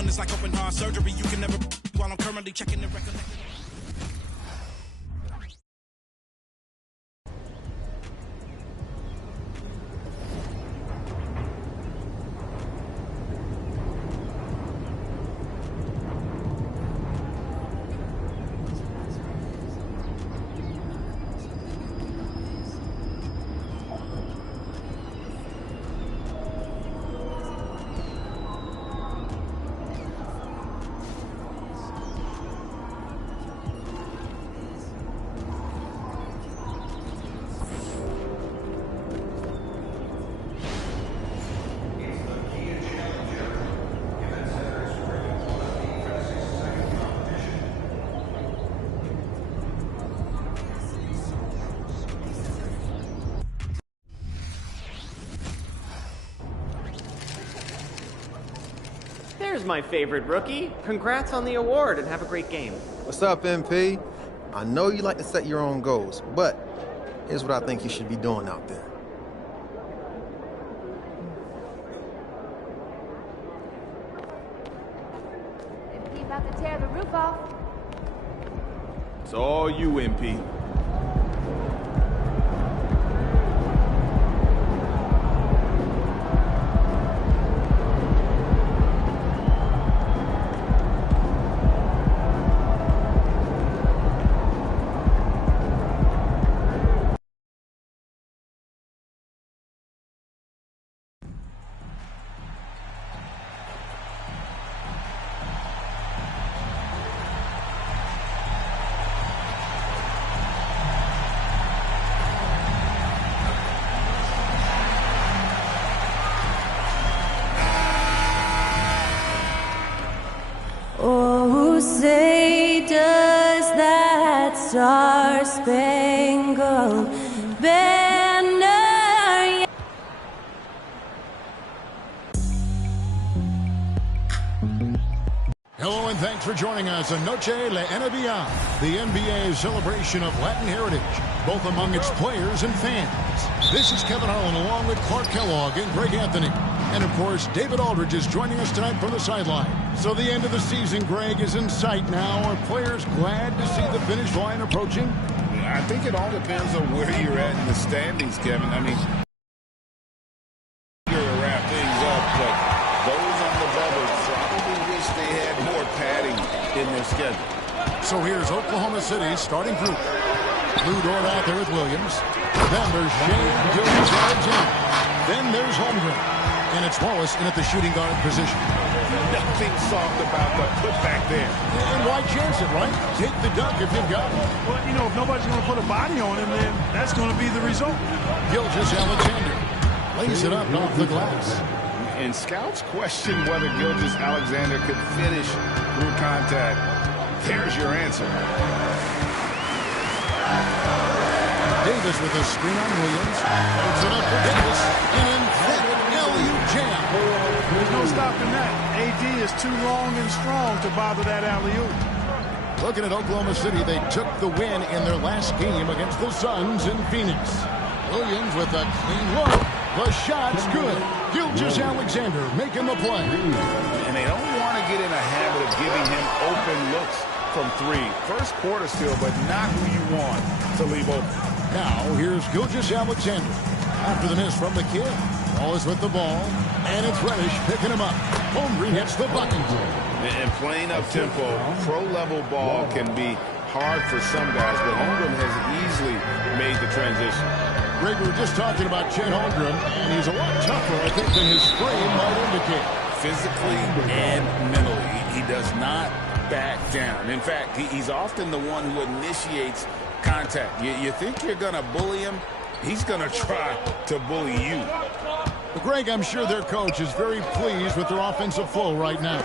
one is like open heart surgery. You can never while I'm currently checking the record. There's my favorite rookie. Congrats on the award and have a great game. What's up, MP? I know you like to set your own goals, but here's what I think you should be doing out there. MP about to tear the roof off. It's all you, MP. Oh, say does that star-spangled banner yet? Hello and thanks for joining us on Noche La NBA, the NBA's celebration of Latin heritage, both among its players and fans. This is Kevin Harlan along with Clark Kellogg and Greg Anthony. And, of course, David Aldridge is joining us tonight from the sideline. So the end of the season, Greg, is in sight now. Are players glad to see the finish line approaching? I think it all depends on where you're at in the standings, Kevin. I mean, you're to wrap things up, but those on the bubble probably wish they had more padding in their schedule. So here's Oklahoma City's starting group. Lou Dort out there with Williams. Then there's Shane Gilgeous-Alexander. Then there's Holmgren. And it's Wallace in at the shooting guard position. Nothing soft about the putback there. And why chance it, right? Take the dunk if you've got it. Well, you know, if nobody's going to put a body on him, then that's going to be the result. Gilgeous-Alexander lays it up off the glass. And scouts question whether Gilgeous-Alexander could finish through contact. There's your answer. Davis with a screen on Williams. It's it up for Davis. An emphatic LU jam. There's no stopping that. AD is too long and strong to bother that alley-oop. Looking at Oklahoma City, they took the win in their last game against the Suns in Phoenix. Williams with a clean look. The shot's good. Gilgeous-Alexander making the play. And they don't want to get in a habit of giving him open looks from three. First quarter still, but not who you want to leave open. Now, here's Gilgeous-Alexander. After the miss from the kid. Wallace with the ball. And it's Reddish picking him up. Holmgren hits the button. And playing up-tempo, pro-level ball can be hard for some guys, but Holmgren has easily made the transition. Greg, we were just talking about Chet Holmgren, and he's a lot tougher, I think, than his frame might indicate. Physically and mentally, he does not back down. In fact, he's often the one who initiates contact. You think you're going to bully him, he's going to try to bully you. Well, Greg, I'm sure their coach is very pleased with their offensive flow right now.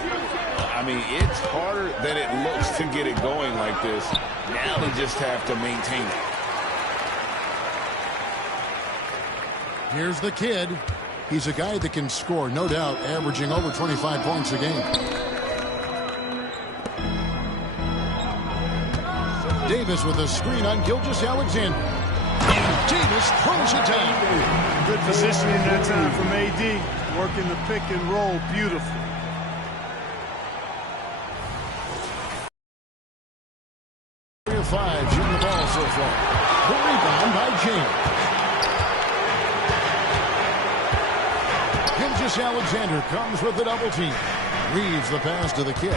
I mean, it's harder than it looks to get it going like this. Now they just have to maintain it. Here's the kid. He's a guy that can score, no doubt, averaging over 25 points a game. Davis with a screen on Gilgeous-Alexander. And Davis throws it down. Good positioning that time from AD. Working the pick and roll beautifully. Gilgeous-Alexander comes with the double team. Reaves the pass to the kid.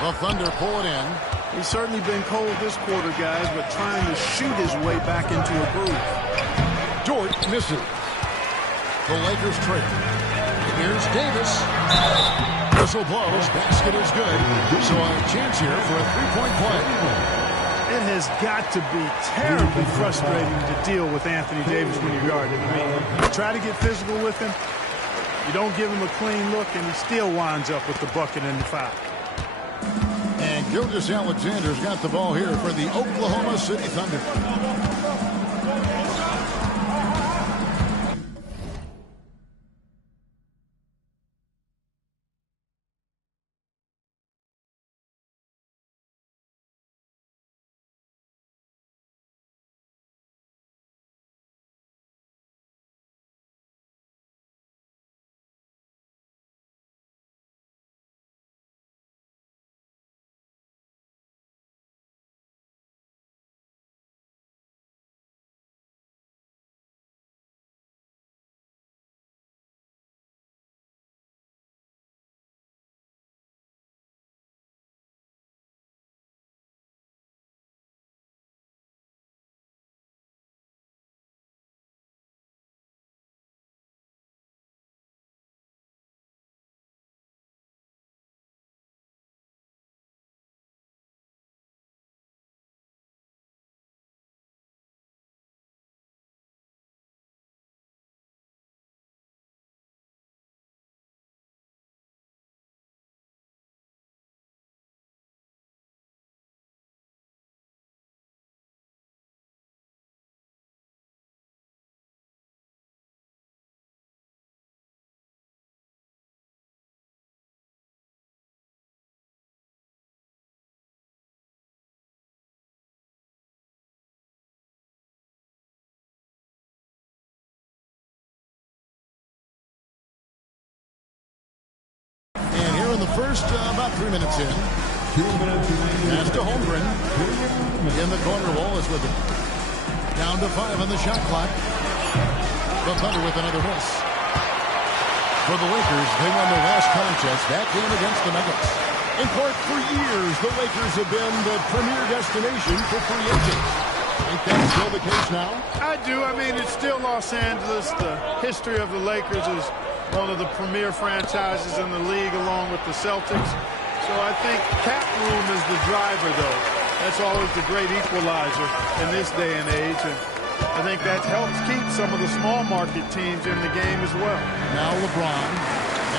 The Thunder pull it in. He's certainly been cold this quarter, guys, but trying to shoot his way back into a groove. Dort misses. The Lakers trail. Here's Davis. Whistle blows. Basket is good. So a chance here for a three-point play. It has got to be terribly frustrating to deal with Anthony Davis when you're guarding. I mean, you try to get physical with him. You don't give him a clean look, and he still winds up with the bucket and the foul. And Gilgeous-Alexander's got the ball here for the Oklahoma City Thunder. In the first, about 3 minutes in. Pass to Holmgren. In the corner, Wallace with it. Down to 5 on the shot clock. The Thunder with another miss. For the Lakers, they won their last contest, that game against the Nuggets. In part, for years, the Lakers have been the premier destination for free agents. Think that's still the case now? I do. I mean, it's still Los Angeles. The history of the Lakers is one of the premier franchises in the league, along with the Celtics. So I think cap room is the driver, though. That's always the great equalizer in this day and age. And I think that helps keep some of the small market teams in the game as well. Now LeBron,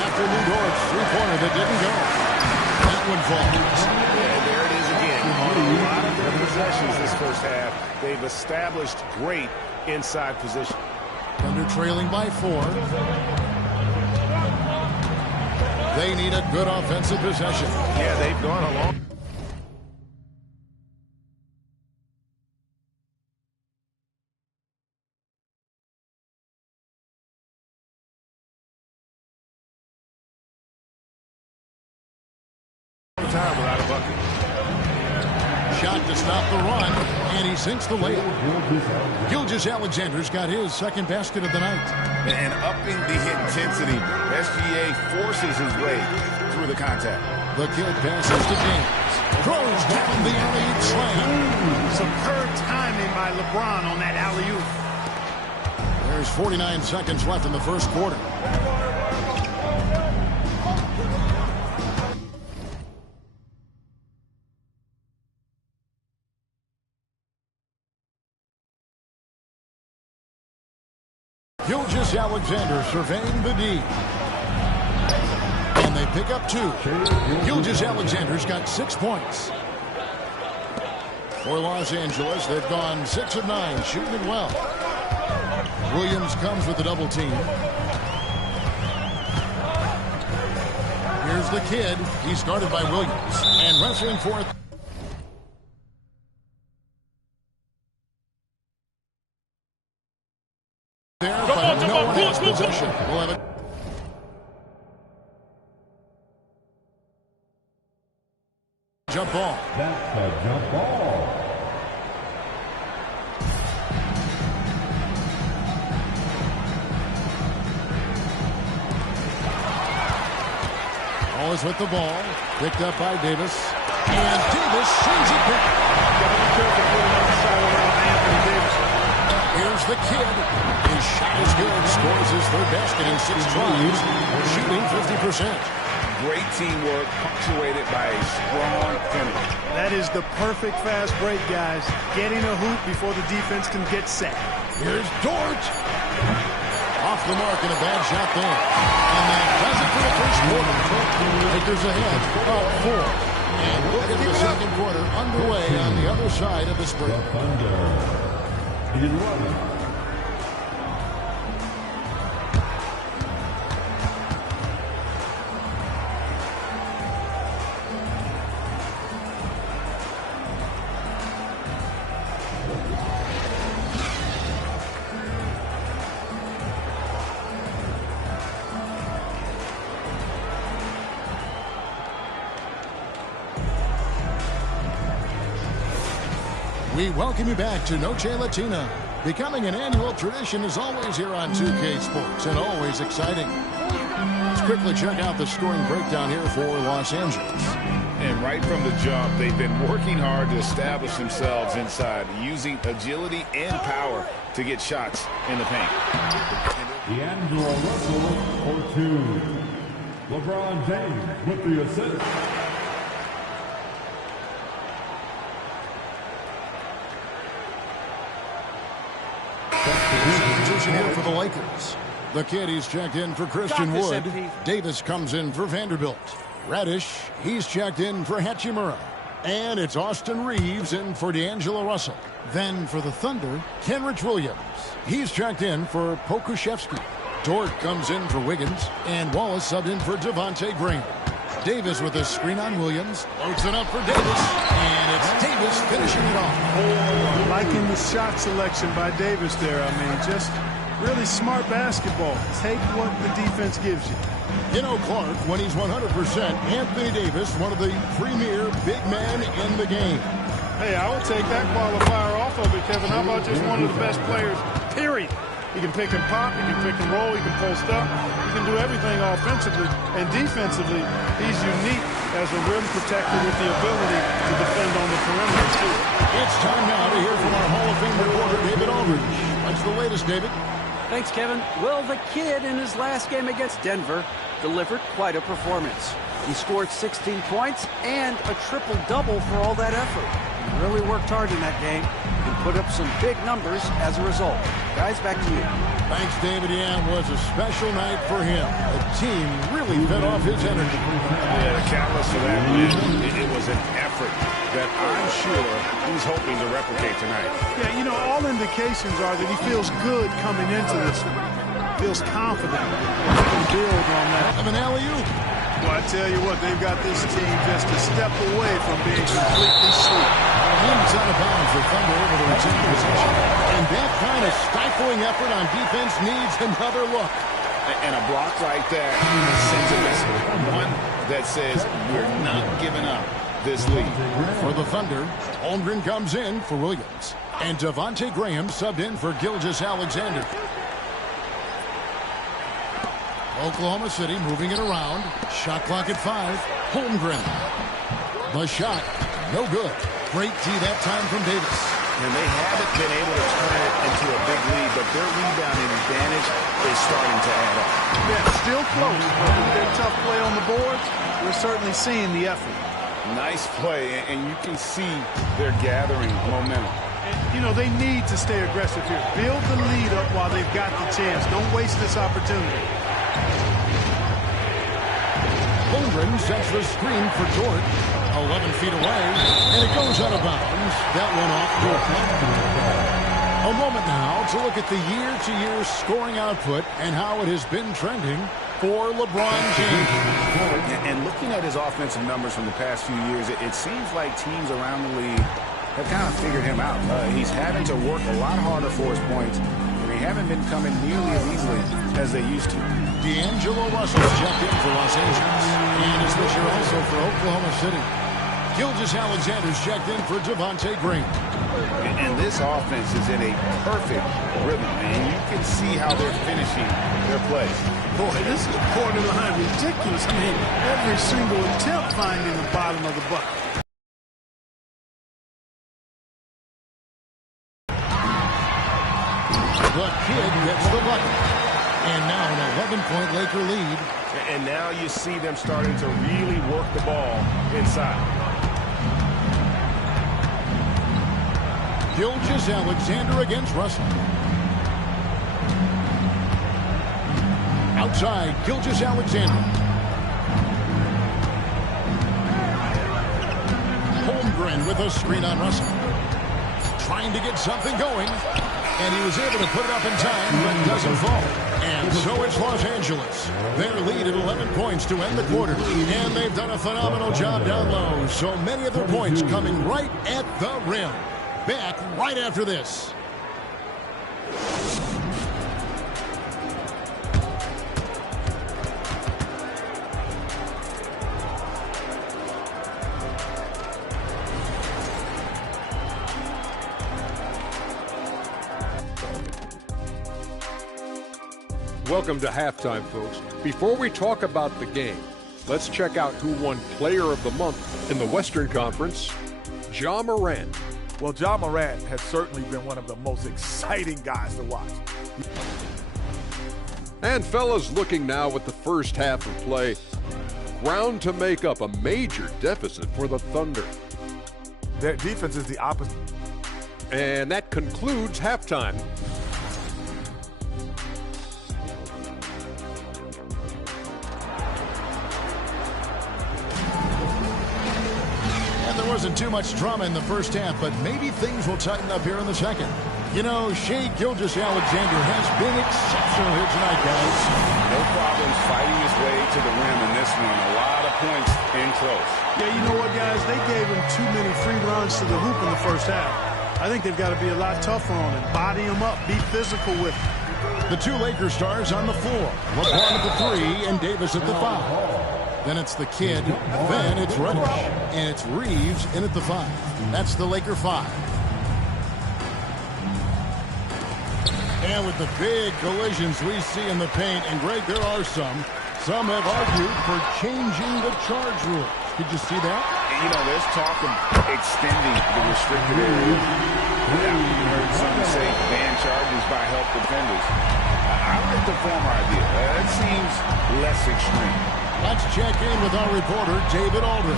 after Lou Dort's three-pointer that didn't go. That one falls. And there it is again. On a lot of their possessions this first half, they've established great inside position. Thunder trailing by 4. They need a good offensive possession. Yeah, they've gone along. Time without a bucket. Shot to stop the run, and he sinks the layup. Gilgeous-Alexander's got his second basket of the night. And upping the intensity, SGA forces his way through the contact. The kid passes to James. Throws down the alley-oop slam. Superb timing by LeBron on that alley-oop. There's 49 seconds left in the first quarter. Gilgeous-Alexander surveying the D. And they pick up 2. Gilgeous-Alexander's got 6 points. For Los Angeles, they've gone 6 of 9, shooting it well. Williams comes with the double team. Here's the kid. He's guarded by Williams. And wrestling for it. There, but no one has possession. We'll have it. Jump ball. That's a jump ball. Wallace with the ball. Picked up by Davis. And Davis sends it back. Gotta be careful putting on the side around Anthony Davis. Here's the kid. His shot is good. Scores his third basket in 6 tries. Shooting 50%. Great teamwork, punctuated by a strong finish. That is the perfect fast break, guys. Getting a hoop before the defense can get set. Here's Dort. Off the mark and a bad shot there. And that does it for the first quarter. Lakers ahead, up 4. And we'll get the second quarter underway on the other side of this break. We welcome you back to Noche Latina. Becoming an annual tradition is always here on 2K Sports and always exciting. Let's quickly check out the scoring breakdown here for Los Angeles. And right from the jump, they've been working hard to establish themselves inside, using agility and power to get shots in the paint. D'Angelo Russell for 2. LeBron James with the assist. Substitution here for the Lakers. The kid, he's checked in for Christian Wood. Davis comes in for Vanderbilt. Radish, he's checked in for Hachimura. And it's Austin Reeves in for D'Angelo Russell. Then for the Thunder, Kenrich Williams. He's checked in for Pokuševski. Dort comes in for Wiggins. And Wallace subbed in for Devontae Graham. Davis with a screen on Williams. Loads it up for Davis. And it's Davis finishing it off. Oh, liking the shot selection by Davis there. I mean, just really smart basketball. Take what the defense gives you. Clark, when he's 100%, Anthony Davis, one of the premier big men in the game. Hey, I would take that qualifier off of it, Kevin. How about just one of the best players, period? He can pick and pop, he can pick and roll, he can post up, he can do everything offensively. And defensively, he's unique as a rim protector with the ability to defend on the perimeter, too. It's time now to hear from our Hall of Fame reporter, David Aldridge. What's the latest, David? Thanks, Kevin. Well, the kid in his last game against Denver delivered quite a performance. He scored 16 points and a triple-double for all that effort. He really worked hard in that game and put up some big numbers as a result. Guys, back to you. Thanks, David. Yeah, it was a special night for him. The team really fed off his energy. Yeah, the catalyst for that win, it was an effort that I'm sure he's hoping to replicate tonight. Yeah, all indications are that he feels good coming into this one. Feels confident. He can build on that. Of an alley-oop. Well, I tell you what, they've got this team just a step away from being completely sleep. He's out of bounds for Thunder over the return possession. And that kind of stifling effort on defense needs another look. And a block like that sends a message. One that says we're not giving up this lead. For the Thunder, Holmgren comes in for Williams. And Devontae Graham subbed in for Gilgeous-Alexander. Oklahoma City moving it around. Shot clock at 5. Holmgren. The shot, no good. Great D that time from Davis. And they haven't been able to turn it into a big lead, but their rebounding advantage is starting to add up. Yeah, still close, but with their tough play on the boards, we're certainly seeing the effort. Nice play, and you can see they're gathering momentum. And, they need to stay aggressive here. Build the lead up while they've got the chance. Don't waste this opportunity. Holmgren sets the screen for Dort. 11 feet away, and it goes out of bounds. That one off Dort. A moment now to look at the year-to-year scoring output and how it has been trending for LeBron James. And looking at his offensive numbers from the past few years, it seems like teams around the league have kind of figured him out. He's having to work a lot harder for his points, and they haven't been coming nearly as easily as they used to. D'Angelo Russell checked in for Los Angeles, and is this year also for Oklahoma City. Gilgeous-Alexander's checked in for Devontae Graham. And this offense is in a perfect rhythm, and you can see how they're finishing their plays. Boy, this is borderline ridiculous. I mean, every single attempt finding the bottom of the bucket. The kid gets the bucket. And now an 11-point Laker lead. And now you see them starting to really work the ball inside. Gilgeous-Alexander against Russell. Outside, Gilgeous-Alexander. Holmgren with a screen on Russell. Trying to get something going. And he was able to put it up in time, but doesn't fall. And so it's Los Angeles. Their lead at 11 points to end the quarter. And they've done a phenomenal job down low. So many of their points coming right at the rim. Back right after this. Welcome to halftime, folks. Before we talk about the game, let's check out who won Player of the Month in the Western Conference. Ja Morant. Well, Ja Morant has certainly been one of the most exciting guys to watch. And fellas, looking now at the first half of play, ground to make up a major deficit for the Thunder. Their defense is the opposite. And that concludes halftime. There wasn't too much drama in the first half, but maybe things will tighten up here in the second. You know, Shai Gilgeous-Alexander has been exceptional here tonight, guys. No problems fighting his way to the rim in this one. A lot of points in close. Yeah, you know what, guys? They gave him too many free runs to the hoop in the first half. I think they've got to be a lot tougher on him. Body him up. Be physical with him. The two Lakers stars on the floor. LeBron at the 3 and Davis at the 5. Then it's the kid, then it's Reddish, and it's Reeves in at the 5. That's the Laker 5. And with the big collisions we see in the paint, and Greg, there are some have argued for changing the charge rules. Did you see that? You know, there's talk of extending the restricted area. I've even heard some say ban charges by help defenders. I like the former idea. That seems less extreme. Let's check in with our reporter, David Aldridge.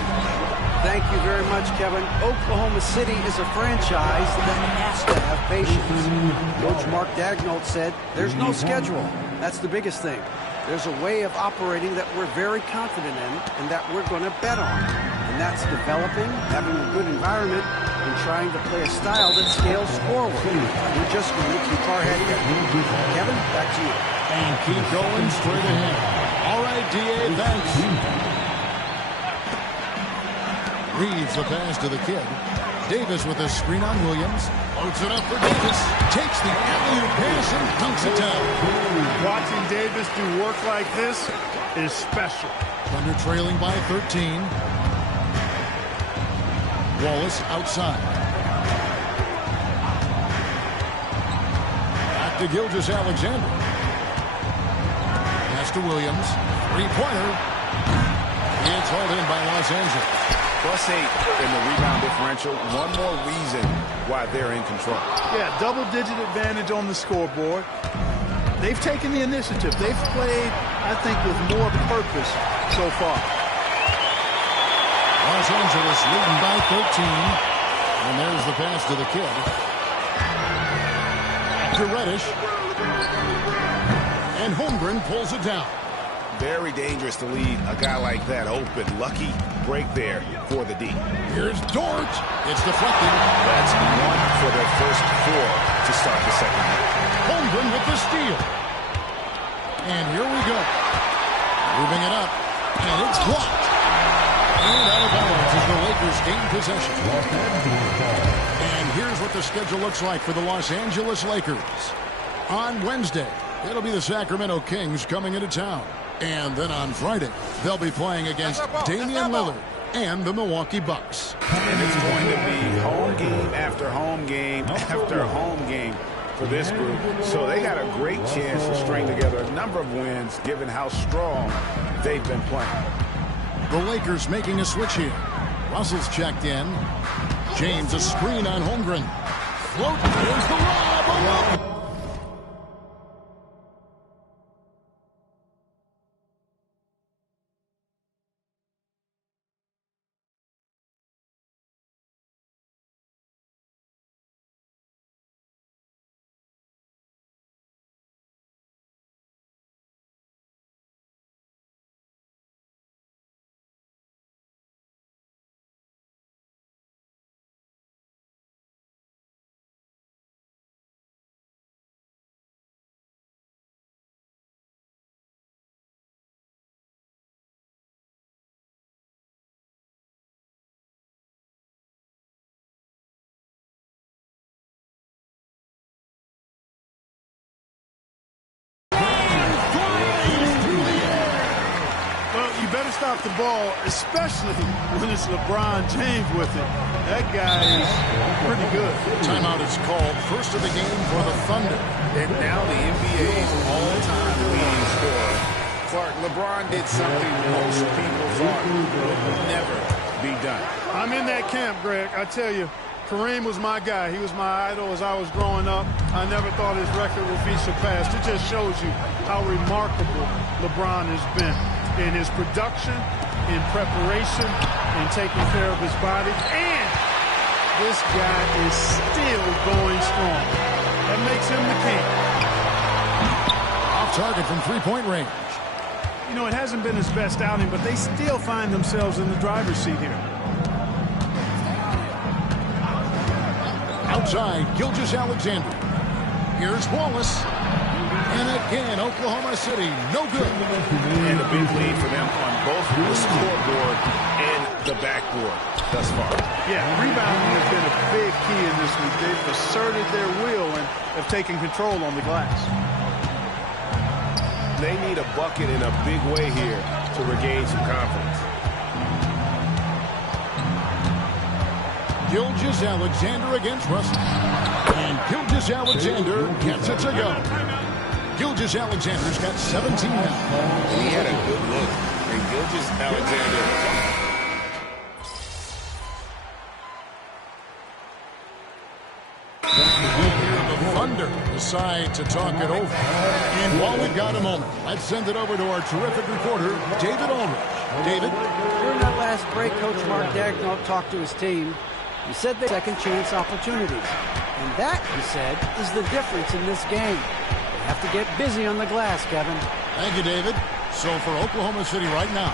Thank you very much, Kevin. Oklahoma City is a franchise that has to have patience. Coach Mark Daigneault said, there's no schedule. That's the biggest thing. There's a way of operating that we're very confident in and that we're going to bet on. And that's developing, having a good environment, and trying to play a style that scales forward. We're just going to keep our head down. Kevin, back to you. And keep going straight ahead. All right, D.A., thanks. Reeves the pass to the kid. Davis with a screen on Williams. Loads it up for Davis. Takes the alley-oop pass and dunks it down. Watching Davis do work like this is special. Thunder trailing by 13. Wallace outside. Back to Gilgeous-Alexander. Pass to Williams. Three-pointer. It's hauled in by Los Angeles. +8 in the rebound differential. One more reason why they're in control. Yeah, double-digit advantage on the scoreboard. They've taken the initiative. They've played, I think, with more purpose so far. Los Angeles leading by 13. And there's the pass to the kid. To Reddish. And Holmgren pulls it down. Very dangerous to lead a guy like that open. Lucky break there for the D. Here's Dort. It's deflected. That's one for their first 4 to start the second half. Holmgren with the steal. And here we go. Moving it up. And it's blocked. And out of bounds as the Lakers gain possession. And here's what the schedule looks like for the Los Angeles Lakers. On Wednesday, it'll be the Sacramento Kings coming into town. And then on Friday, they'll be playing against Damian Lillard and the Milwaukee Bucks. And it's going to be home game after home game after home game. for this group. So they got a great chance to string together a number of wins given how strong they've been playing. The Lakers making a switch here. Russell's checked in. James a screen on Holmgren. Float, there's the lob. You better stop the ball, especially when it's LeBron James with it. That guy is pretty good. Timeout is called. First of the game for the Thunder. And now the NBA's all-time leading scorer. Clark, LeBron did something most people thought would never be done. I'm in that camp, Greg. I tell you, Kareem was my guy. He was my idol as I was growing up. I never thought his record would be surpassed. It just shows you how remarkable LeBron has been in his production, in preparation, in taking care of his body. And this guy is still going strong. That makes him the king. Off target from three-point range. You know, it hasn't been his best outing, but they still find themselves in the driver's seat here. Outside, Gilgeous-Alexander. Here's Wallace. And again, Oklahoma City, no good. And a big lead for them on both the scoreboard and the backboard thus far. Yeah, rebounding has been a big key in this one. They've asserted their will and have taken control on the glass. They need a bucket in a big way here to regain some confidence. Gilgeous-Alexander against Russell. And Gilgeous-Alexander gets it to go. Gilgeous-Alexander's got 17 now. He had a good look. And Gilgeous-Alexander. The Thunder decide to talk it over. And while we've got a moment, let's send it over to our terrific reporter, David Ulrich. David? During that last break, Coach Mark Daigneault talked to his team. He said they second chance opportunities. And that, he said, is the difference in this game. They have to get busy on the glass, Kevin. Thank you, David. So for Oklahoma City right now,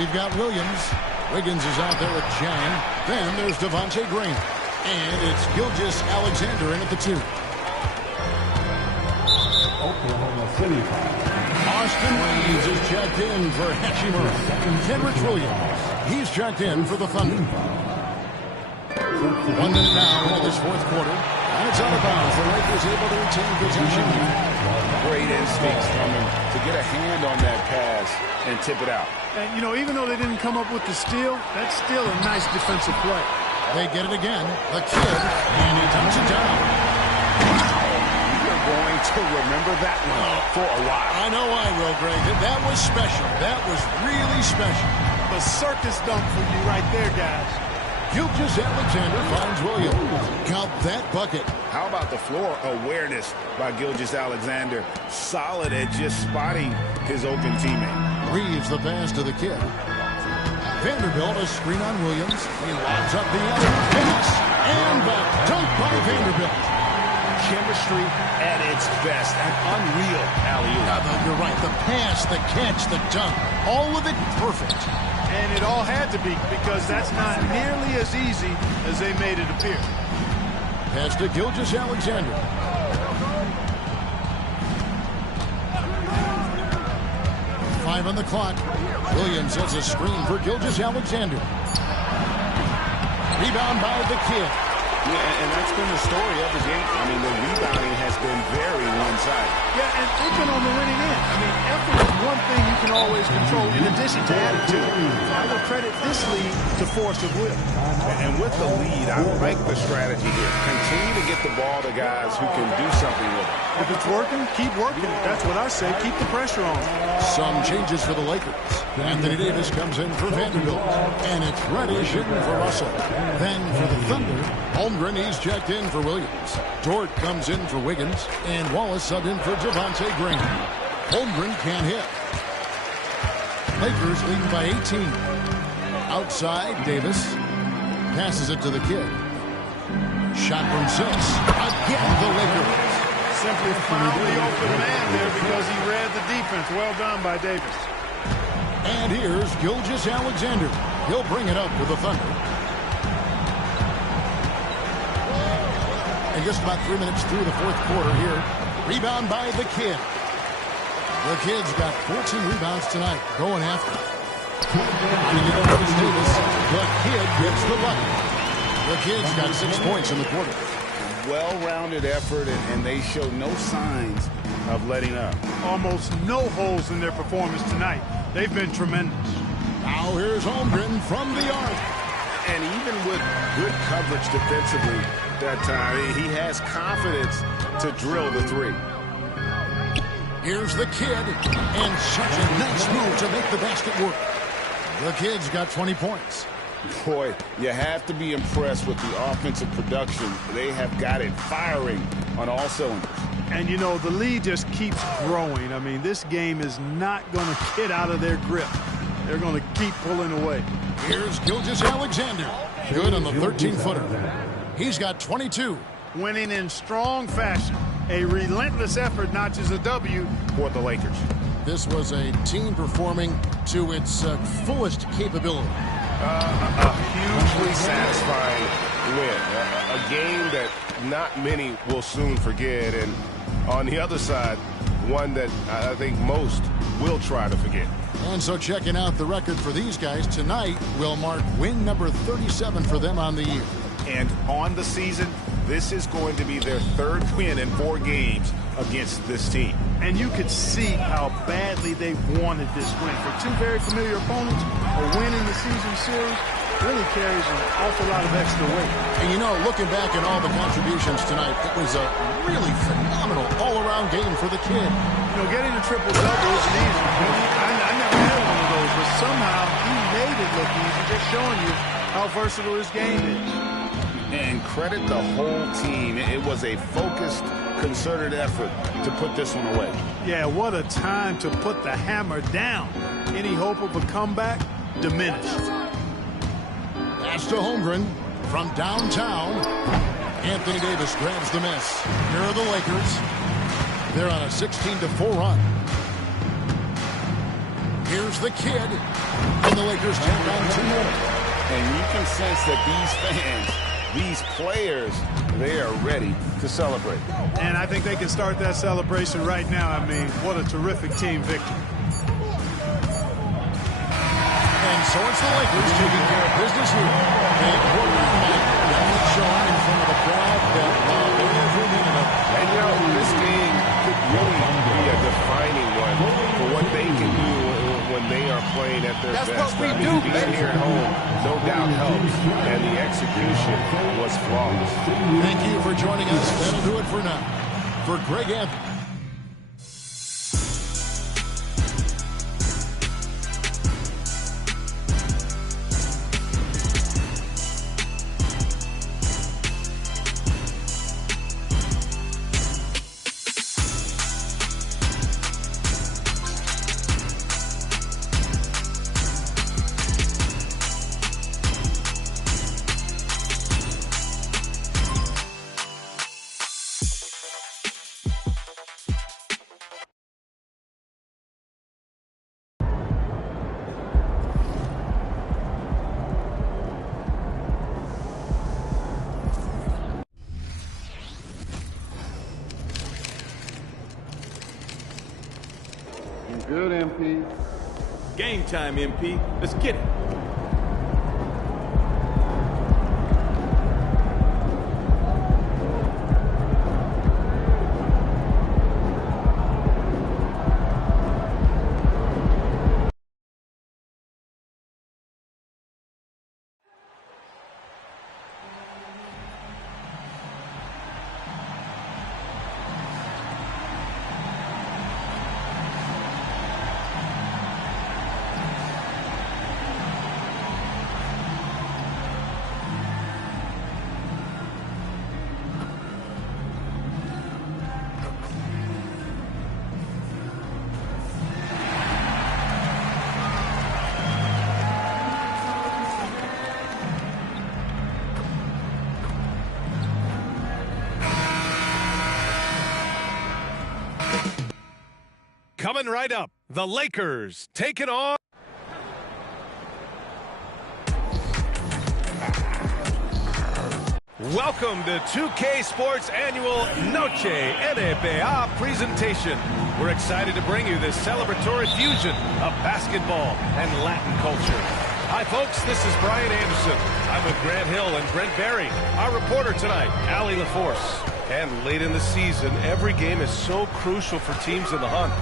we've got Williams. Wiggins is out there with Chang. Then there's Devontae Green. And it's Gilgeous-Alexander in at the 2. Oklahoma City. Austin Reeves is checked in for Hachimura. Kenrich Williams, he's checked in for the Thunder. 1 minute now into this fourth quarter. And it's out of bounds. The Lakers able to retain possession. Great instincts from him to get a hand on that pass and tip it out. And, you know, even though they didn't come up with the steal, that's still a nice defensive play. They get it again. The kid, and he dumps it down. You're going to remember that one for a while. I know I will, Greg. That was special. That was really special. A circus dunk for you right there, guys. Gilgeous-Alexander finds Williams. Count that bucket. How about the floor awareness by Gilgeous-Alexander? Solid at just spotting his open teammate. Reeves the pass to the kid. Vanderbilt a screen on Williams. He lobs up the other pass. And the dunk by Vanderbilt. Chemistry at its best. An unreal alley-oop. You're right. The pass, the catch, the dunk. All of it perfect. And it all had to be, because that's not nearly as easy as they made it appear. Pass to Gilgeous-Alexander. Five on the clock. Williams has a screen for Gilgeous-Alexander. Rebound by the kid. Yeah, and that's been the story of the game. I mean, the rebounding has been very one-sided. Yeah, and they've been on the winning end. I mean, effort is one thing you can always control in addition to attitude. I will credit this lead to force of will. And with the lead, I like the strategy here. Continue to get the ball to guys who can do something with it. If it's working, keep working. That's what I say. Keep the pressure on. Some changes for the Lakers. Anthony Davis comes in for Vanderbilt. And it's Reddish in for Russell. Then for the Thunder, Holmgren, he's checked in for Williams. Dort comes in for Wiggins. And Wallace subbed in for Javonte Graham. Holmgren can't hit. Lakers leading by 18. Outside, Davis passes it to the kid. Shot from 6. Again, the Lakers. Simply found the open man there because he read the defense. Well done by Davis. And here's Gilgeous-Alexander. He'll bring it up with the Thunder. And just about 3 minutes through the fourth quarter here. Rebound by the kid. The kid's got 14 rebounds tonight. Going after. Davis. The kid gets the bucket. The kid's got 6 points in the quarter. Well-rounded effort, and they show no signs of letting up. Almost no holes in their performance tonight. They've been tremendous. Now here's Holmgren from the arc. And even with good coverage defensively that time, he has confidence to drill the three. Here's the kid, and such a nice move to make the basket work. The kid's got 20 points. Boy, you have to be impressed with the offensive production. They have got it firing on all cylinders. And, you know, the lead just keeps growing. I mean, this game is not going to get out of their grip. They're going to keep pulling away. Here's Gilgeous-Alexander. Good on the 13-footer. He's got 22. Winning in strong fashion. A relentless effort notches a W for the Lakers. This was a team performing to its fullest capability. A hugely satisfying win. A game that not many will soon forget. And on the other side, one that I think most will try to forget. And so checking out the record for these guys tonight will mark win number 37 for them on the year. And on the season, this is going to be their 3rd win in 4 games against this team. And you could see how badly they wanted this win. For 2 very familiar opponents, a win in the season series really carries an awful lot of extra weight. And you know, looking back at all the contributions tonight, it was a really phenomenal all-around game for the kid. You know, getting a triple-double isn't easy. I never had one of those, but somehow he made it look easy, just showing you how versatile his game is. And credit the whole team. It was a focused, concerted effort to put this one away. Yeah, what a time to put the hammer down. Any hope of a comeback diminished. Pass to Holmgren from downtown. Anthony Davis grabs the miss. Here are the Lakers. They're on a 16-4 run. Here's the kid. And the Lakers tack on 2 more. And you can sense that these fans, these players, they are ready to celebrate. And I think they can start that celebration right now. I mean, what a terrific team victory. And so it's the Lakers taking care of business here. And Portland showing in front of the crowd that every minute of it. And, you know, this game could really be a defining one for what they can do when they are playing at their best. That's what we do, being here at home, no doubt helps. And the execution was flawless. Thank you for joining us. That'll do it for now. For Greg Anthony. Good, MP. Game time, MP. Let's get it. Coming right up, the Lakers taking on... Welcome to 2K Sports Annual Noche NBA presentation. We're excited to bring you this celebratory fusion of basketball and Latin culture. Hi, folks. This is Brian Anderson. I'm with Grant Hill and Brent Barry. Our reporter tonight, Allie LaForce. And late in the season, every game is so crucial for teams in the hunt.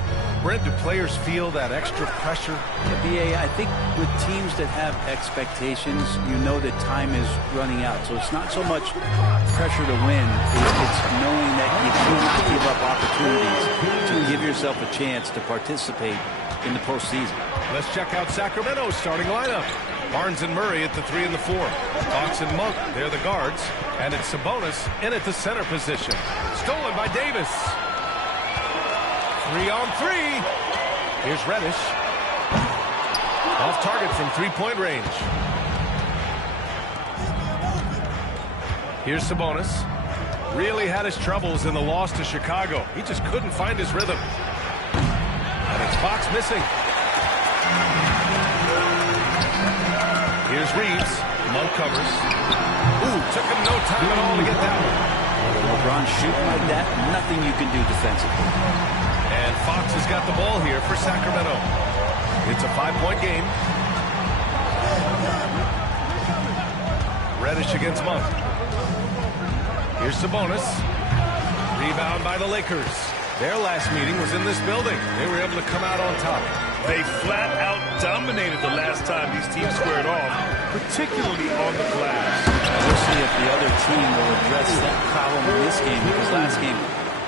Brent, do players feel that extra pressure? BA, I think with teams that have expectations, you know that time is running out. So it's not so much pressure to win. It's knowing that you cannot give up opportunities to give yourself a chance to participate in the postseason. Let's check out Sacramento's starting lineup. Barnes and Murray at the 3 and the 4. Fox and Monk, they're the guards. And it's Sabonis in at the center position. Stolen by Davis. 3 on 3. Here's Reddish. Off target from three-point range. Here's Sabonis. Really had his troubles in the loss to Chicago. He just couldn't find his rhythm. And it's Fox missing. Here's Reeves. Monk covers. Ooh, took him no time at all to get that one. LeBron shooting like that, nothing you can do defensively. And Fox has got the ball here for Sacramento. It's a 5-point game. Reddish against Monk. Here's Sabonis. Rebound by the Lakers. Their last meeting was in this building. They were able to come out on top. They flat out dominated the last time these teams squared off, particularly on the glass. We'll see if the other team will address that problem in this game, because last game,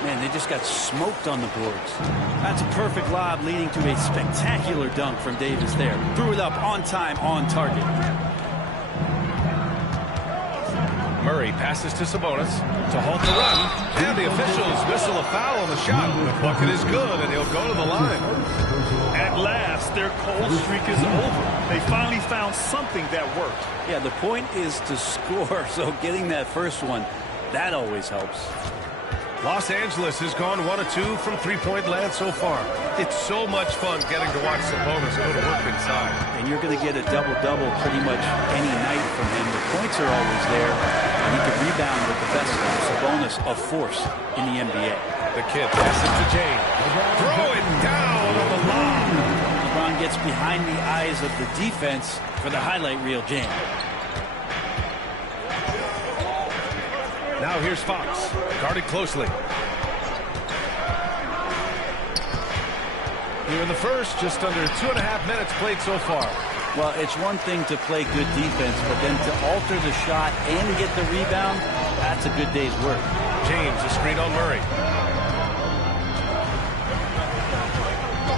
man, they just got smoked on the boards. That's a perfect lob leading to a spectacular dunk from Davis there. Threw it up on time, on target. Murray passes to Sabonis to halt the run. And the officials whistle a foul on the shot. The bucket is good, and he'll go to the line. At last, their cold streak is over. They finally found something that worked. Yeah, the point is to score, so getting that first one, that always helps. Los Angeles has gone 1 of 2 from three-point land so far. It's so much fun getting to watch Sabonis go to work inside. And you're going to get a double-double pretty much any night from him. The points are always there. And he can rebound with the best of them. Sabonis, a force in the NBA. The kid passes to James. Throw it down on the lob. LeBron gets behind the eyes of the defense for the highlight reel, James. Now here's Fox, guarded closely. Here in the first, just under 2.5 minutes played so far. Well, it's one thing to play good defense, but then to alter the shot and get the rebound, that's a good day's work. James, a screen on Murray.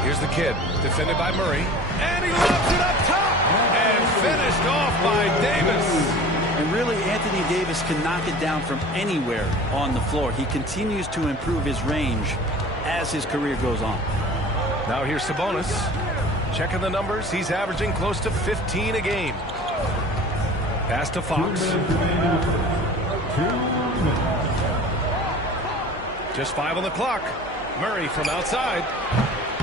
Here's the kid, defended by Murray. And he lobs it up top! And finished off by Davis. And really, Anthony Davis can knock it down from anywhere on the floor. He continues to improve his range as his career goes on. Now here's Sabonis. Checking the numbers, he's averaging close to 15 a game. Pass to Fox. Just 5 on the clock. Murray from outside.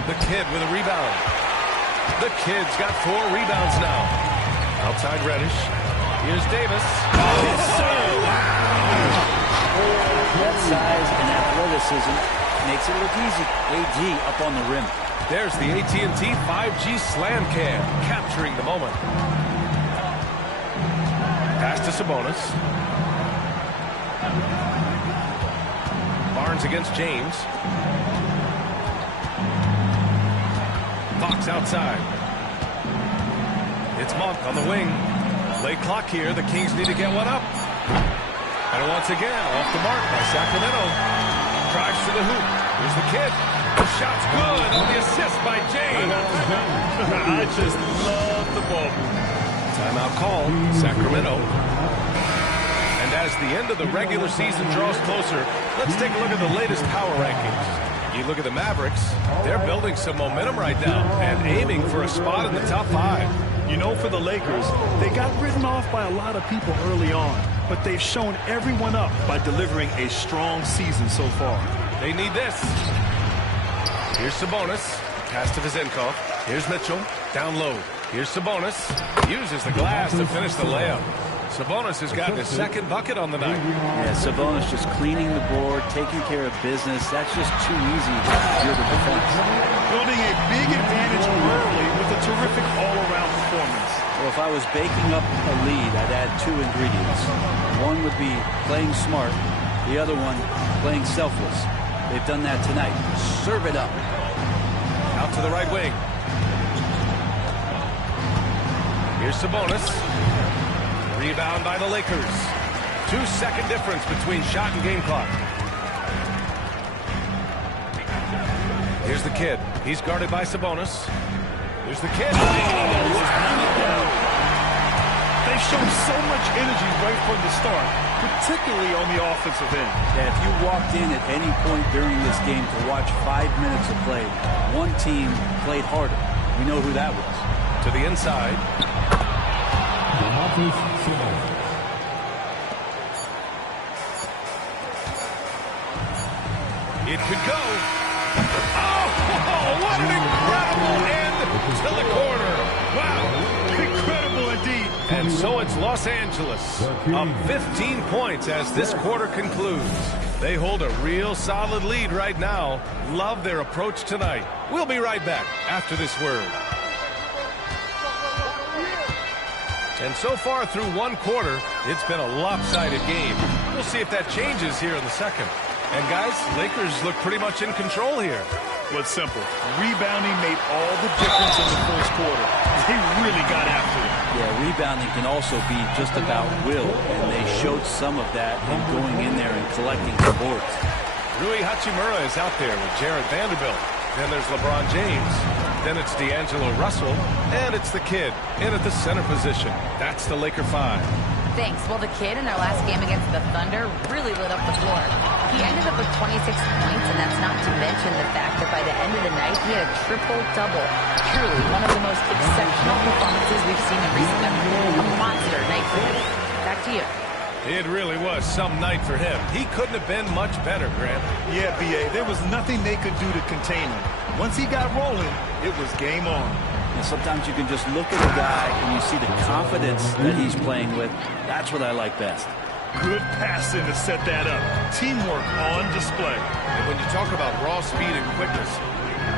The kid with a rebound. The kid's got 4 rebounds now. Outside Reddish. Here's Davis. Oh, wow! That size and athleticism makes it look easy. AD up on the rim. There's the AT&T 5G Slam Cam, capturing the moment. Pass to Sabonis. Barnes against James. Fox outside. It's Monk on the wing. Late clock here. The Kings need to get one up. And once again, off the mark by Sacramento. Drives to the hoop. Here's the kid. The shot's good on the assist by James. I just love the ball. Timeout call. Sacramento. And as the end of the regular season draws closer, let's take a look at the latest power rankings. You look at the Mavericks. They're building some momentum right now and aiming for a spot in the top 5. You know, for the Lakers, they got written off by a lot of people early on, but they've shown everyone up by delivering a strong season so far. They need this. Here's Sabonis. Pass to Vezenkov. Here's Mitchell. Down low. Here's Sabonis. Uses the glass to finish the layup. Sabonis has gotten his second bucket on the night. Yeah, Sabonis just cleaning the board, taking care of business. That's just too easy if you're the defense. Building a big advantage early with a terrific all-around performance. Well, if I was baking up a lead, I'd add two ingredients. One would be playing smart. The other one, playing selfless. They've done that tonight. Serve it up. Out to the right wing. Here's Sabonis. Rebound by the Lakers. 2-second difference between shot and game clock. Here's the kid. He's guarded by Sabonis. Here's the kid. They've shown so much energy right from the start, particularly on the offensive end. Yeah, if you walked in at any point during this game to watch 5 minutes of play, one team played harder. We know who that was. To the inside. It could go. Oh, what an incredible end to the corner. Wow, incredible indeed. And so it's Los Angeles up 15 points as this quarter concludes. They hold a real solid lead right now. Love their approach tonight. We'll be right back after this word. And so far through one quarter, it's been a lopsided game. We'll see if that changes here in the second. And guys, Lakers look pretty much in control here. Well, it's simple. Rebounding made all the difference in the first quarter. They really got after it. Yeah, rebounding can also be just about will, and they showed some of that in going in there and collecting the boards. Rui Hachimura is out there with Jared Vanderbilt. Then there's LeBron James. Then it's D'Angelo Russell. And it's the kid in at the center position. That's the Laker 5. Thanks. Well, the kid in their last game against the Thunder really lit up the floor. He ended up with 26 points, and that's not to mention the fact that by the end of the night, he had a triple-double. Truly one of the most exceptional performances we've seen in recent memory. A monster night for him. Back to you. It really was some night for him. He couldn't have been much better, Grant. Yeah, B.A., there was nothing they could do to contain him. Once he got rolling, it was game on. And sometimes you can just look at a guy and you see the confidence that he's playing with. That's what I like best. Good passing to set that up. Teamwork on display. And when you talk about raw speed and quickness,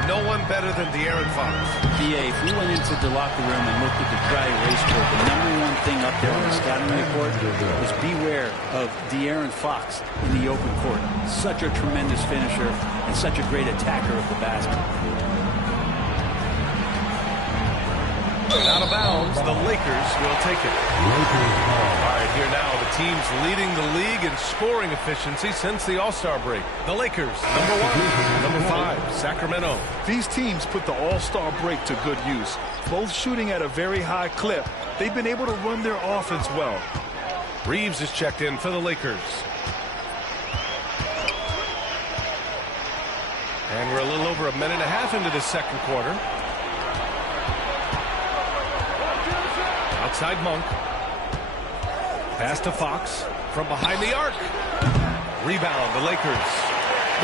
no one better than De'Aaron Fox. B.A., if we went into the locker room and looked at the dry erase board, the #1 thing up there on the scouting report is beware of De'Aaron Fox in the open court. Such a tremendous finisher and such a great attacker of the basket. And out of bounds, the Lakers will take it. All right, here now, the teams leading the league in scoring efficiency since the All-Star break. The Lakers, #1, #5, Sacramento. These teams put the All-Star break to good use. Both shooting at a very high clip. They've been able to run their offense well. Reeves is checked in for the Lakers. And we're a little over a minute and a half into this second quarter. Outside Monk. Pass to Fox from behind the arc. Rebound, the Lakers.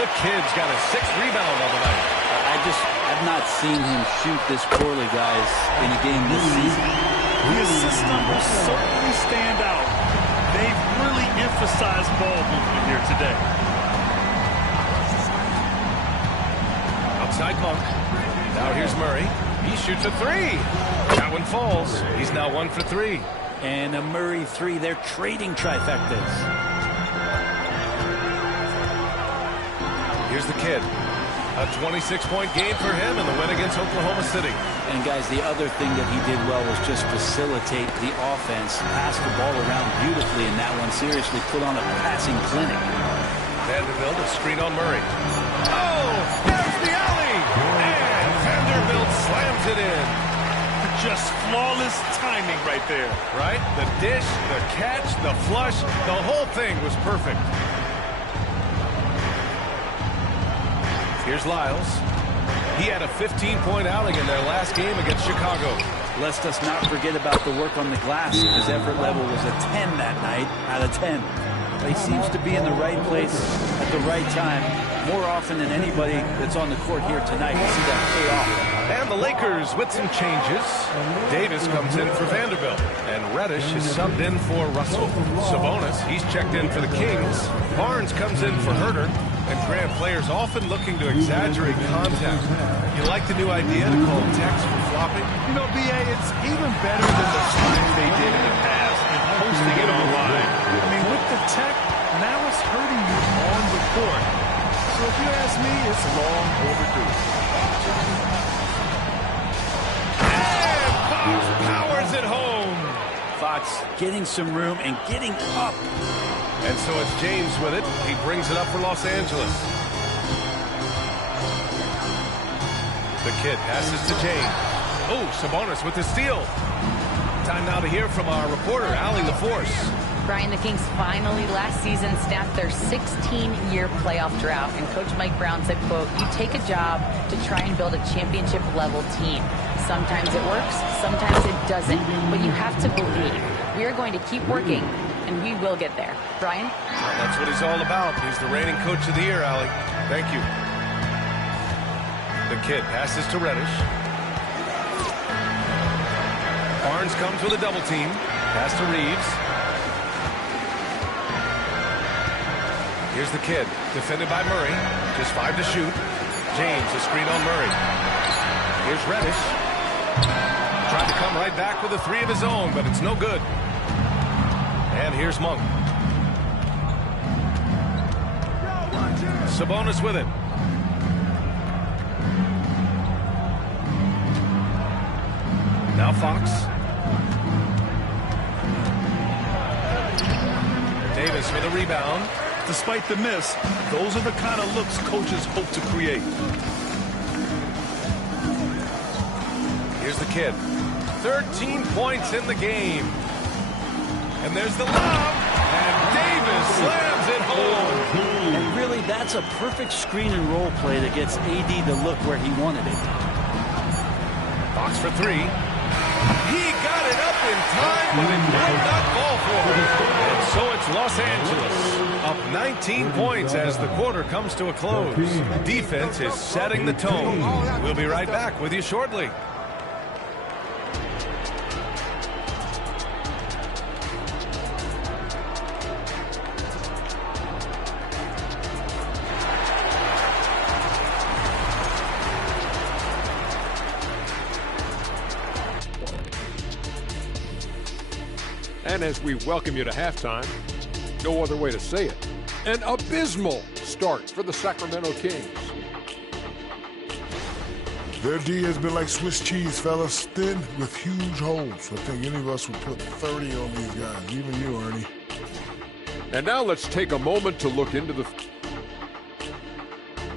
The kid's got a 6th rebound on the night. I've not seen him shoot this poorly, guys, in a game this season. The assist numbers certainly stand out. They've really emphasized ball movement here today. Outside Monk. Now here's Murray. He shoots a 3. That one falls. He's now 1 for 3. And a Murray 3. They're trading trifectas. Here's the kid. A 26-point game for him in the win against Oklahoma City. And, guys, the other thing that he did well was just facilitate the offense, pass the ball around beautifully in that one, seriously put on a passing clinic. Vanderbilt, a screen on Murray. Oh, there's the alley! And Vanderbilt slams it in. Just flawless timing right there. Right? The dish, the catch, the flush, the whole thing was perfect. Here's Lyles. He had a 15-point outing in their last game against Chicago. Lest us not forget about the work on the glass. His effort level was a 10 that night out of 10. He seems to be in the right place at the right time more often than anybody that's on the court here tonight. You see that pay off. And the Lakers with some changes. Davis comes in for Vanderbilt. And Reddish is subbed in for Russell. Sabonis, he's checked in for the Kings. Barnes comes in for Herter. And Grant, players often looking to exaggerate contact. You like the new idea to call text for flopping? You know, B.A., it's even better than the slang they did in the past and posting it online. I mean, with the tech, now it's hurting you on the court. So if you ask me, it's long overdue. And Fox powers it home. Fox getting some room and getting up. And so it's James with it. He brings it up for Los Angeles. The kid passes to James. Oh, Sabonis with the steal. Time now to hear from our reporter, Allie LaForce. Brian, the Kings finally last season snapped their 16-year playoff drought, and Coach Mike Brown said, quote, "You take a job to try and build a championship-level team. Sometimes it works, sometimes it doesn't, but you have to believe. We are going to keep working, and we will get there." Brian? That's what he's all about. He's the reigning Coach of the Year, Allie. Thank you. The kid passes to Reddish. Barnes comes with a double team. Pass to Reeves. Here's the kid, defended by Murray. Just 5 to shoot. James, a screen on Murray. Here's Reddish. Tried to come right back with a 3 of his own, but it's no good. And here's Monk. Sabonis with it. Now Fox. Davis with a rebound. Despite the miss, those are the kind of looks coaches hope to create. Here's the kid. 13 points in the game. And there's the lob. And Davis slams it home. And really, that's a perfect screen and roll play that gets AD to look where he wanted it. Fox for 3. He got it up in time, but it would not fall for him. And so it's Los Angeles. Up 19 points as the quarter comes to a close. Defense is setting the tone. We'll be right back with you shortly. And as we welcome you to halftime, no other way to say it, an abysmal start for the Sacramento Kings. Their D has been like Swiss cheese, fellas, thin with huge holes. I think any of us would put 30 on these guys, even you, Ernie. And now let's take a moment to look into the...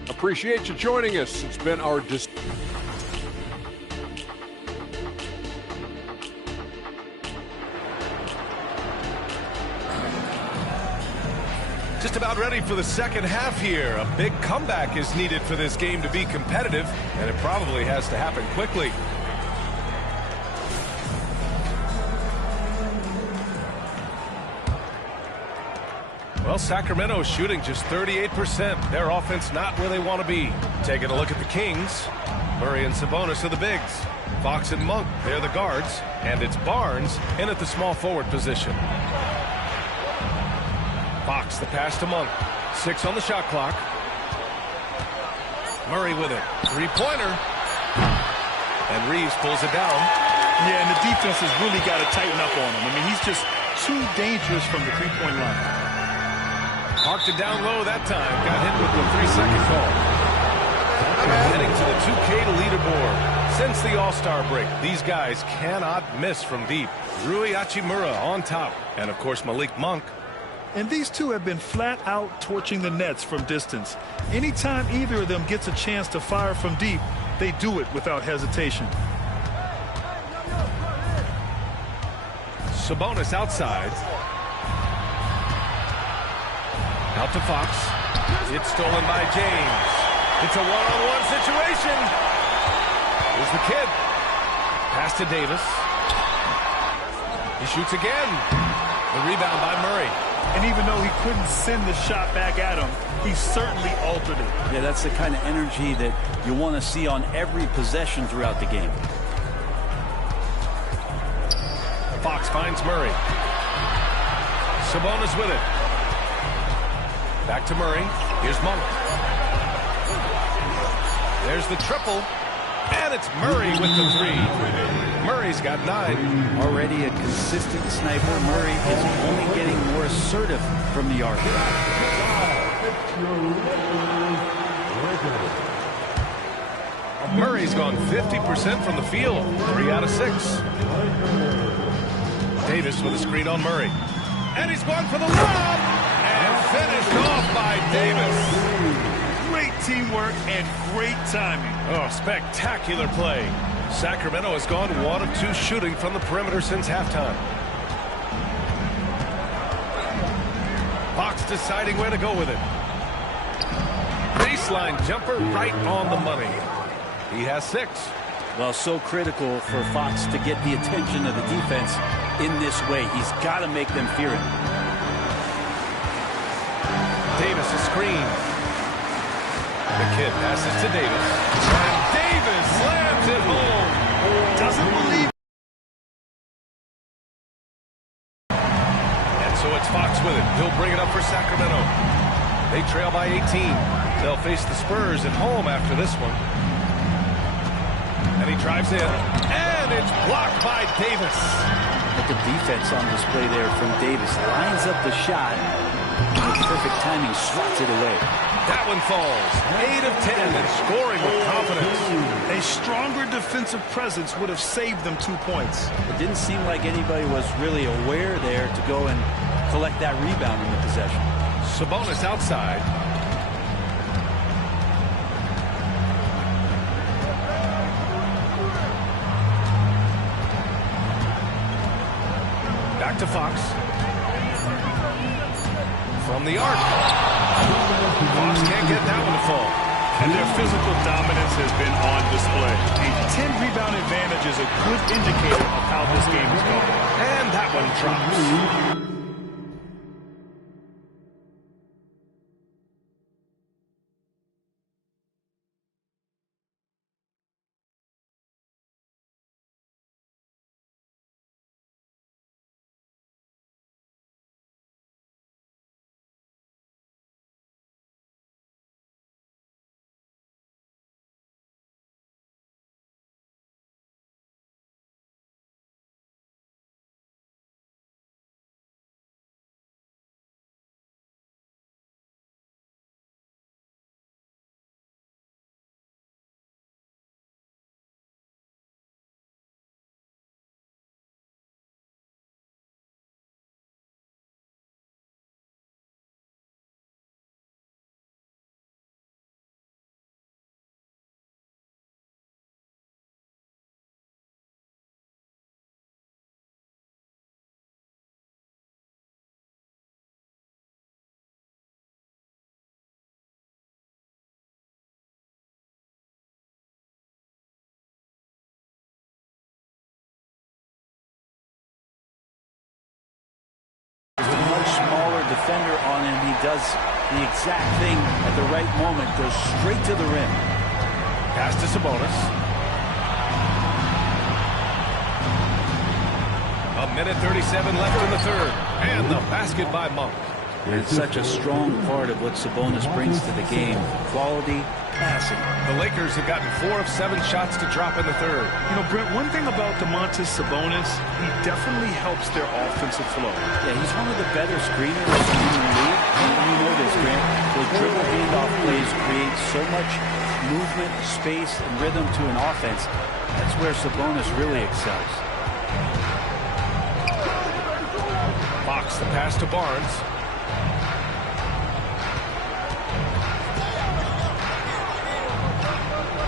Appreciate you joining us. It's been our... Just about ready for the second half here. A big comeback is needed for this game to be competitive, and it probably has to happen quickly. Well, Sacramento shooting just 38%. Their offense not where they want to be. Taking a look at the Kings. Murray and Sabonis are the bigs. Fox and Monk, they're the guards. And it's Barnes in at the small forward position. Fox, the pass to Monk. 6 on the shot clock. Murray with it. 3-pointer. And Reeves pulls it down. Yeah, and the defense has really got to tighten up on him. I mean, he's just too dangerous from the three-point line. Parked it down low that time. Got hit with the 3-second call. Heading to the 2K leaderboard. Since the All-Star break, these guys cannot miss from deep. Rui Hachimura on top. And, of course, Malik Monk. And these two have been flat out torching the nets from distance. Anytime either of them gets a chance to fire from deep, they do it without hesitation. Sabonis outside. Out to Fox. It's stolen by James. It's a one-on-one situation. Here's the kid. Pass to Davis. He shoots again. The rebound by Murray. And even though he couldn't send the shot back at him, he certainly altered it. Yeah, that's the kind of energy that you want to see on every possession throughout the game. Fox finds Murray. Sabonis with it. Back to Murray. Here's Monk. There's the triple. And it's Murray with the three. Murray's got 9. Already a consistent sniper, Murray is only getting more assertive from the arc. Murray's gone 50% from the field. 3 out of 6. Davis with a screen on Murray. And he's going for the lob. And finished off by Davis. Great teamwork and great timing. Oh, spectacular play. Sacramento has gone 1 of 2 shooting from the perimeter since halftime. Fox deciding where to go with it. Baseline jumper right on the money. He has 6. Well, so critical for Fox to get the attention of the defense in this way. He's got to make them fear him. Davis a screen. The kid passes to Davis. And Davis slams it home. Doesn't believe. And so it's Fox with it. He'll bring it up for Sacramento. They trail by 18. They'll face the Spurs at home after this one. And he drives in. And it's blocked by Davis. Look at the defense on display there from Davis. Lines up the shot. With perfect timing, swats it away. That one falls. 8 of 10 and scoring with confidence. A stronger defensive presence would have saved them 2 points. It didn't seem like anybody was really aware there to go and collect that rebound in the possession. Sabonis outside. Back to Fox. From the arc. Fox can't get that one to fall. And their physical dominance has been on display. A 10-rebound advantage is a good indicator of how this game is going. And that one drops. There's a much smaller defender on him. He does the exact thing at the right moment. Goes straight to the rim. Pass to Sabonis. 1:37 left in the third. And the basket by Monk. And it's such a strong part of what Sabonis brings to the game. Quality passing. The Lakers have gotten 4 of 7 shots to drop in the third. You know, Brent, one thing about Domantas Sabonis, he definitely helps their offensive flow. Yeah, he's one of the better screeners in the league. And you know this, Brent. Those dribble handoff plays create so much movement, space, and rhythm to an offense. That's where Sabonis really excels. Fox the pass to Barnes.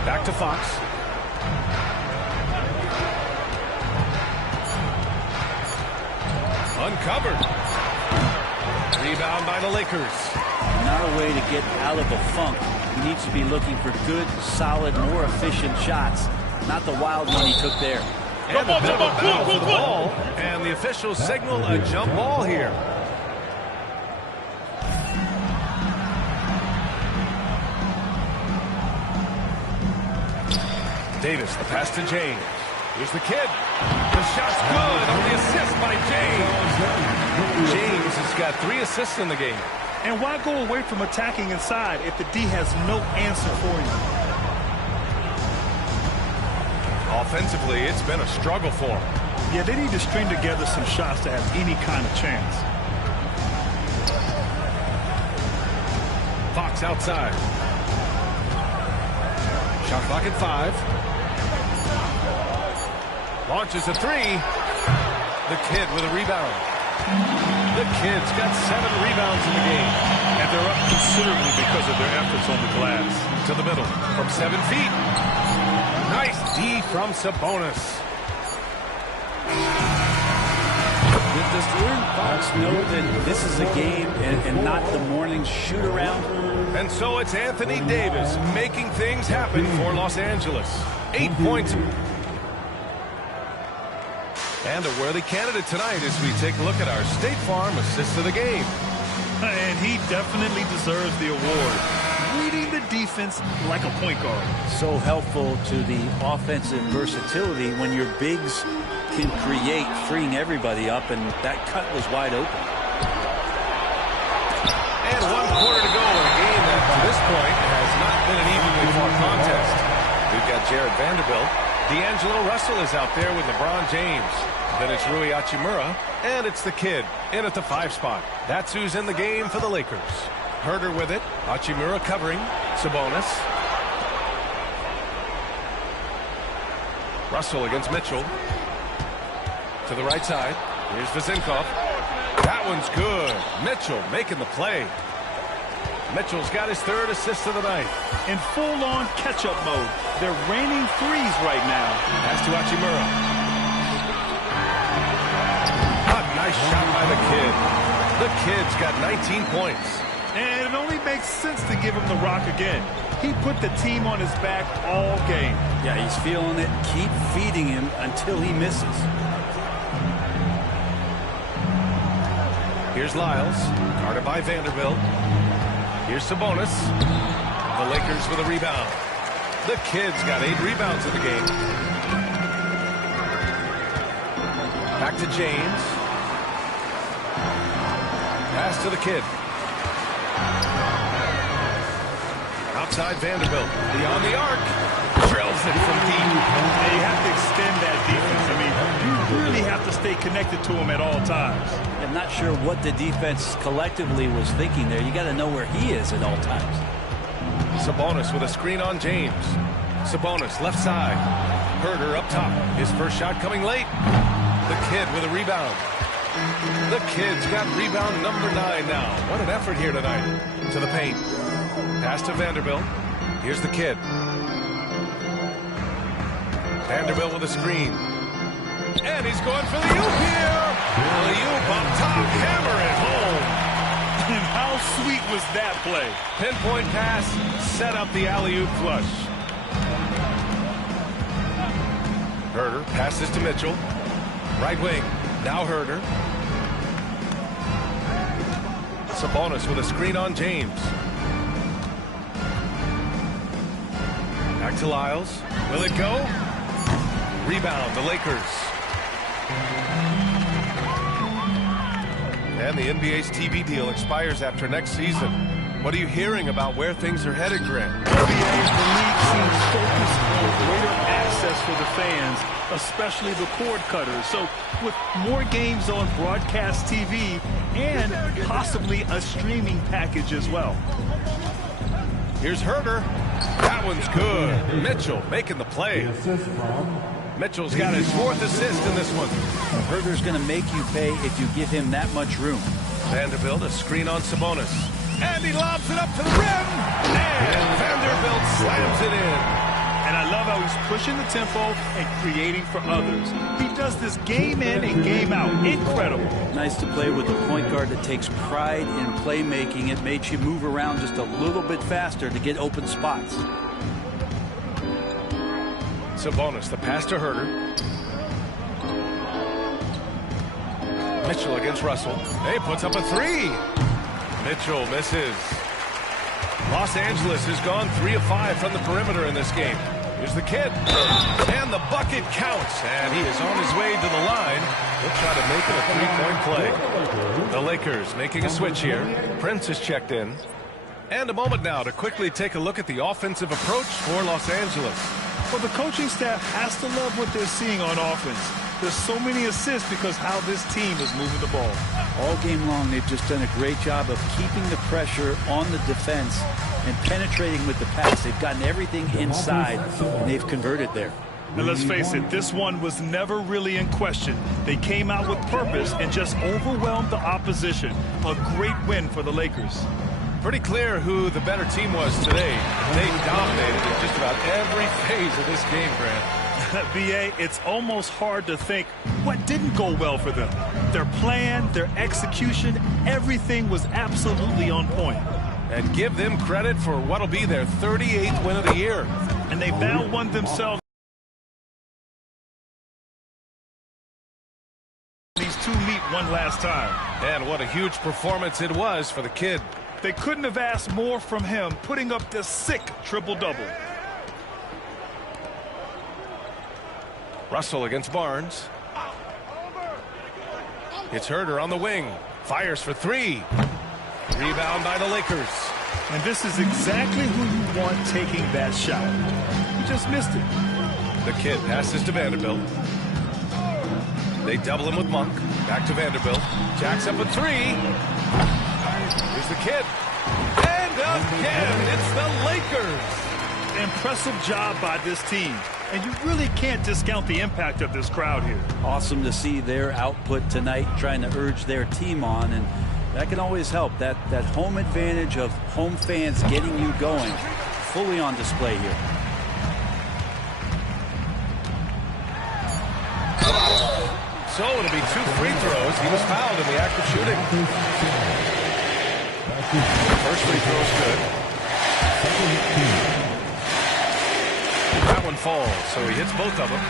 Back to Fox. Uncovered. Rebound by the Lakers. Not a way to get out of a funk. He needs to be looking for good, solid, more efficient shots. Not the wild one he took there. And a bit of a battle for the ball. And the officials signal a jump ball here. Davis, the pass to James. Here's the kid. The shot's good on the assist by James. James has got 3 assists in the game. And why go away from attacking inside if the D has no answer for you? Offensively, it's been a struggle for them. Yeah, they need to string together some shots to have any kind of chance. Fox outside. Shot clock at 5. Launches a 3. The kid with a rebound. The Kid's got 7 rebounds in the game. And they're up considerably because of their efforts on the glass. To the middle from 7 feet. Nice D from Sabonis. Does De'Aaron Fox know that this is a game and not the morning shoot-around? And so it's Anthony Davis making things happen for Los Angeles. 8 points. And a worthy candidate tonight as we take a look at our State Farm assist of the game. And he definitely deserves the award. Reading the defense like a point guard. So helpful to the offensive versatility when your bigs can create, freeing everybody up, and that cut was wide open. And 1 quarter to go in a game that, to this point, has not been an evenly fought contest. We've got Jared Vanderbilt. D'Angelo Russell is out there with LeBron James. Then it's Rui Hachimura, and it's the Kid in at the 5 spot. That's who's in the game for the Lakers. Herder with it. Hachimura covering. Sabonis. Russell against Mitchell. To the right side. Here's Vezenkov. That one's good. Mitchell making the play. Mitchell's got his 3rd assist of the night. In full-on catch-up mode. They're raining threes right now. Pass to Hachimura. A nice shot by the Kid. The Kid's got 19 points. And it only makes sense to give him the rock again. He put the team on his back all game. Yeah, he's feeling it. Keep feeding him until he misses. Here's Lyles, guarded by Vanderbilt. Here's Sabonis. The Lakers with a rebound. The Kid's got 8 rebounds in the game. Back to James. Pass to the Kid. Outside Vanderbilt. Beyond the arc. Drills it from deep. You have to extend that defense. I mean, you really have to stay connected to him at all times. I'm not sure what the defense collectively was thinking there. You got to know where he is at all times. Sabonis with a screen on James. Sabonis left side. Herder up top. His first shot coming late. The Kid with a rebound. The Kid's got rebound number 9 now. What an effort here tonight. To the paint. Pass to Vanderbilt. Here's the Kid. Vanderbilt with a screen. And he's going for the oop here. The oop up top. Hammer it home. And how sweet was that play? Pinpoint pass. Set up the alley-oop flush. Herder passes to Mitchell. Right wing. Now Herder. Sabonis with a screen on James. Back to Lyles. Will it go? Rebound, the Lakers. And the NBA's TV deal expires after next season. What are you hearing about where things are headed, Grant? The league seems focused on greater access for the fans, especially the cord cutters. So with more games on broadcast TV and possibly a streaming package as well. Here's Herder. That one's good. Mitchell making the play. Mitchell's got his 4th assist in this one. Herder's going to make you pay if you give him that much room. Vanderbilt, a screen on Sabonis. And he lobs it up to the rim. And Vanderbilt slams it in. And I love how he's pushing the tempo and creating for others. He does this game in and game out. Incredible. Nice to play with a point guard that takes pride in playmaking. It makes you move around just a little bit faster to get open spots. Sabonis, the pass to Herder. Mitchell against Russell. He puts up a 3. Mitchell misses. Los Angeles has gone 3 of 5 from the perimeter in this game. Here's the kid. And the bucket counts. And he is on his way to the line. He'll try to make it a three-point play. The Lakers making a switch here. Prince is checked in. And a moment now to quickly take a look at the offensive approach for Los Angeles. Well, the coaching staff has to love what they're seeing on offense. There's so many assists because how this team is moving the ball. All game long, they've just done a great job of keeping the pressure on the defense and penetrating with the pass. They've gotten everything inside, and they've converted there. And let's face it, this one was never really in question. They came out with purpose and just overwhelmed the opposition. A great win for the Lakers. Pretty clear who the better team was today. They dominated in just about every phase of this game, Grant. B.A., it's almost hard to think what didn't go well for them. Their plan, their execution, everything was absolutely on point. And give them credit for what'll be their 38th win of the year. And they've now won themselves. These two meet one last time. And what a huge performance it was for the kid. They couldn't have asked more from him, putting up this sick triple-double. Russell against Barnes. It's Herter on the wing. Fires for three. Rebound by the Lakers. And this is exactly who you want taking that shot. He just missed it. The kid passes to Vanderbilt. They double him with Monk. Back to Vanderbilt. Jacks up a three. Here's the kid. And again, it's the Lakers. Impressive job by this team. And you really can't discount the impact of this crowd here. Awesome to see their output tonight, trying to urge their team on, and that can always help. That home advantage of home fans getting you going, fully on display here. So it'll be 2 free throws. He was fouled in the act of shooting. First free throw is good. That one falls, so he hits both of them.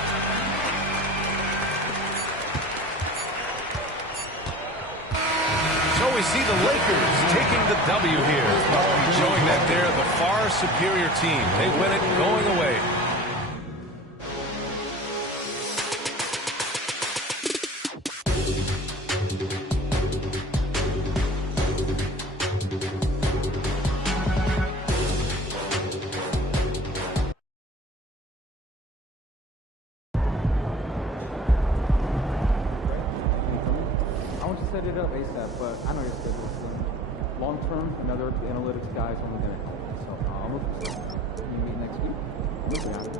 So we see the Lakers taking the W here, showing that they're the far superior team. They win it going away. Set it up ASAP, but I know your schedule. So long term, another analytics guy is only going to. So I'm looking for it. Can you meet next week? I'm looking at it.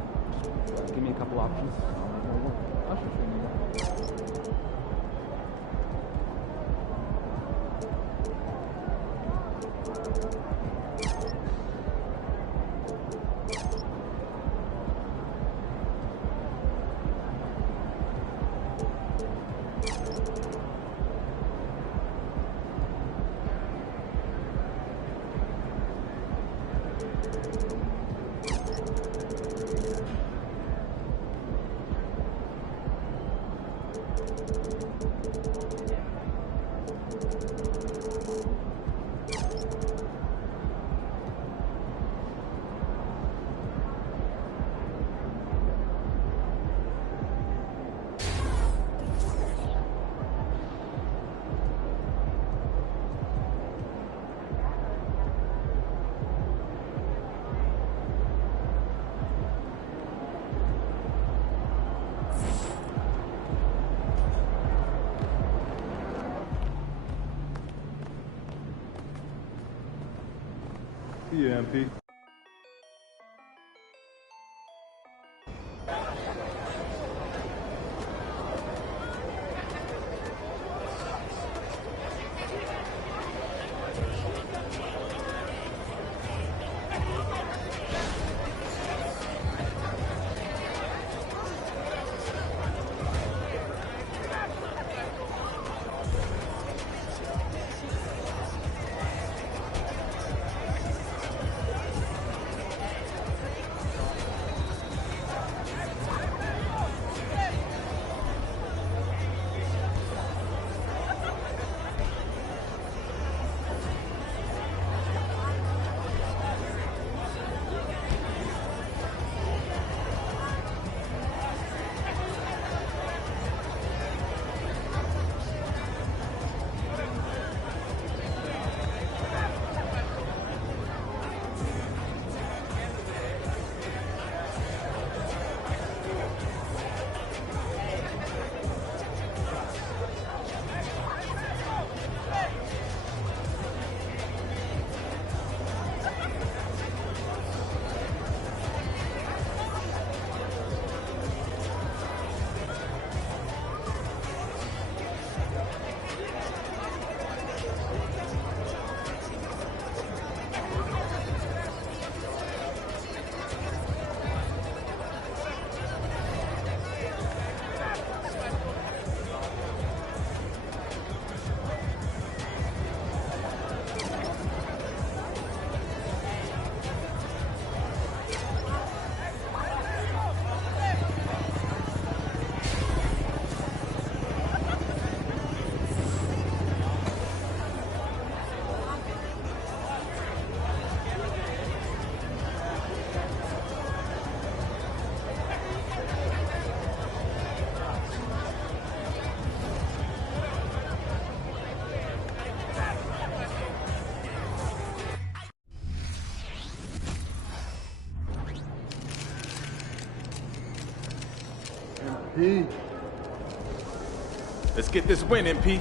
Just, give me a couple options. I'll show you. Yeah, MP. Let's get this win, MP.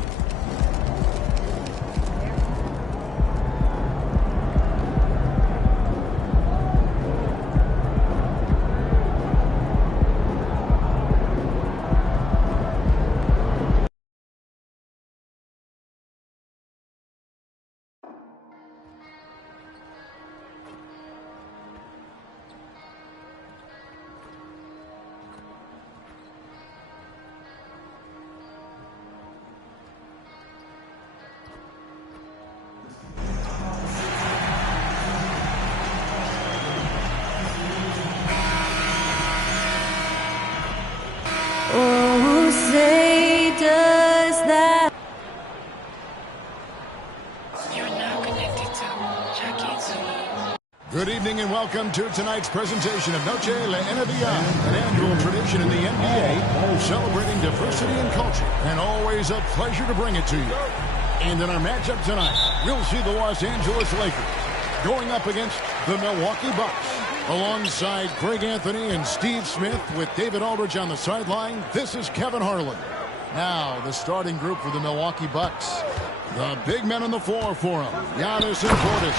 Oh, say does that. You're now connected to Jackie Zulu. Good evening and welcome to tonight's presentation of Noche La NBA, an annual tradition in the NBA celebrating diversity and culture, and always a pleasure to bring it to you. And in our matchup tonight, we'll see the Los Angeles Lakers going up against the Milwaukee Bucks. Alongside Greg Anthony and Steve Smith with David Aldridge on the sideline, this is Kevin Harlan. Now, the starting group for the Milwaukee Bucks. The big men on the floor for them, Giannis and Portis.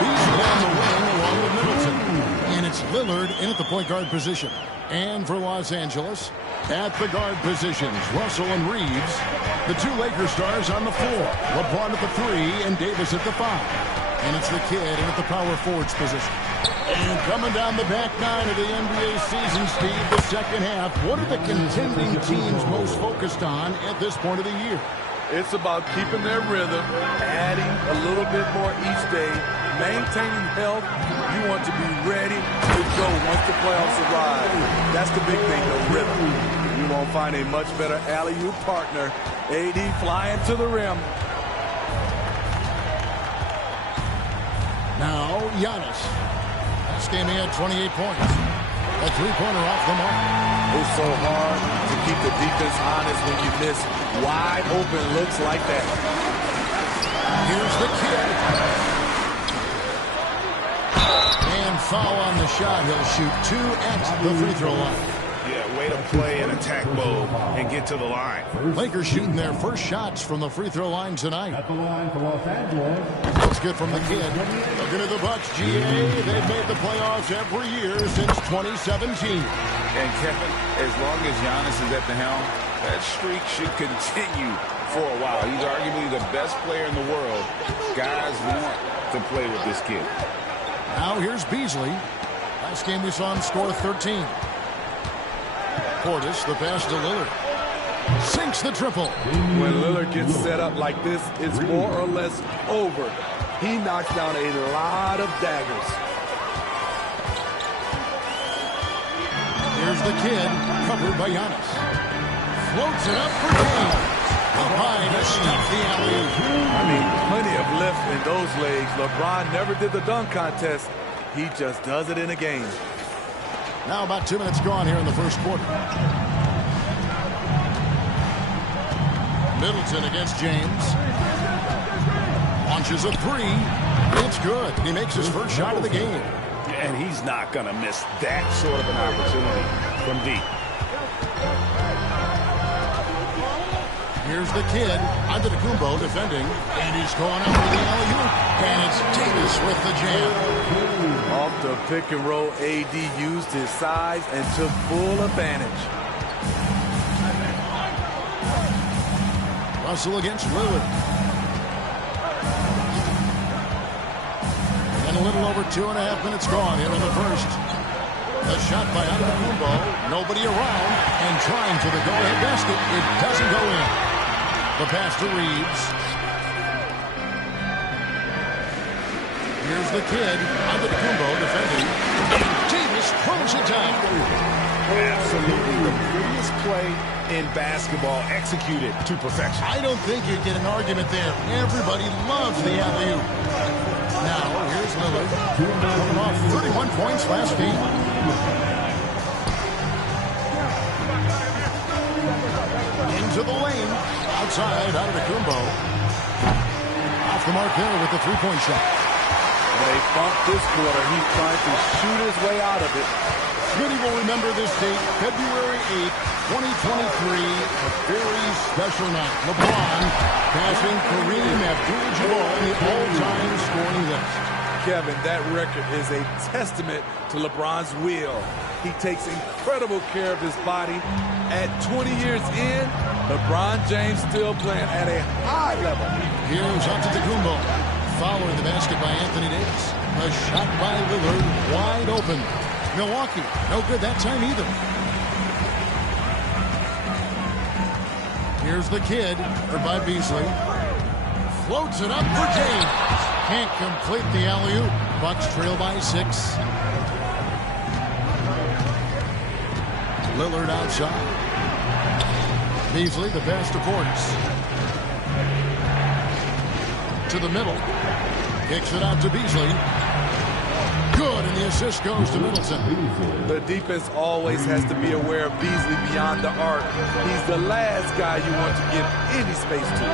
Beasley on the wing along with Middleton. And it's Lillard in at the point guard position. And for Los Angeles, at the guard positions, Russell and Reeves. The two Lakers stars on the floor, LeBron at the 3 and Davis at the 5. And it's the kid in at the power forwards position. And coming down the back nine of the NBA season, Steve, the second half, what are the contending teams most focused on at this point of the year? It's about keeping their rhythm, adding a little bit more each day, maintaining health. You want to be ready to go once the playoffs arrive. That's the big thing, the rhythm. You won't find a much better alley-oop partner. AD flying to the rim. Now, Giannis. Last game he had 28 points. A three-pointer off the mark. It's so hard to keep the defense honest when you miss wide open looks like that. Here's the kid. And foul on the shot. He'll shoot 2 at the free throw line. Yeah, way to play in attack mode and get to the line. Lakers shooting their first shots from the free throw line tonight. At the line for Los Angeles. Looks good from the kid. Looking at the Bucks, GA. They've made the playoffs every year since 2017. And Kevin, as long as Giannis is at the helm, that streak should continue for a while. He's arguably the best player in the world. Guys want to play with this kid. Now here's Beasley. Last game we saw him score 13. Portis, the pass to Lillard. Sinks the triple. When Lillard gets set up like this, it's more or less over. He knocks down a lot of daggers. Here's the kid, covered by Giannis. Floats it up for James. Up high to stop the alley-oop. I mean, plenty of lift in those legs. LeBron never did the dunk contest. He just does it in a game. Now about 2 minutes gone here in the first quarter. Middleton against James. Launches a 3. It's good. He makes his first shot of the game. And he's not going to miss that sort of an opportunity from deep. Here's the kid, Antetokounmpo defending, and he's going out for the alley-oop, and it's Davis with the jam. Off the pick and roll, AD used his size and took full advantage. Russell against Lillard. And a little over 2.5 minutes gone here in the first. The shot by Antetokounmpo, nobody around, and trying for the go-ahead basket. It doesn't go in. The pass to Reeves. Here's the kid, Antetokounmpo defending. Davis throws it down. Absolutely the prettiest play in basketball, executed to perfection. I don't think you'd get an argument there. Everybody loves the alley-oop. Now, here's Lillard. Coming off 31 points last game. Into the lane. Outside, Antetokounmpo. Off the mark there with the three-point shot. And They bumped this quarter. He's trying to shoot his way out of it. Smitty will remember this date, February 8th, 2023, a very special night. LeBron passing Kareem Abdul-Jabbar in the all-time scoring list. Kevin, that record is a testament to LeBron's will. He takes incredible care of his body. At 20 years in, LeBron James still playing at a high level. Here's Antetokounmpo, following the basket by Anthony Davis. A shot by Lillard, wide open. Milwaukee, no good that time either. Here's the kid, or by Beasley. Floats it up for James. Can't complete the alley-oop. Bucks trail by 6. Lillard outside. Beasley, the pass to Portis. To the middle. Kicks it out to Beasley. Good, and the assist goes to Middleton. The defense always has to be aware of Beasley beyond the arc. He's the last guy you want to give any space to.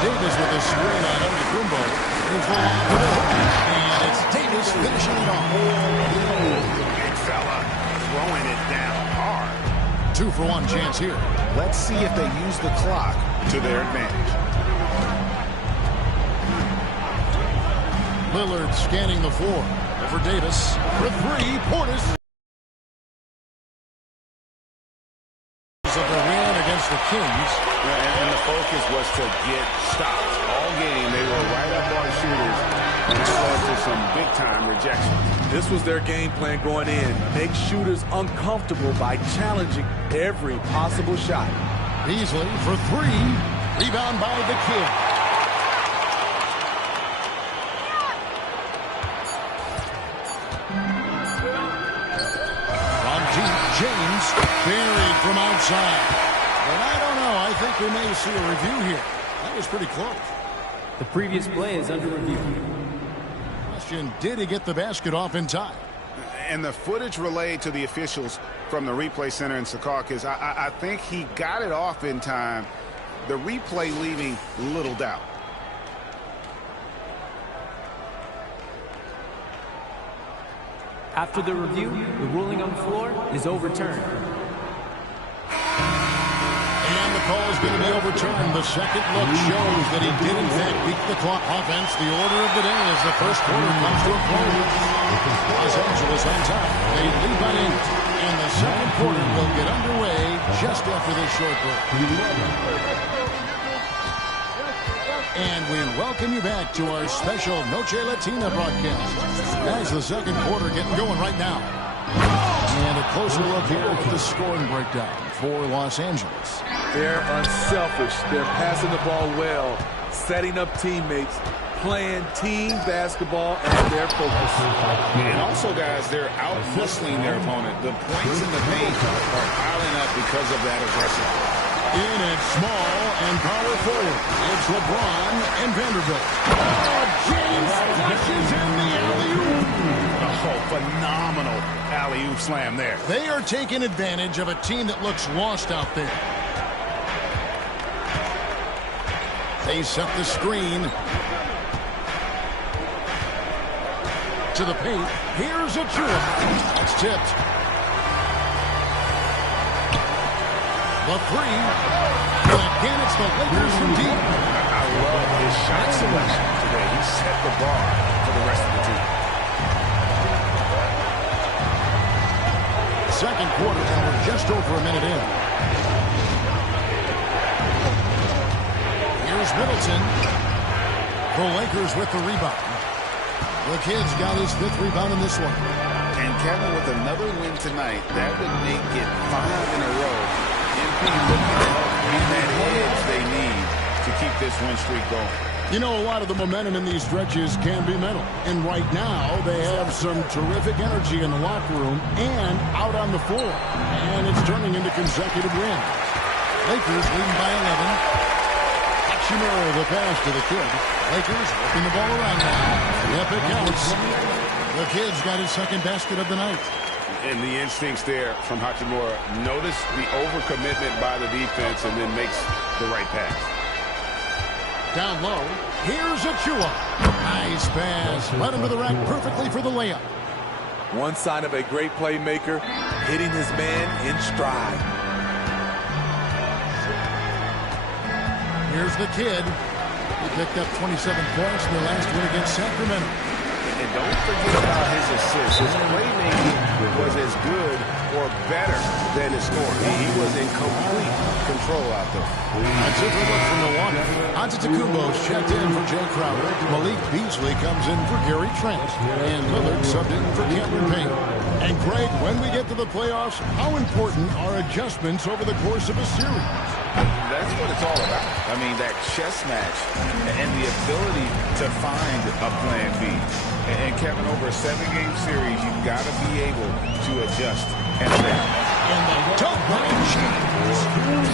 Davis with a screen on Antetokounmpo. Here's the line to the hook. And it's Davis finishing it off. Big fella throwing it down hard. 2-for-1 chance here. Let's see if they use the clock to their advantage. Lillard scanning the floor. Over Davis. For 3, Portis. Of the win against the Kings. And the focus was to get stops. All game, they were right up on shooters, and it led to some big-time rejections. This was their game plan going in. Make shooters uncomfortable by challenging every possible shot. Beasley for 3. Rebound by the kid. On deep, James buried from outside. But I don't know. I think we may see a review here. That was pretty close. The previous play is under review. Question, did he get the basket off in time? And the footage relayed to the officials from the replay center in Secaucus, I think he got it off in time. The replay leaving little doubt. After the review, the ruling on the floor is overturned. And the call is going to be overturned. The second look shows that he did, in fact, beat the clock. Offense, the order of the day as the first quarter comes to a close. Los Angeles on top. They lead by 8. And the second quarter will get underway just after this short break. And we welcome you back to our special Noche Latina broadcast. As the second quarter getting going right now. And a closer look here at the scoring breakdown for Los Angeles. They're unselfish. They're passing the ball well, setting up teammates, playing team basketball, and they're focused. And also, guys, they're out-hustling their opponent. The points in the paint are piling up because of that aggression. In at small and power forward, it's LeBron and Vanderbilt. Oh, James flushes in the alley-oop. Oh, phenomenal alley-oop slam there. They are taking advantage of a team that looks lost out there. They set the screen. To the paint. Here's a Chua. That's tipped. The 3. And again, it's the Lakers from deep. I love his shot selection today. He set the bar for the rest of the team. Second quarter, and we're just over a minute in. Here's Middleton. The Lakers with the rebound. The kid's got his 5th rebound in this one. And Kevin, with another win tonight, that would make it 5 in a row. MP looking to help get that edge they need to keep this win streak going. You know, a lot of the momentum in these stretches can be mental. And right now, they have some terrific energy in the locker room and out on the floor. And it's turning into consecutive wins. Lakers leading by 11. Hachimura, the pass to the kid. Lakers working the ball around now. Yep, it counts. The kid's got his second basket of the night. And the instincts there from Hachimura. Notice the overcommitment by the defense and then makes the right pass. Down low, Here's Achua. Nice pass. Led him to the rack perfectly for the layup. One sign of a great playmaker, hitting his man in stride. Here's the kid. He picked up 27 points in the last win against Sacramento. And don't forget about his assists. His playmaking was as good or better than his scoring. He was in complete control out there. That's it for look from Milwaukee. Antetokounmpo's checked in for Jay Crowder. Malik Beasley comes in for Gary Trent. And Lillard subbed in for Cameron Payne. And Greg, when we get to the playoffs, how important are adjustments over the course of a series? That's what it's all about. I mean, that chess match and the ability to find a plan B. And Kevin, over a 7-game series, you've got to be able to adjust and adapt. And they don't mind James.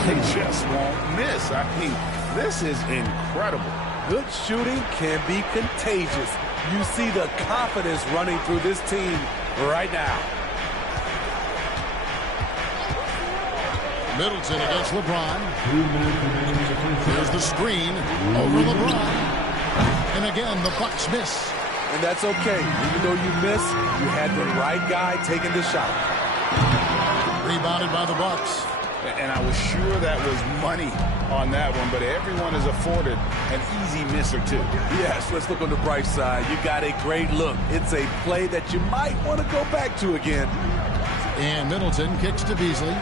They just won't miss. I mean, this is incredible. Good shooting can be contagious. You see the confidence running through this team right now. Middleton against LeBron. Here's the screen over LeBron. And again, the Bucks miss. And that's okay. Even though you miss, you had the right guy taking the shot. Rebounded by the Bucks. And I was sure that was money on that one, but everyone is afforded an easy miss or two. Yes, let's look on the bright side. You got a great look. It's a play that you might want to go back to again. And Middleton kicks to Beasley.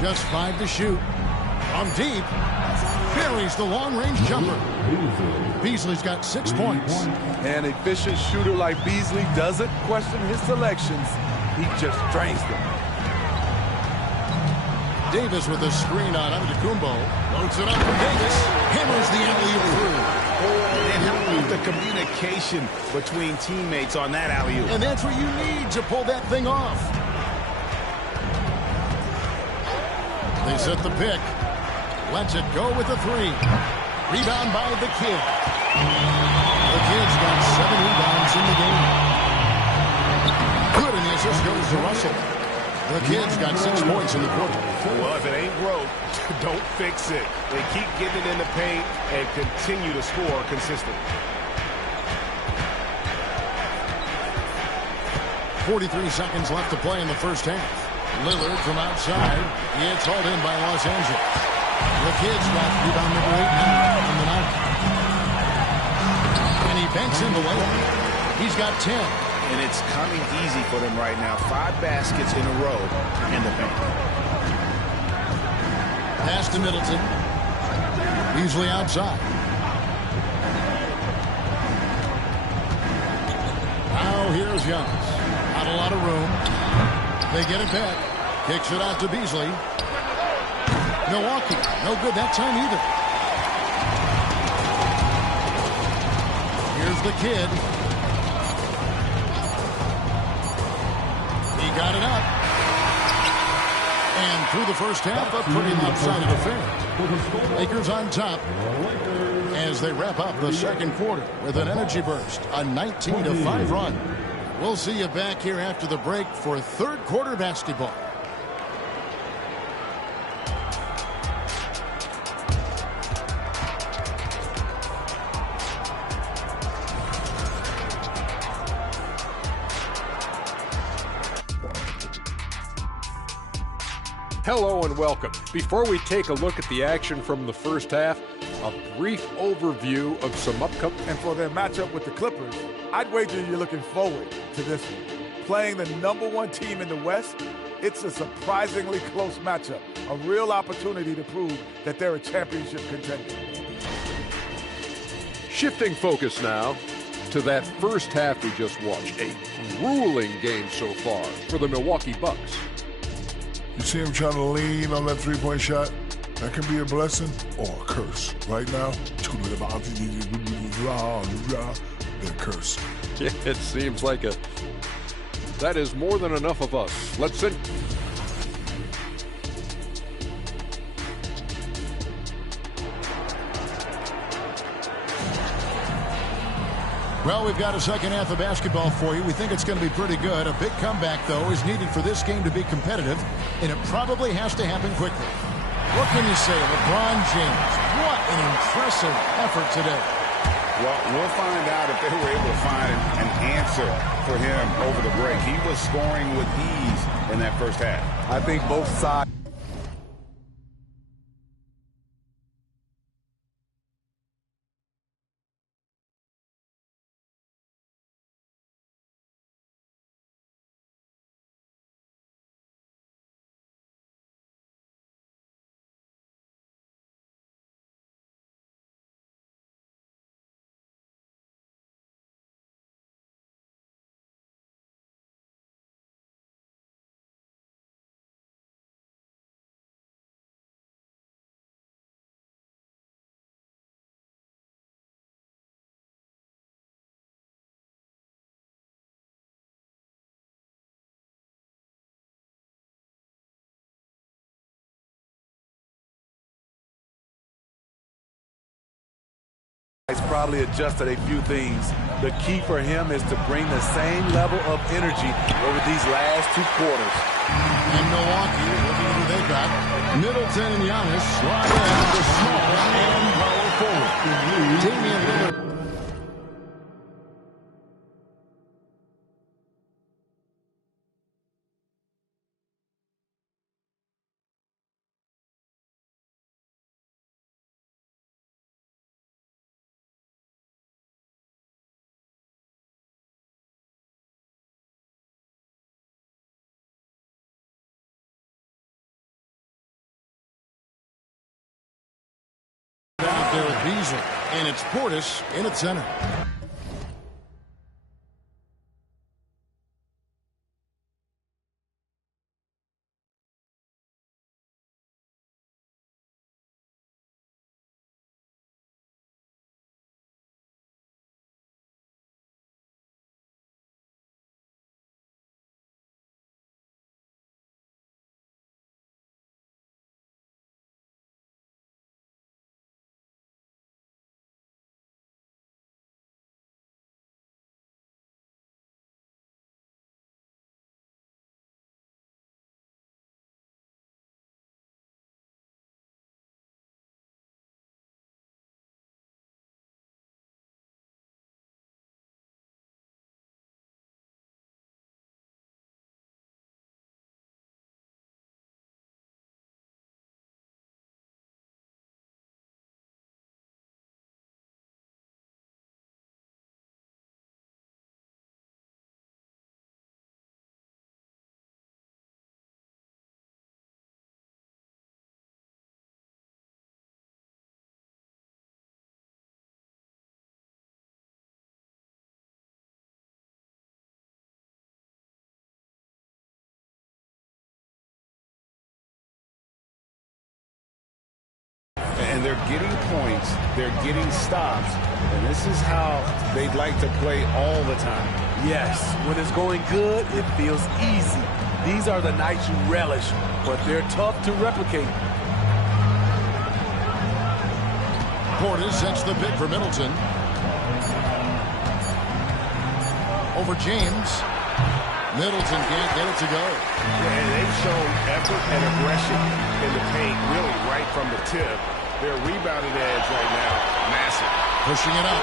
Just 5 to shoot. From deep, buries the long-range jumper. Beasley's got 6 points. An efficient shooter like Beasley doesn't question his selections. He just drains them. Davis with a screen on Antetokounmpo. Loads it up for Davis. Hammers the alley-oop through. And how about the communication between teammates on that alley-oop? And that's what you need to pull that thing off. They set the pick. Lets it go with the 3. Rebound by the kid. The kid's got 7 rebounds in the game. Good, and the assist goes to Russell. The kid's got 6 points in the quarter. Well, if it ain't broke, don't fix it. They keep getting it in the paint and continue to score consistently. 43 seconds left to play in the first half. Lillard from outside. It's hauled in by Los Angeles. The kid's got rebound number 8 now from the night. And he banks in the layup. He's got 10. And it's coming easy for them right now. 5 baskets in a row in the paint. Pass to Middleton. Beasley outside. Now here's Giannis. Not a lot of room. They get it back. Kicks it out to Beasley. Milwaukee, no good that time either. Here's the kid. He got it up. And through the first half, a pretty lopsided affair. Lakers on top as they wrap up the second quarter with an energy burst, a 19-5 run. We'll see you back here after the break for third quarter basketball. Hello and welcome. Before we take a look at the action from the first half, a brief overview of some upcoming. And for their matchup with the Clippers, I'd wager you're looking forward to this one. Playing the #1 team in the West, it's a surprisingly close matchup. A real opportunity to prove that they're a championship contender. Shifting focus now to that first half we just watched. A grueling game so far for the Milwaukee Bucks. You see him trying to lean on that three-point shot? That can be a blessing or a curse. Right now, a curse. It seems like that is more than enough of us. Let's see. Well, we've got a second half of basketball for you. We think it's going to be pretty good. A big comeback, though, is needed for this game to be competitive, and it probably has to happen quickly. What can you say? LeBron James, what an impressive effort today. Well, we'll find out if they were able to find an answer for him over the break. He was scoring with ease in that first half. I think both sides. He's probably adjusted a few things. The key for him is to bring the same level of energy over these last 2 quarters. And Milwaukee, looking at who they got. Middleton and Giannis slide in with the small and power forward. Damian Lillard. Out there with Beasley, and it's Portis in at center. And they're getting points, they're getting stops, and this is how they'd like to play all the time. Yes, when it's going good, it feels easy. These are the nights you relish, but they're tough to replicate. Portis sets the pick for Middleton. Over James. Middleton can't get it to go. And they've shown effort and aggression in the paint, really right from the tip. Their rebounding edge right now, massive. Pushing it up.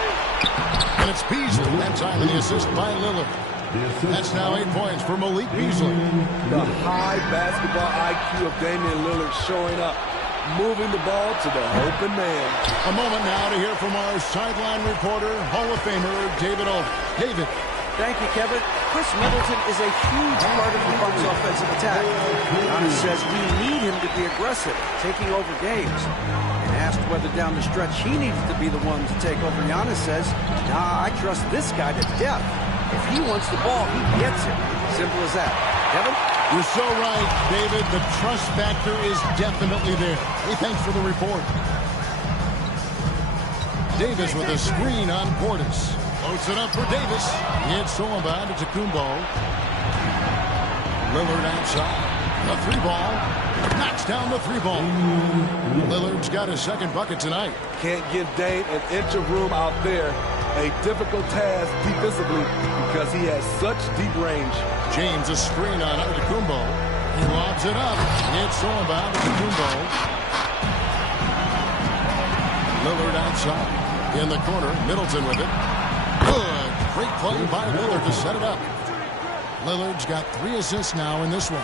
And it's Beasley. That time the assist by Lillard. That's now 8 points for Malik Beasley. The high basketball IQ of Damian Lillard showing up, moving the ball to the open man. A moment now to hear from our sideline reporter, Hall of Famer David Aldridge. David. Thank you, Kevin. Chris Middleton is a huge part of the Bucks' offensive attack. Giannis says we need him to be aggressive, taking over games. And asked whether down the stretch he needs to be the one to take over, Giannis says, nah, I trust this guy to death. If he wants the ball, he gets it. Simple as that. Kevin? You're so right, David. The trust factor is definitely there. Hey, thanks for the report. Davis with a screen on Portis. Floats it up for Davis. It's Solomon to Kumbo. Lillard outside. The 3-ball. Knocks down the 3-ball. Lillard's got his second bucket tonight. Can't give Dame an inch of room out there. A difficult task defensively because he has such deep range. James a screen on Antetokounmpo. He lobs it up. It's Solomon to Kumbo. Lillard outside. In the corner, Middleton with it. Good. Great play by Lillard to set it up. Lillard's got 3 assists now in this one.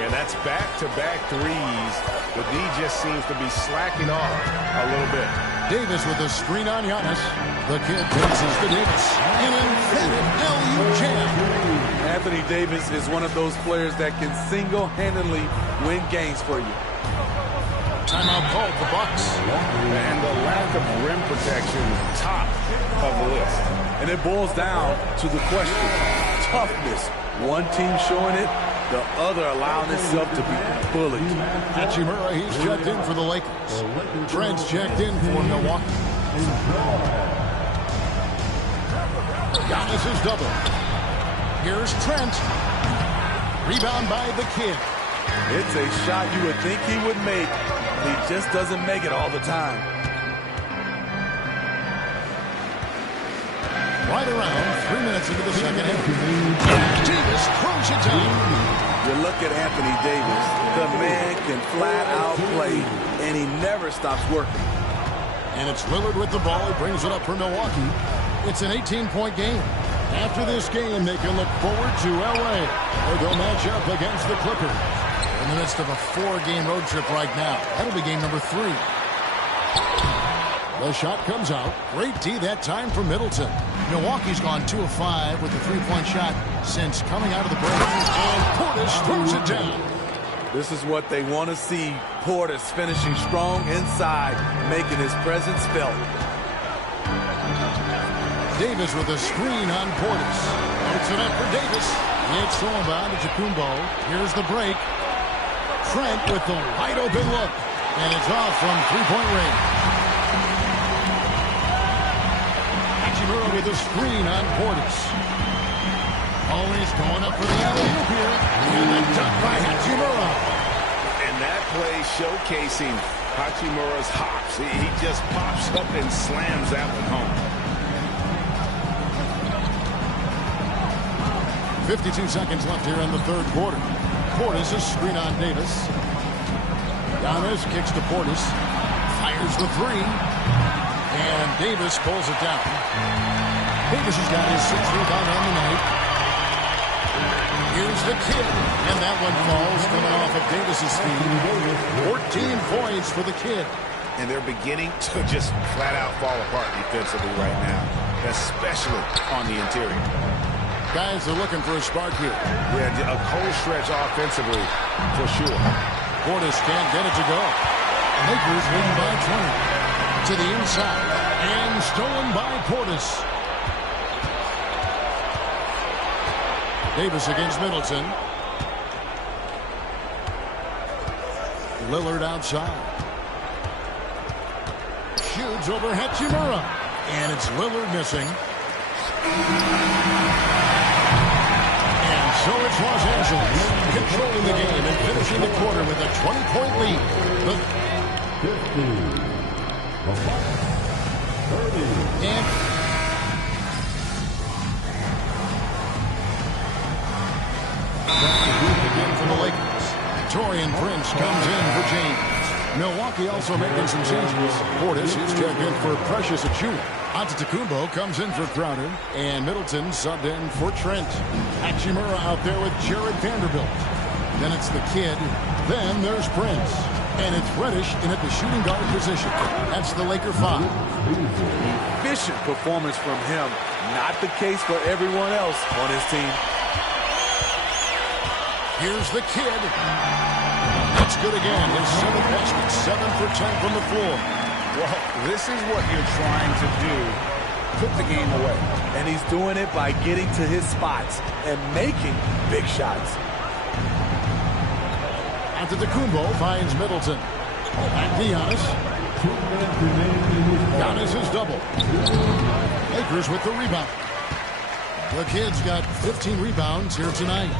Yeah, that's back-to-back threes. The D just seems to be slacking off a little bit. Davis with a screen on Giannis. The kid passes to Davis. An emphatic LU jam. Anthony Davis is one of those players that can single-handedly win games for you. Timeout called the Bucks. And the lack of rim protection, top of the list. And it boils down to the question, toughness. One team showing it, the other allowing itself to be bullied. Hachimura, he's checked in for the Lakers. Trent's checked in for Milwaukee. Giannis is double. Here's Trent. Rebound by the kid. It's a shot you would think he would make. He just doesn't make it all the time. Right around 3 minutes into the second half. Davis throws it down. You look at Anthony Davis. The man can flat out play, and he never stops working. And it's Lillard with the ball. He brings it up for Milwaukee. It's an 18-point game. After this game, they can look forward to L.A., where they'll match up against the Clippers. In the midst of a 4-game road trip right now. That'll be game number 3. The shot comes out. Great D that time for Middleton. Milwaukee's gone 2 of 5 with the 3-point shot since coming out of the break. And Portis throws it down. This is what they want to see. Portis finishing strong inside, making his presence felt. Davis with a screen on Portis. Puts it up for Davis. It's thrown by to Kumbo. Here's the break. Trent with the wide open look. And it's off from 3-point range. Hachimura with a screen on Portis. Always going up for the alley-oop here. And the dunk by Hachimura. And that play showcasing Hachimura's hops. He just pops up and slams that one home. 52 seconds left here in the third quarter. Portis a screen on Davis. Giannis kicks to Portis. Fires the 3. And Davis pulls it down. Davis has got his 6th rebound on the night. Here's the kid. And that one falls coming off of Davis's feet. 14 points for the kid. And they're beginning to just flat out fall apart defensively right now, especially on the interior. Guys are looking for a spark here. Yeah, a cold stretch offensively, for sure. Portis can't get it to go. Lakers win by 20. To the inside. And stolen by Portis. Davis against Middleton. Lillard outside. Shoots over Hachimura. And it's Lillard missing. So it's Los Angeles controlling the game and finishing the quarter with a 20-point lead. And again for the Lakers. Taurean Prince comes in for James. Milwaukee also making some changes. Portis is checked in for Precious Achiuwa. Antetokounmpo comes in for Crowder, and Middleton subbed in for Trent. Hachimura out there with Jared Vanderbilt. Then it's the kid. Then there's Prince. And it's Reddish in at the shooting guard position. That's the Laker 5. Efficient performance from him. Not the case for everyone else on his team. Here's the kid. That's good again. His 7th basket, 7 for 10 from the floor. Well, this is what you're trying to do. Put the game away. And he's doing it by getting to his spots and making big shots. Antetokounmpo finds Middleton. Back to Giannis. Giannis is double. Lakers with the rebound. The kid's got 15 rebounds here tonight.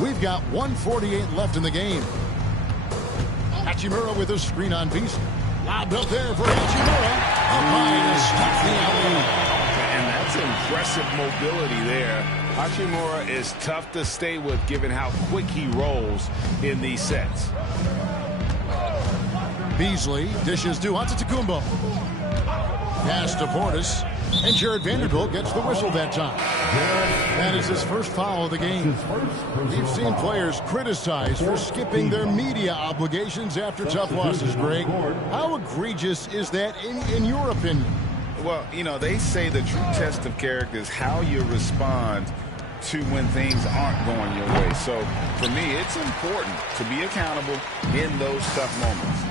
We've got 1:48 left in the game. Hachimura with a screen on Beasley. Lobbed up there for Hachimura. Up high to stop the alley. And that's impressive mobility there. Hachimura is tough to stay with given how quick he rolls in these sets. Beasley dishes to Antetokounmpo. Pass to Portis. And Jared Vanderbilt gets the whistle that time. That is his first foul of the game. We've seen players criticized for skipping their media obligations after tough losses, Greg. How egregious is that in your opinion? Well, you know, they say the true test of character is how you respond to when things aren't going your way. So, for me, it's important to be accountable in those tough moments.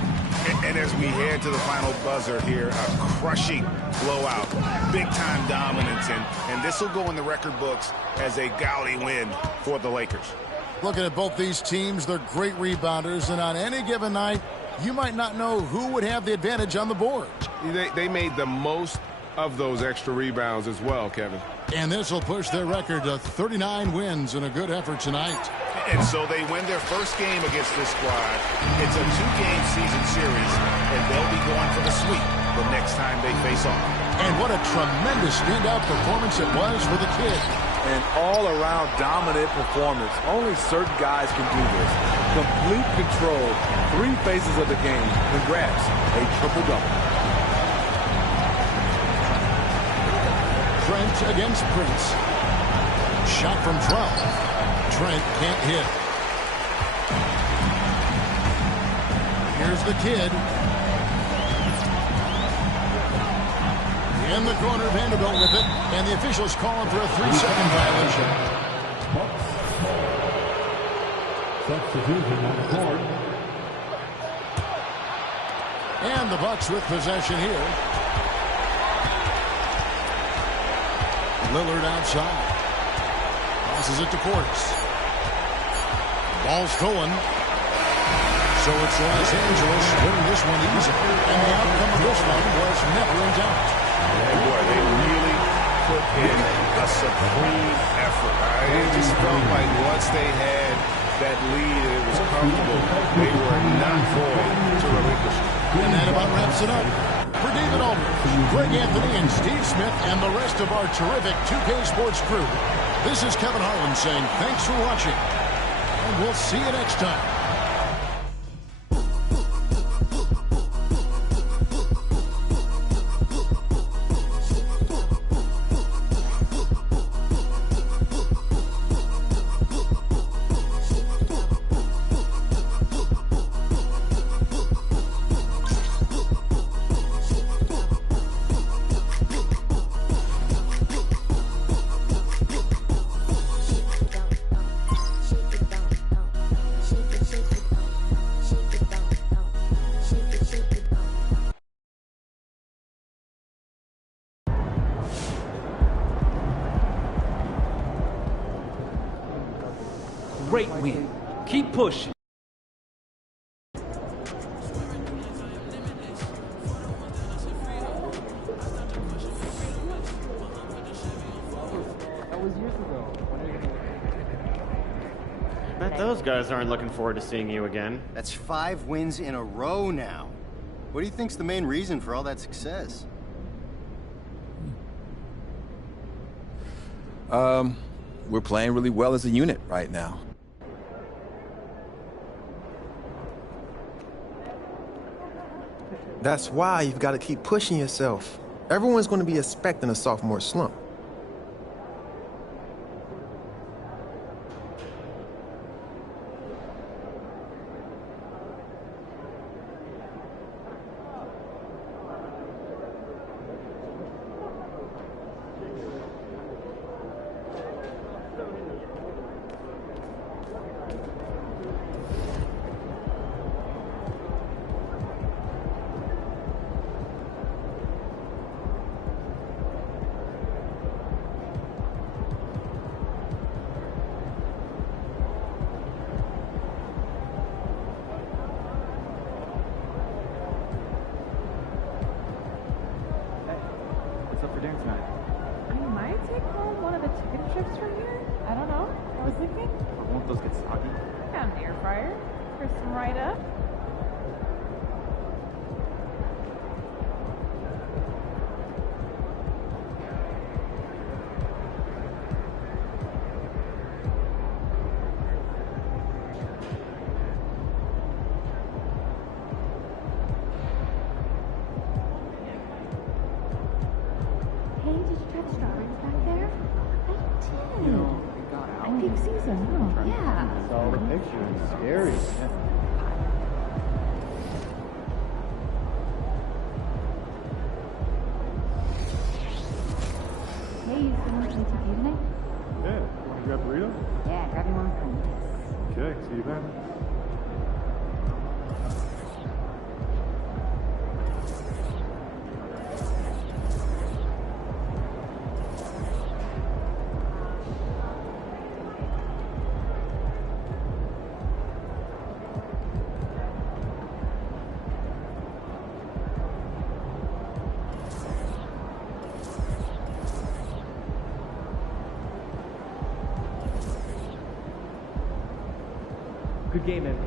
And as we head to the final buzzer here, a crushing blowout, big-time dominance, and this will go in the record books as a gaudy win for the Lakers. Looking at both these teams, they're great rebounders, and on any given night, you might not know who would have the advantage on the board. They made the most of those extra rebounds as well, Kevin. And this will push their record to 39 wins in a good effort tonight. And so they win their first game against this squad. It's a 2-game season series, and they'll be going for the sweep the next time they face off. And what a tremendous standout performance it was for the kid. An all-around dominant performance. Only certain guys can do this. Complete control, 3 phases of the game. Congrats, a triple-double. Trent against Prince. Shot from 12. Trent can't hit. Here's the kid. In the corner, Vanderbilt with it. And the officials calling for a 3-second violation. Substitution on the court. And the Bucks with possession here. Lillard outside. Passes it to Portis. Ball stolen. So it's Los Angeles winning this one easy. And the outcome of this one was never in doubt. And boy, they really put in a supreme effort. It just felt like once they had that lead and it was comfortable, they were not going to relinquish it. And that about wraps it up. For David Aldridge, Greg Anthony, and Steve Smith, and the rest of our terrific 2K Sports crew, this is Kevin Harlan saying thanks for watching, and we'll see you next time. Great win. Keep pushing. Bet those guys aren't looking forward to seeing you again. That's 5 wins in a row now. What do you think's the main reason for all that success? We're playing really well as a unit right now. That's why you've got to keep pushing yourself. Everyone's going to be expecting a sophomore slump. closer. Oh, yeah. Saw the picture. It's scary. Yeah. Hey, you still want some tea tonight? Yeah. You want to grab burrito? Yeah, grab me one. Okay. See you then. Good game, MP.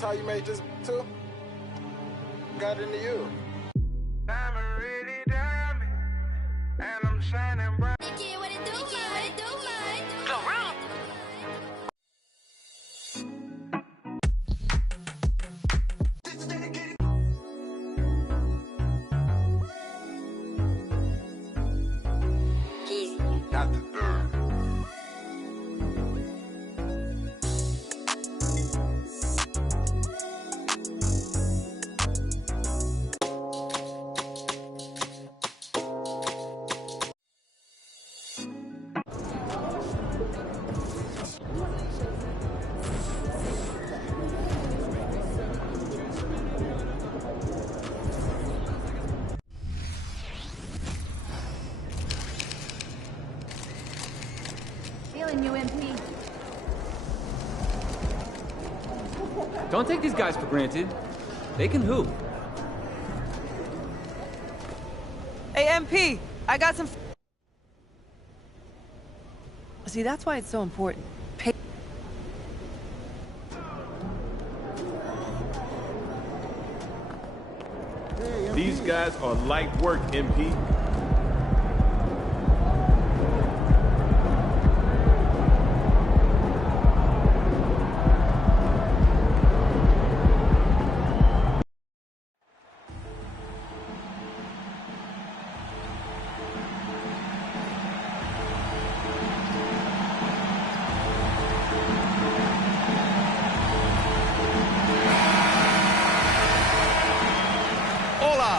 How you made this too? Got into you. And I'm shining bright. Not the third. Feeling you, MP. Don't take these guys for granted. They can hoop. Hey, MP, I got some... See, that's why it's so important. These guys are light work, MP.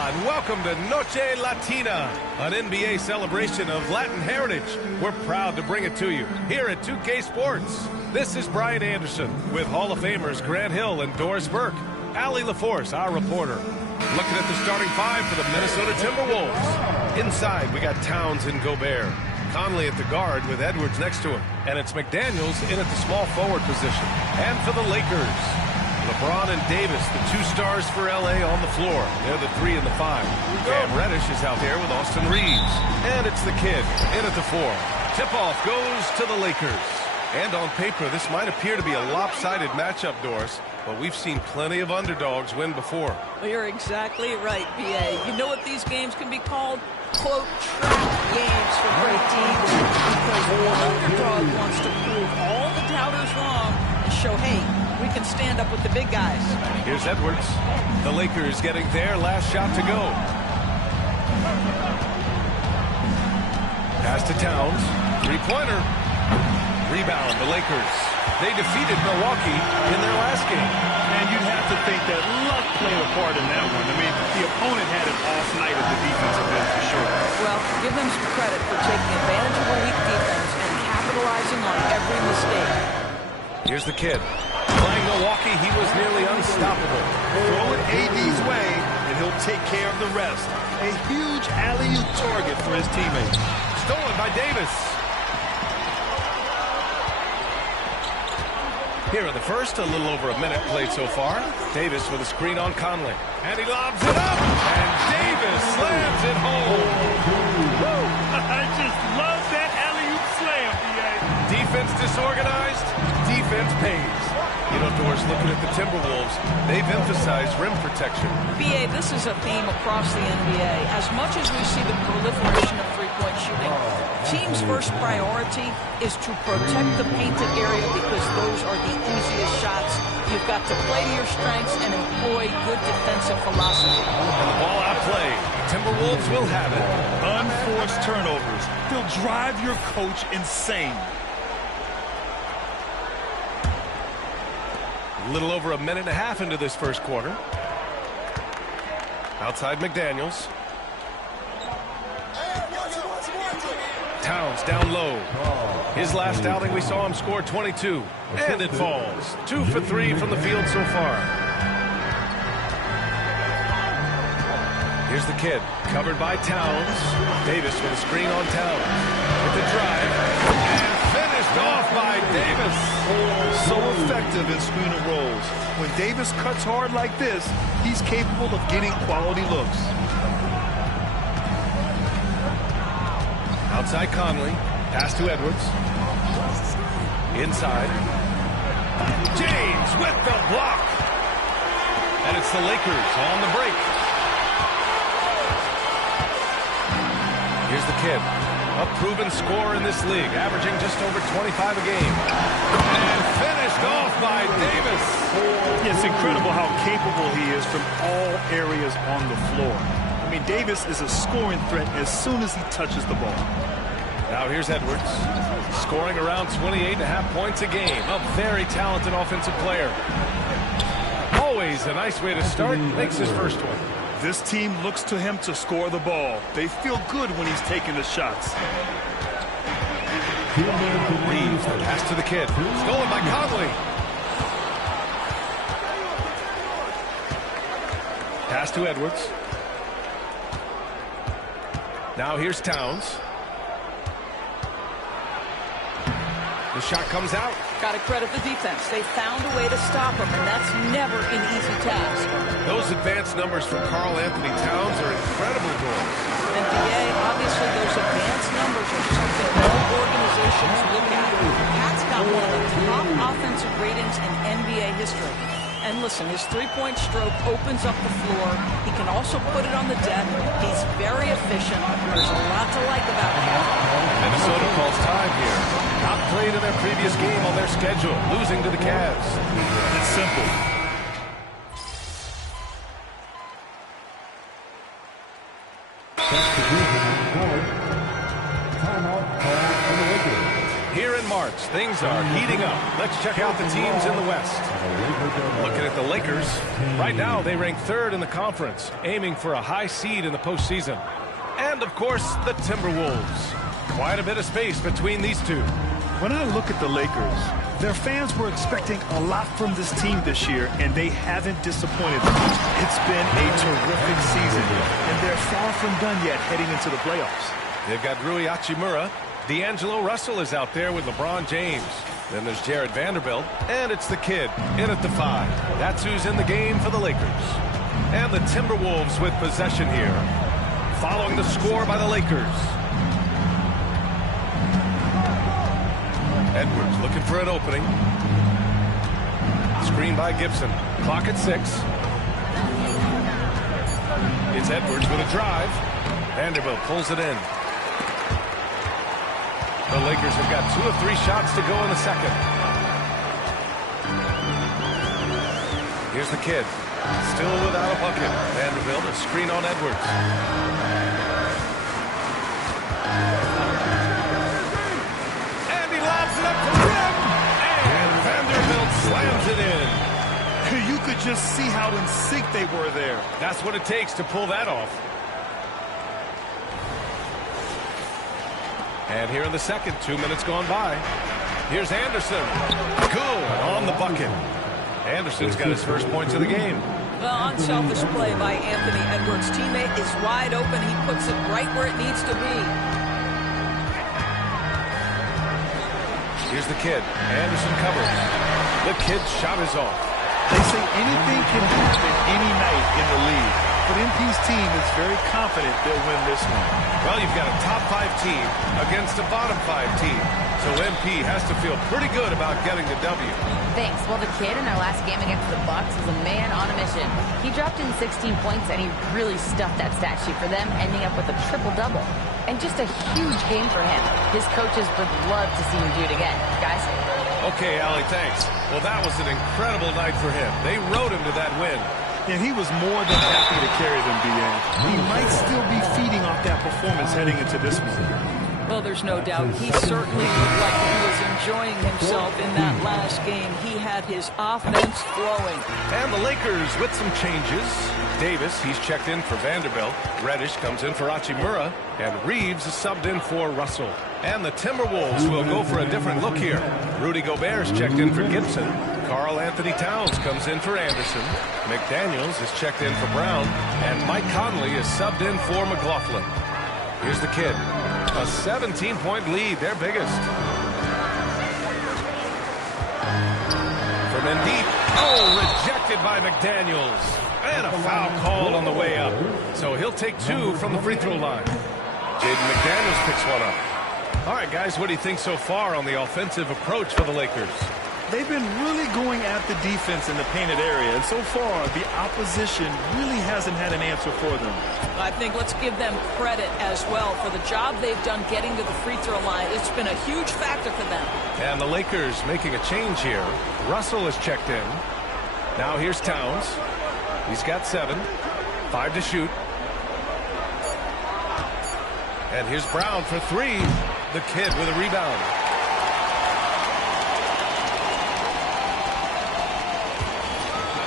and welcome to Noche Latina, an NBA celebration of Latin heritage. We're proud to bring it to you here at 2K Sports. This is Brian Anderson with Hall of Famers Grant Hill and Doris Burke. Allie LaForce, our reporter. Looking at the starting five for the Minnesota Timberwolves. Inside, we got Towns and Gobert. Conley at the guard with Edwards next to him. And it's McDaniels in at the small forward position. And for the Lakers, LeBron and Davis, the two stars for L.A. on the floor. They're the 3 and the 5. Cam Reddish is out there with Austin Reeves. And it's the Kid in at the 4. Tip-off goes to the Lakers. And on paper, this might appear to be a lopsided matchup, Doris, but we've seen plenty of underdogs win before. Well, you're exactly right, B.A. You know what these games can be called? Quote, trap games for great teams, because one underdog wants to prove all the doubters wrong and show, hey, we can stand up with the big guys. Here's Edwards. The Lakers getting their last shot to go. Pass to Towns. Three-pointer. Rebound, the Lakers. They defeated Milwaukee in their last game. And you'd have to think that luck played a part in that one. I mean, the opponent had an off night at the defensive end for sure. Well, give them some credit for taking advantage of a weak defense and capitalizing on every mistake. Here's the Kid. Playing Milwaukee, he was nearly unstoppable. Throw it AD's way, and he'll take care of the rest. A huge alley-oop target for his teammates. Stolen by Davis. Here in the first, a little over a minute played so far. Davis with a screen on Conley. And he lobs it up. And Davis slams it home. Woo! I just love that alley-oop slam, B.A. Defense disorganized. Defense pays. You know, Doris, looking at the Timberwolves, they've emphasized rim protection. B.A., this is a theme across the NBA. As much as we see the proliferation of three-point shooting, teams' first priority is to protect the painted area because those are the easiest shots. You've got to play to your strengths and employ good defensive philosophy. And the ball outplayed. Timberwolves will have it. Unforced turnovers. They'll drive your coach insane. A little over a minute and a half into this first quarter. Outside McDaniels. Towns down low. His last outing, we saw him score 22. And it falls. 2 for 3 from the field so far. Here's the Kid. Covered by Towns. Davis with a screen on Towns. With the drive. And finished off by Davis. So effective in screener rolls. When Davis cuts hard like this, he's capable of getting quality looks. Outside Conley. Pass to Edwards. Inside. James with the block. And it's the Lakers on the break. Here's the Kid. A proven scorer in this league, averaging just over 25 a game. And finished off by Davis. It's incredible how capable he is from all areas on the floor. I mean, Davis is a scoring threat as soon as he touches the ball. Now here's Edwards, scoring around 28.5 points a game. A very talented offensive player. Always a nice way to start. Makes his first one. This team looks to him to score the ball. They feel good when he's taking the shots. Reeves, the pass to the Kid. Stolen by Conley. Pass to Edwards. Now here's Towns. The shot comes out. Got to credit the defense. They found a way to stop him, and that's never an easy task. Those advanced numbers from Karl Anthony Towns are incredible goals. And DA, obviously those advanced numbers are something all organizations look at. Pat's got one of the top offensive ratings in NBA history. And listen, his three-point stroke opens up the floor. He can also put it on the deck. He's very efficient. There's a lot to like about him. Minnesota calls time here. Not played in their previous game on their schedule, losing to the Cavs. It's simple. Here in March, things are heating up. Let's check out the teams in the West. Looking at the Lakers, right now they rank 3rd in the conference, aiming for a high seed in the postseason. And, of course, the Timberwolves. Quite a bit of space between these two. When I look at the Lakers, their fans were expecting a lot from this team this year, and they haven't disappointed them. It's been a terrific season, and they're far from done yet heading into the playoffs. They've got Rui Hachimura. D'Angelo Russell is out there with LeBron James. Then there's Jared Vanderbilt, and it's the kid in at the 5. That's who's in the game for the Lakers. And the Timberwolves with possession here, following the score by the Lakers. Edwards looking for an opening. Screen by Gibson. Clock at 6. It's Edwards with a drive. Vanderbilt pulls it in. The Lakers have got 2 of 3 shots to go in the second. Here's the kid. Still without a bucket. Vanderbilt, a screen on Edwards. And he lobs it up to the rim. And Vanderbilt slams it in. You could just see how in sync they were there. That's what it takes to pull that off. And here in the second, 2 minutes gone by. Here's Anderson. Good on the bucket. Anderson's got his first points of the game. Well, unselfish play by Anthony Edwards. Teammate is wide open. He puts it right where it needs to be. Here's the kid. Anderson covers. The kid's shot is off. They say anything can happen any night in the league, but MP's team is very confident they'll win this one. Well, you've got a top 5 team against a bottom 5 team, so MP has to feel pretty good about getting the W. Thanks. Well, the kid in our last game against the Bucks was a man on a mission. He dropped in 16 points, and he really stuffed that stat sheet for them, ending up with a triple-double. And just a huge game for him. His coaches would love to see him do it again. Guys? Okay, Allie, thanks. Well, that was an incredible night for him. They rode him to that win. And he was more than happy to carry them, B.A. He might still be feeding off that performance heading into this one. Well, there's no doubt. He certainly looked like he was enjoying himself in that last game. He had his offense flowing. And the Lakers with some changes. Davis, he's checked in for Vanderbilt. Reddish comes in for Hachimura. And Reeves is subbed in for Russell. And the Timberwolves will go for a different look here. Rudy Gobert's checked in for Gibson. Karl Anthony Towns comes in for Anderson. McDaniels is checked in for Brown. And Mike Conley is subbed in for McLaughlin. Here's the kid. A 17-point lead, their biggest. From Embiid. Oh, rejected by McDaniels. And a foul call on the way up. So he'll take 2 from the free throw line. Jaden McDaniels picks one up. All right, guys, what do you think so far on the offensive approach for the Lakers? They've been really going at the defense in the painted area, and so far, the opposition really hasn't had an answer for them. I think let's give them credit as well for the job they've done getting to the free throw line. It's been a huge factor for them. And the Lakers making a change here. Russell is checked in. Now here's Towns. He's got 7. 5 to shoot. And here's Brown for 3. The kid with a rebound.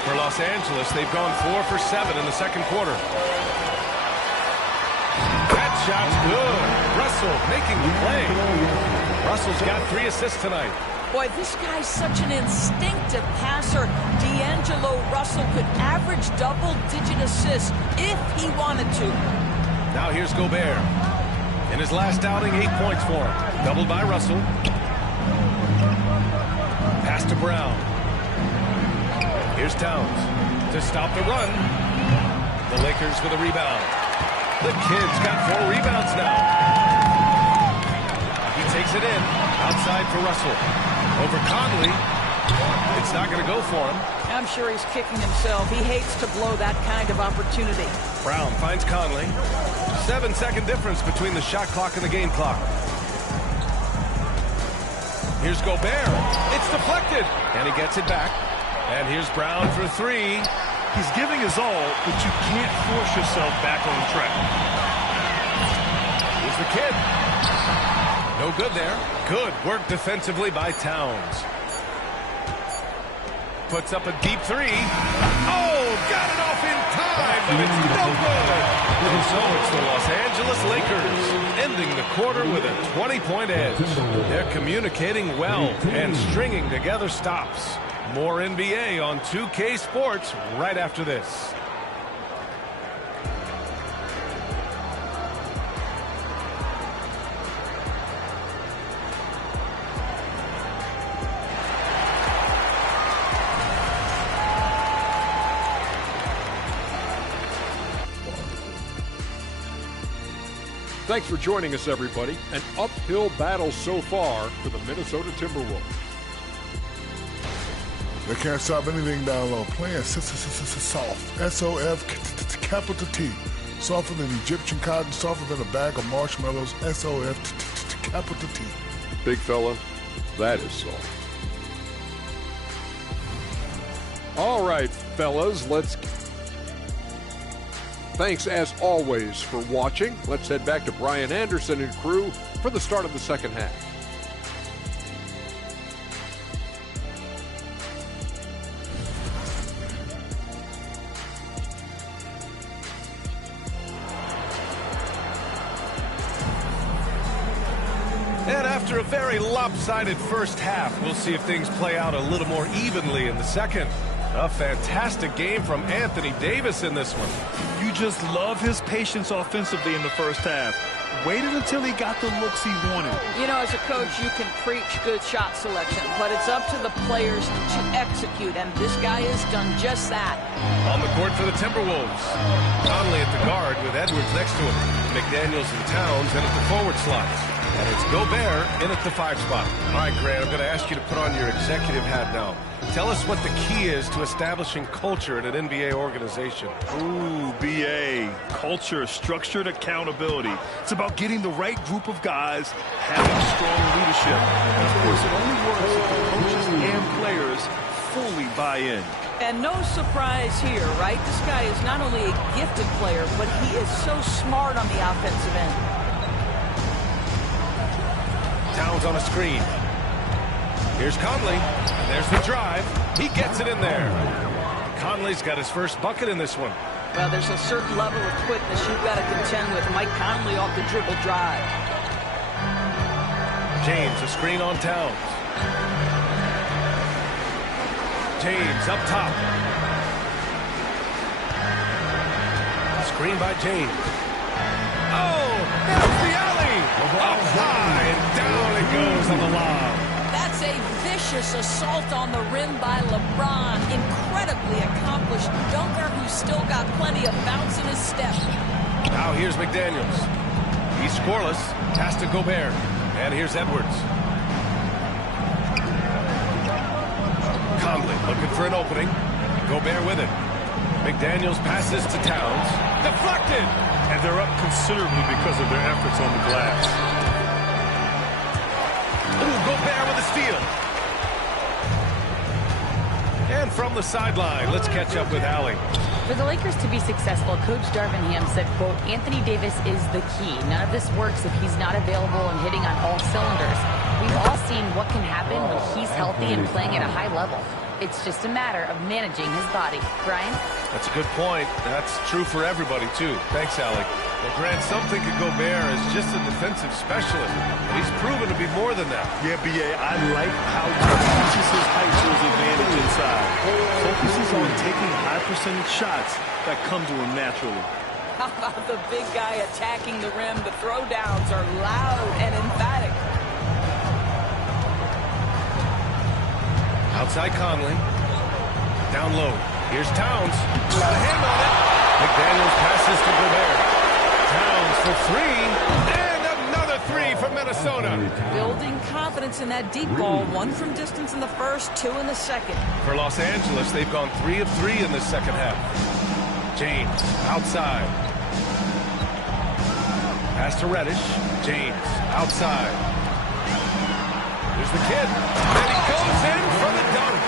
For Los Angeles, they've gone 4 for 7 in the second quarter. That shot's good. Russell making the play. Russell's got 3 assists tonight. Boy, this guy's such an instinctive passer. D'Angelo Russell could average double-digit assists if he wanted to. Now here's Gobert. In his last outing, 8 points for him. Doubled by Russell. Pass to Brown. Here's Towns to stop the run. The Lakers with a rebound. The kid's got 4 rebounds now. He takes it in. Outside for Russell. Over Conley. It's not going to go for him. I'm sure he's kicking himself. He hates to blow that kind of opportunity. Brown finds Conley. 7-second difference between the shot clock and the game clock. Here's Gobert. It's deflected. And he gets it back. And here's Brown for 3. He's giving his all, but you can't force yourself back on track. Here's the kid. No good there. Good work defensively by Towns. Puts up a deep three. Oh, got it off in time, but it's no good. And so it's the Los Angeles Lakers ending the quarter with a 20-point edge. They're communicating well and stringing together stops. More NBA on 2K Sports right after this. Thanks for joining us, everybody. An uphill battle so far for the Minnesota Timberwolves. They can't stop anything down low. Playing soft. S-O-F, capital T. Softer than Egyptian cotton, softer than a bag of marshmallows. S-O-F, capital T. Big fella, that is soft. All right, fellas, let's... Thanks, as always, for watching. Let's head back to Brian Anderson and crew for the start of the second half. And after a very lopsided first half, we'll see if things play out a little more evenly in the second. A fantastic game from Anthony Davis in this one. You just love his patience offensively in the first half. Waited until he got the looks he wanted. You know, as a coach, you can preach good shot selection, but it's up to the players to execute, and this guy has done just that. On the court for the Timberwolves. Conley at the guard with Edwards next to him. McDaniels and Towns in at the forward slots. And it's Gobert in at the 5 spot. All right, Grant, I'm going to ask you to put on your executive hat now. Tell us what the key is to establishing culture at an NBA organization. Ooh, BA. Culture, structured accountability. It's about getting the right group of guys, having strong leadership. And of course, it only works if the coaches and players fully buy in. And no surprise here, right? This guy is not only a gifted player, but he is so smart on the offensive end. Towns on a screen. Here's Conley. And there's the drive. He gets it in there. Conley's got his first bucket in this one. Well, there's a certain level of quickness you've got to contend with. Mike Conley off the dribble drive. James, a screen on Towns. James up top. Screen by James. Oh, there's the alley. Up high and down it goes on the lob. That's a vicious assault on the rim by LeBron. Incredibly accomplished dunker who's still got plenty of bounce in his step. Now here's McDaniels. He's scoreless. Pass to Gobert. And here's Edwards. Conley looking for an opening. Gobert with it. McDaniels passes to Towns. Deflected! And they're up considerably because of their efforts on the glass. Ooh, Gobert with a steal. And from the sideline, let's catch up with Allie. For the Lakers to be successful, Coach Darvin Ham said, quote, Anthony Davis is the key. None of this works if he's not available and hitting on all cylinders. We've all seen what can happen when he's healthy and playing at a high level. It's just a matter of managing his body. Brian? That's a good point. That's true for everybody, too. Thanks, Allie. Well, Grant, some think of Gobert as just a defensive specialist, but he's proven to be more than that. Yeah, B.A., I like how he uses his height to his advantage inside. Focuses on taking high-percentage shots that come to him naturally. How about the big guy attacking the rim? The throwdowns are loud and emphatic. Outside Conley. Down low. Here's Towns. Got a hand on it. McDaniels passes to Gobert. Towns for three. And another three for Minnesota. Building confidence in that deep ball. 1 from distance in the first, 2 in the second. For Los Angeles, they've gone 3 of 3 in the second half. James outside. Pass to Reddish. James outside. There's the kid. And he goes in for the dunk.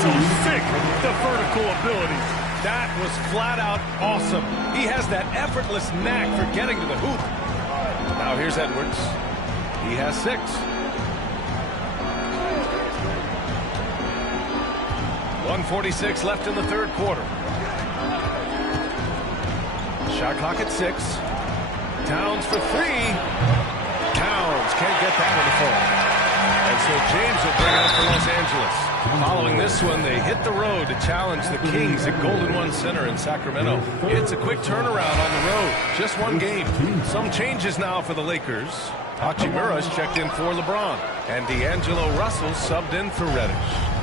So sick, the vertical ability. That was flat out awesome. He has that effortless knack for getting to the hoop. Now here's Edwards. He has 6. .146 left in the third quarter. Shot clock at 6. Towns for 3. Towns can't get that one to fall. And so James will bring it up for Los Angeles. Following this one, they hit the road to challenge the Kings at Golden One Center in Sacramento. It's a quick turnaround on the road. Just one game. Some changes now for the Lakers. Hachimura's checked in for LeBron. And D'Angelo Russell subbed in for Reddish.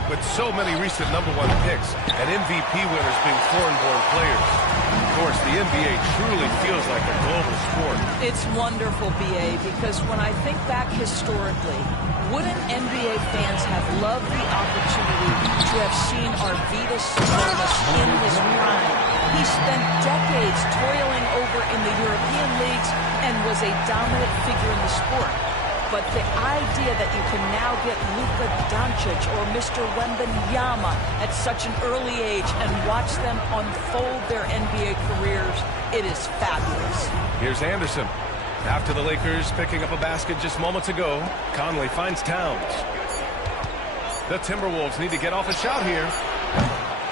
With so many recent #1 picks and MVP winners being foreign-born players, of course, the NBA truly feels like a global sport. It's wonderful, BA, because when I think back historically, wouldn't NBA fans have loved the opportunity to have seen Arvydas Sabonis in his prime? He spent decades toiling over in the European leagues and was a dominant figure in the sport. But the idea that you can now get Luka Doncic or Mr. Wembanyama at such an early age and watch them unfold their NBA careers, it is fabulous. Here's Anderson. After the Lakers picking up a basket just moments ago, Conley finds Towns. The Timberwolves need to get off a shot here.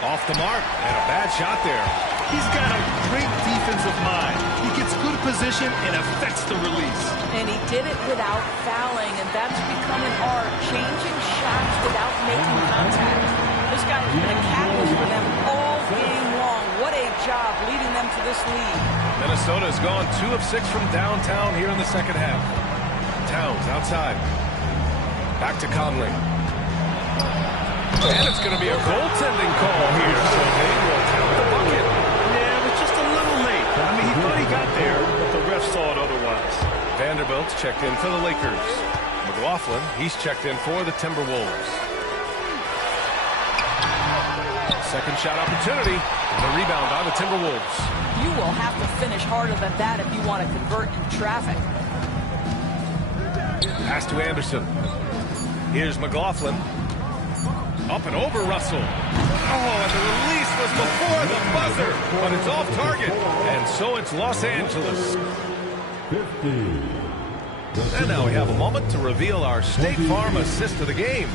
Off the mark, and a bad shot there. He's got a great defensive mind. He gets good position and affects the release. And he did it without fouling, and that's become an art, changing shots without making contact. This guy has been a catalyst for them all game long. What a job leading them to this lead. Minnesota has gone 2 of 6 from downtown here in the second half. Towns outside. Back to Conley. And it's going to be a goaltending call here, so they will count the bucket. Yeah, it was just a little late. I mean, he thought he got there, but the ref saw it otherwise. Vanderbilt's checked in for the Lakers. McLaughlin, he's checked in for the Timberwolves. Second shot opportunity. The rebound by the Timberwolves. You will have to finish harder than that if you want to convert in traffic. Pass to Anderson. Here's McLaughlin. Up and over Russell. Oh, and the release was before the buzzer, but it's off target. And so it's Los Angeles. 50. And now we have a moment to reveal our State Farm assist of the game.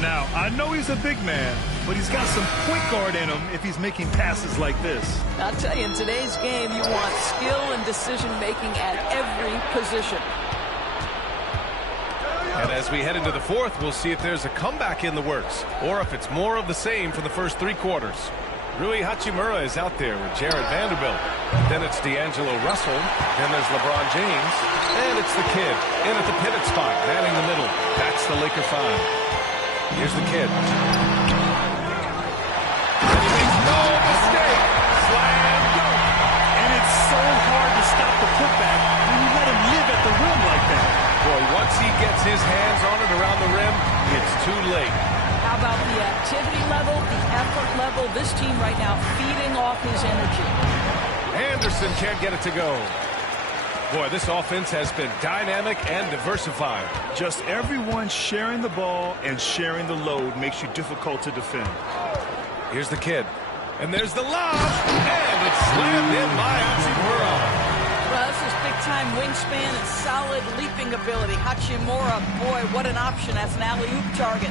Now, I know he's a big man, but he's got some point guard in him if he's making passes like this. I'll tell you, in today's game, you want skill and decision-making at every position. And as we head into the fourth, we'll see if there's a comeback in the works, or if it's more of the same for the first 3 quarters. Rui Hachimura is out there with Jared Vanderbilt. Then it's D'Angelo Russell. Then there's LeBron James. And it's the kid in at the pivot spot, manning the middle. That's the Laker 5. Here's the kid. And he makes no mistake. Slam dunk. And it's so hard to stop the putback when you let him live at the rim like that. Boy, once he gets his hands on it around the rim, it's too late. How about the activity level, the effort level? This team right now feeding off his energy. Anderson can't get it to go. Boy, this offense has been dynamic and diversified. Just everyone sharing the ball and sharing the load makes you difficult to defend. Here's the kid. And there's the lob. And it's slammed in by Hachimura. Well, this is big-time wingspan and solid leaping ability. Hachimura, boy, what an option as an alley-oop target.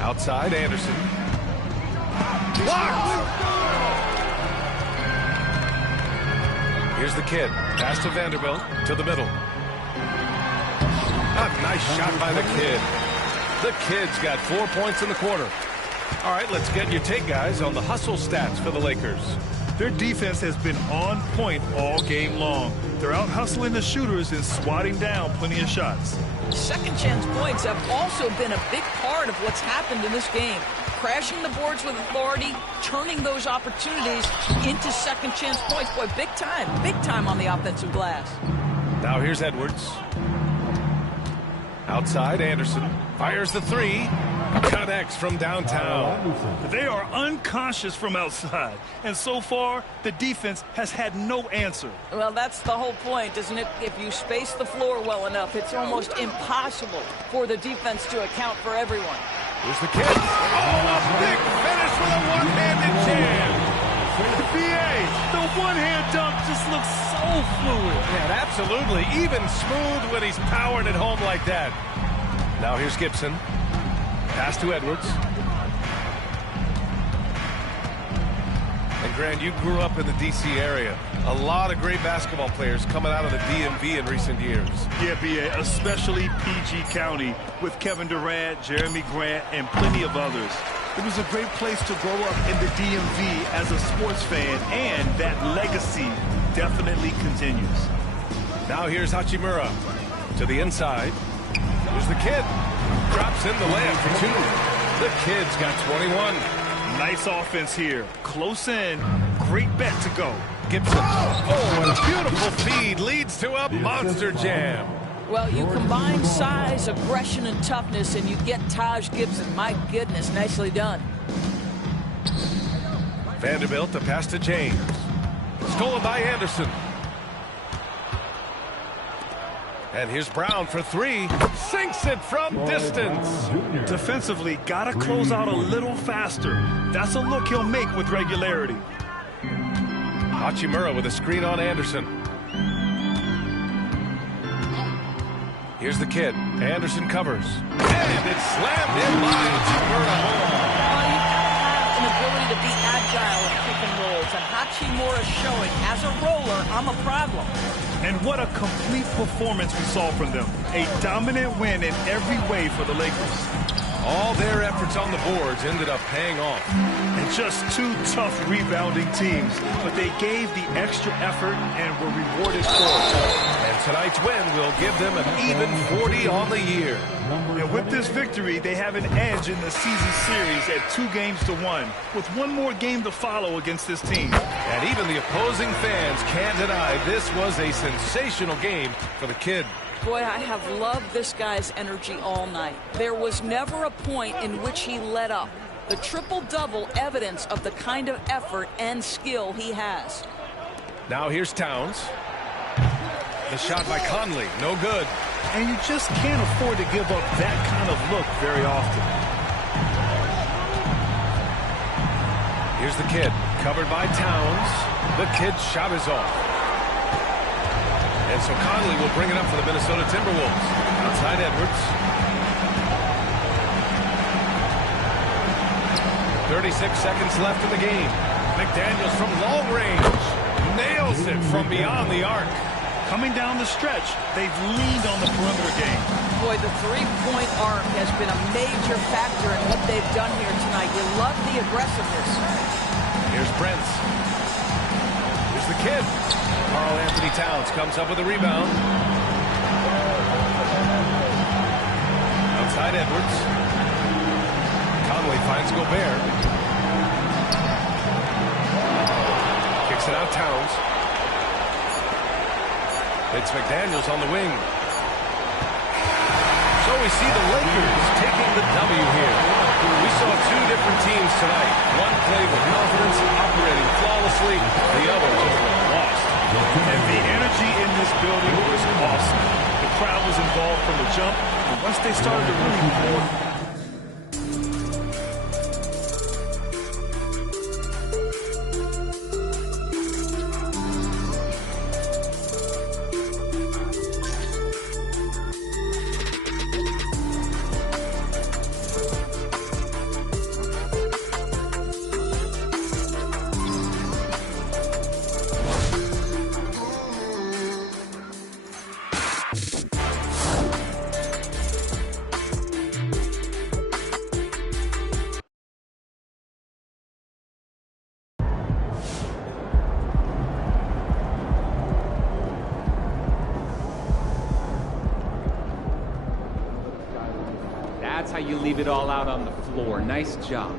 Outside, Anderson. Blocked! Here's the kid. Pass to Vanderbilt, to the middle. A nice shot by the kid. The kid's got 4 points in the quarter. All right, let's get your take, guys, on the hustle stats for the Lakers. Their defense has been on point all game long. They're out hustling the shooters and swatting down plenty of shots. Second chance points have also been a big part of what's happened in this game. Crashing the boards with authority, turning those opportunities into second chance points. Boy, big time on the offensive glass. Now here's Edwards. Outside, Anderson fires the 3. Connects from downtown. They are unconscious from outside, and so far the defense has had no answer. Well, that's the whole point, isn't it? If you space the floor well enough, it's almost impossible for the defense to account for everyone. Here's the kid. Oh, a big finish with a one-handed jam. BA, the one-hand dunk just looks looks so fluid. Yeah, absolutely. Even smooth when he's powering it home like that. Now here's Gibson. Pass to Edwards. And Grant, you grew up in the D.C. area. A lot of great basketball players coming out of the DMV in recent years. Yeah, B.A., especially PG County with Kevin Durant, Jeremy Grant, and plenty of others. It was a great place to grow up in the DMV as a sports fan, and that legacy definitely continues. Now here's Hachimura to the inside. Here's the kid. Drops in the layup for two. The kid's got 21. Nice offense here. Close in. Great bet to go. Gibson. Oh, and a beautiful feed leads to a monster jam. Well, you combine size, aggression, and toughness, and you get Taj Gibson. My goodness, nicely done. Vanderbilt, the pass to James. Stolen by Anderson. And here's Brown for three. Sinks it from distance. Defensively, gotta close out a little faster. That's a look he'll make with regularity. Hachimura with a screen on Anderson. Here's the kid. Anderson covers. And it's slammed in by Hachimura. You have an ability to be agile in pick and rolls, and Hachimura showing as a roller, I'm a problem. And what a complete performance we saw from them. A dominant win in every way for the Lakers. All their efforts on the boards ended up paying off. And just two tough rebounding teams, but they gave the extra effort and were rewarded for it. And tonight's win will give them an even 40 on the year. And with this victory, they have an edge in the season series at 2-1, with one more game to follow against this team. And even the opposing fans can't deny this was a sensational game for the kid. Boy, I have loved this guy's energy all night. There was never a point in which he let up. The triple-double evidence of the kind of effort and skill he has. Now here's Towns. The shot by Conley, no good. And you just can't afford to give up that kind of look very often. Here's the kid, covered by Towns. The kid's shot is off. And so Conley will bring it up for the Minnesota Timberwolves. Outside Edwards. 36 seconds left in the game. McDaniels from long range. Nails it from beyond the arc. Coming down the stretch, they've leaned on the perimeter game. Boy, the three-point arc has been a major factor in what they've done here tonight. You love the aggressiveness. Here's Brents. Here's the kid. Karl Anthony Towns comes up with a rebound. Outside Edwards. Conley finds Gobert. Kicks it out Towns. It's McDaniels on the wing. So we see the Lakers taking the W here. We saw two different teams tonight. One played with confidence, operating flawlessly. The other just lost. And the energy in this building was awesome. The crowd was involved from the jump, and once they started to really move forward, That's how you leave it all out on the floor. Nice job.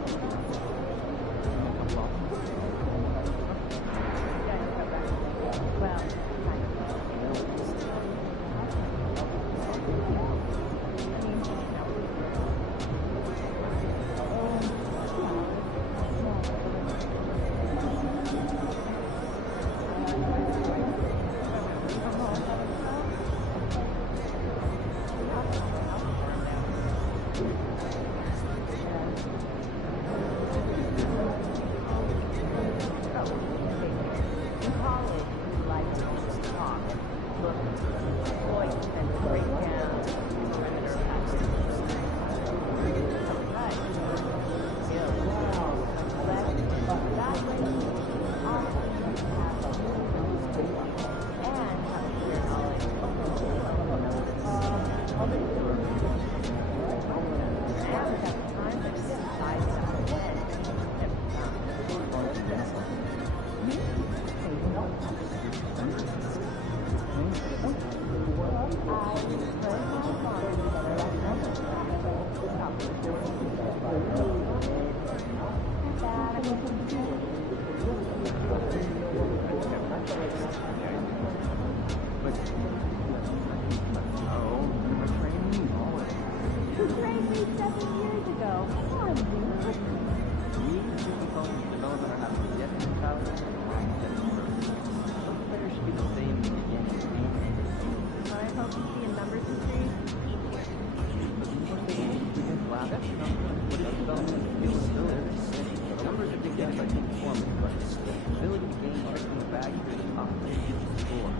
ability to gain points in the bag here is up to score.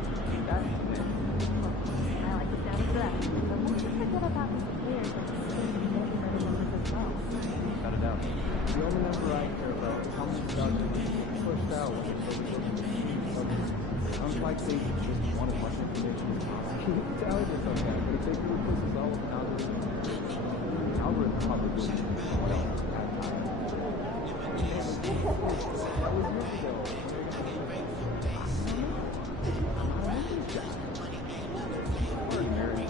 That's it. I like the sound of that. But let's not forget about the players that are getting better numbers as well. Cut it out. The only number I care about is how many shots are being pushed out when it's unlike they just want as much information as possible. You can tell it's okay, but if they do push us all with an algorithm probably will someone else at time. That was years ago. Ordinary.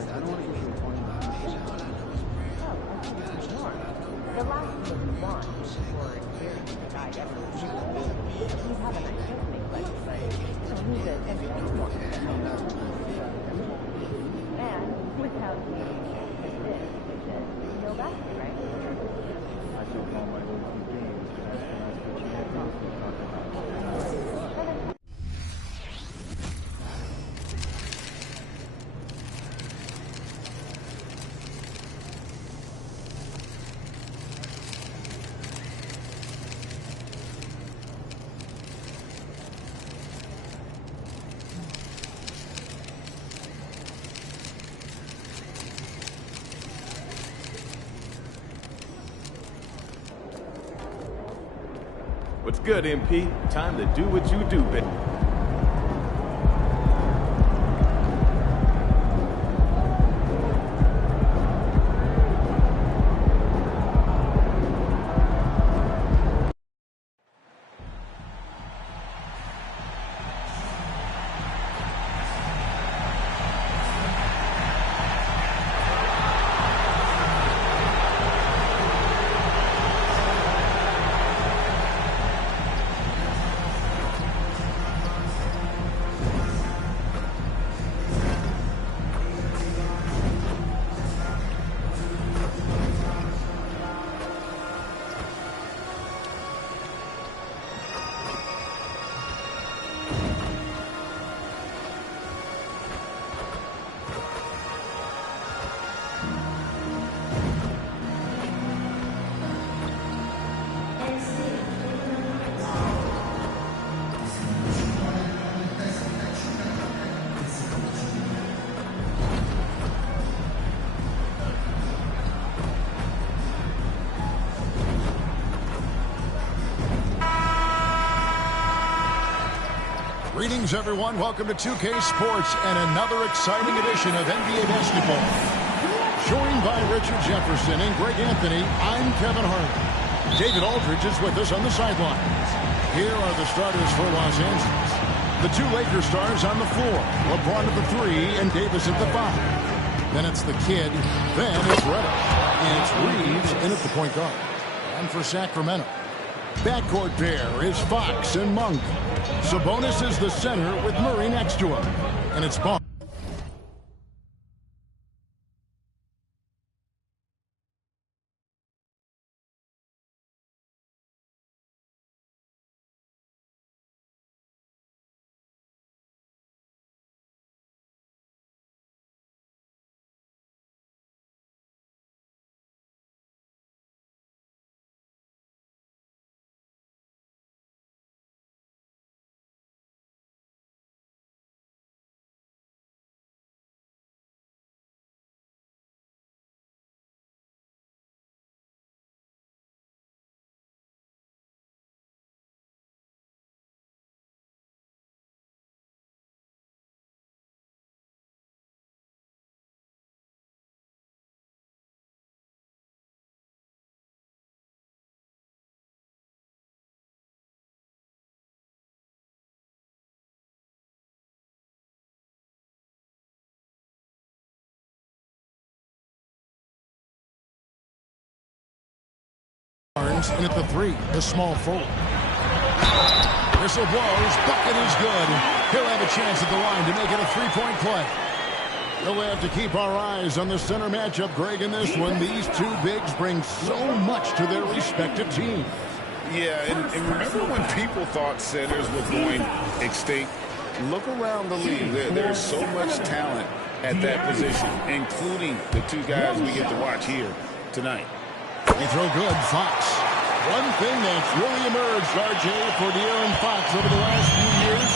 I don't want to get to a point. The last one was one for experience the guy ever. He's had a nice picnic, but so he's a one. And without being like this, which is no basket, right? I still call my old games. What's good, MP? Time to do what you do, baby. Greetings, everyone. Welcome to 2K Sports and another exciting edition of NBA basketball. Joined by Richard Jefferson and Greg Anthony, I'm Kevin Harlan. David Aldridge is with us on the sidelines. Here are the starters for Los Angeles. The two Lakers stars on the floor. LeBron at the 3 and Davis at the 5. Then it's the Kid. Then it's Reddish. And it's Reeves in at the point guard. And for Sacramento, backcourt pair is Fox and Monk. Sabonis is the center with Murray next to him. And it's Bond. And at the 3, the small forward. Whistle blows, bucket is good. He'll have a chance at the line to make it a three-point play. We'll have to keep our eyes on the center matchup, Greg, in this one. These two bigs bring so much to their respective teams. Yeah, and remember when people thought centers were going extinct? Look around the league. There's so much talent at that position, including the two guys we get to watch here tonight. They throw good. Fox One thing that's really emerged, RJ, for De'Aaron Fox over the last few years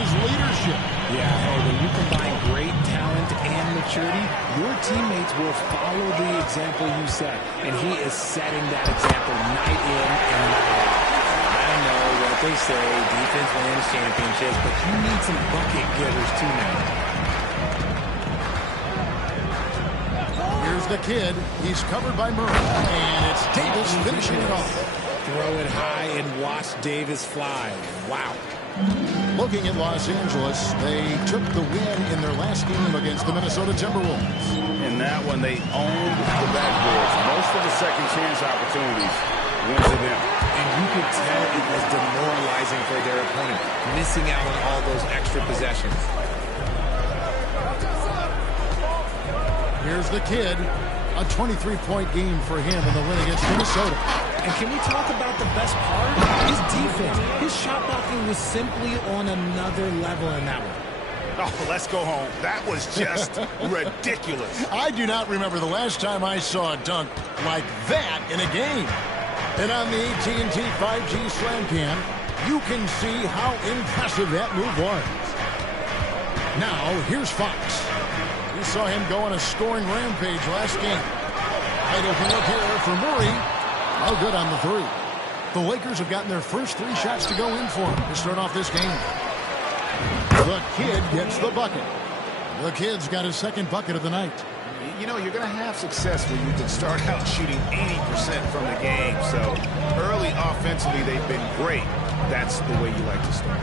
is leadership. Yeah, hey, when you combine great talent and maturity, your teammates will follow the example you set. And he is setting that example night in and night out. I know what they say, defense wins championships, but you need some bucket getters too now. Here's the kid. He's covered by Murray. And it's Davis finishing it off. Throw it high and watch Davis fly. Wow. Looking at Los Angeles, they took the win in their last game against the Minnesota Timberwolves. In that one, they owned the backboards. Most of the second chance opportunities went to them. And you could tell it was demoralizing for their opponent, missing out on all those extra possessions. Here's the kid. A 23-point game for him in the win against Minnesota. And can we talk about the best part? His defense. His shot blocking was simply on another level in that one. Oh, let's go home. That was just ridiculous. I do not remember the last time I saw a dunk like that in a game. And on the AT&T 5G Slam Cam, you can see how impressive that move was. Now, here's Fox. We saw him go on a scoring rampage last game. Wide open look here for Murray. No good on the three. The Lakers have gotten their first 3 shots to go in for him to start off this game. The kid gets the bucket. The kid's got his second bucket of the night. You know, you're going to have success when you can start out shooting 80% from the game. So early offensively, they've been great. That's the way you like to start.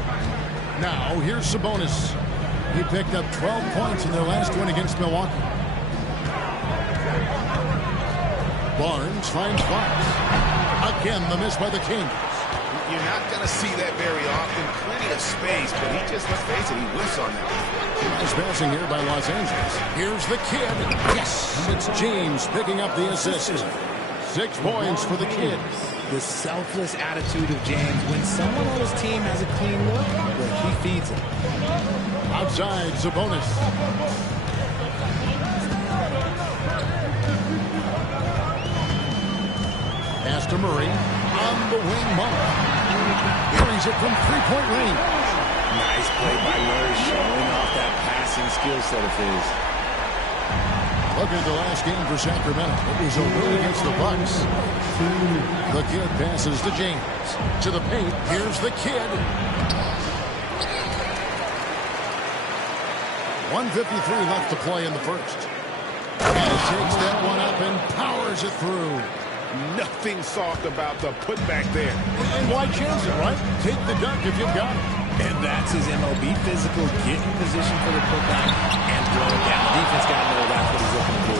Now, here's Sabonis. He picked up 12 points in their last win against Milwaukee. Barnes finds Fox. Again, the miss by the Kings. You're not going to see that very often. Plenty of space, but he just, let's face it, he whiffs on that one. Nice passing here by Los Angeles. Here's the kid. Yes! It's James picking up the assist. 6 points for the kid. The selfless attitude of James. When someone on his team has a clean look, well, he feeds it. Outside, Sabonis. Pass to Murray. On the wing, Monk. Carries it from 3-point range. Nice play by Murray, showing off that passing skill set of his. Look at the last game for Sacramento. It was a win against the Bucks. The kid passes to James. To the paint. Here's the kid. 1:53 left to play in the first. And he takes that one up and powers it through. Nothing soft about the putback there. And why chance it, right? Take the dunk if you've got it. And that's his MLB physical. Get in position for the putback and throw it down. Defense got to know that's what he's looking to do.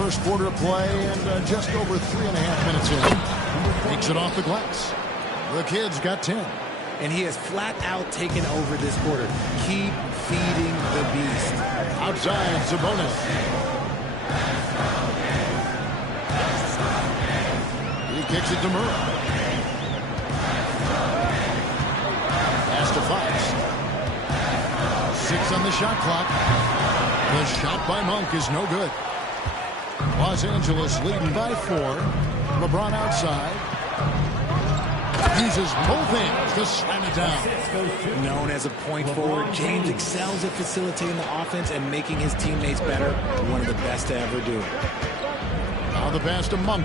First quarter of play and just over 3.5 minutes in. Takes it off the glass. The kid's got 10. And he has flat out taken over this quarter. Keep feeding the beast. Outside, Sabonis. He kicks it to Murray. Pass to Fox. 6 on the shot clock. The shot by Monk is no good. Los Angeles leading by 4. LeBron outside. Uses both hands to slam it down. Known as a point forward, James excels at facilitating the offense and making his teammates better. One of the best to ever do. Now the pass to Monk.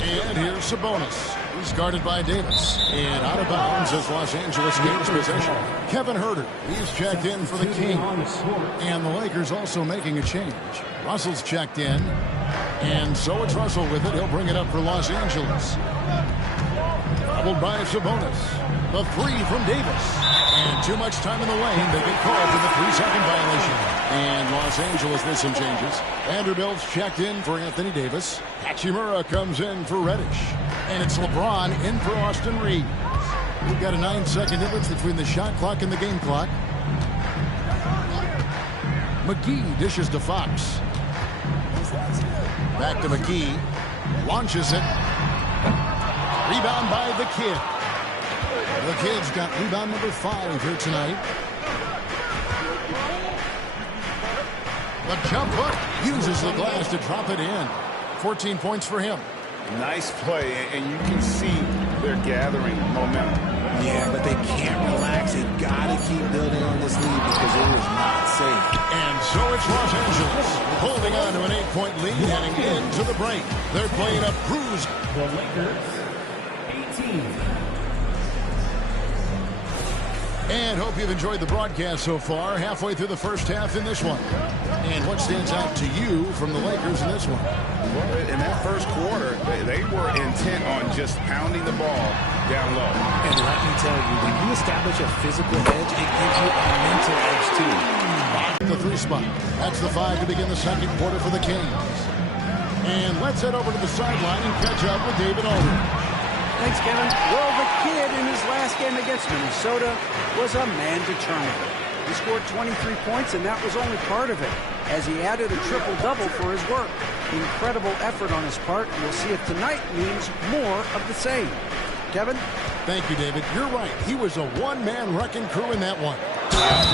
And here's Sabonis. He's guarded by Davis. And out of bounds as Los Angeles gains possession. Kevin Huerter, he's checked in for the Kings. And the Lakers also making a change. Russell's checked in. And so it's Russell with it. He'll bring it up for Los Angeles. Doubled by Sabonis. The 3 from Davis. And too much time in the lane. They get called for the 3-second violation. And Los Angeles with some changes. Vanderbilt's checked in for Anthony Davis. Hachimura comes in for Reddish. And it's LeBron in for Austin Reeves. We've got a 9-second difference between the shot clock and the game clock. McGee dishes to Fox. Back to McGee. Launches it. Rebound by the kid. The kid's got rebound number 5 here tonight. The jump hook uses the glass to drop it in. 14 points for him. Nice play, and you can see they're gathering momentum. Yeah, but they can't relax. They got to keep building on this lead because it is not safe. And so it's Los Angeles holding on to an 8-point lead heading into the break. They're playing a cruise. The Lakers, 18. And hope you've enjoyed the broadcast so far. Halfway through the first half in this one. And what stands out to you from the Lakers in this one? Well, in that first quarter, they were intent on just pounding the ball down low. And let me tell you, when you establish a physical edge, it gives you a mental edge too. The 3 spot. That's the 5 to begin the second quarter for the Kings. And let's head over to the sideline and catch up with David Aldridge. Thanks, Kevin. Well, the kid in his last game against Minnesota was a man determined. He scored 23 points, and that was only part of it, as he added a triple-double for his work. Incredible effort on his part. We'll see if tonight means more of the same. Kevin? Thank you, David. You're right. He was a one-man wrecking crew in that one.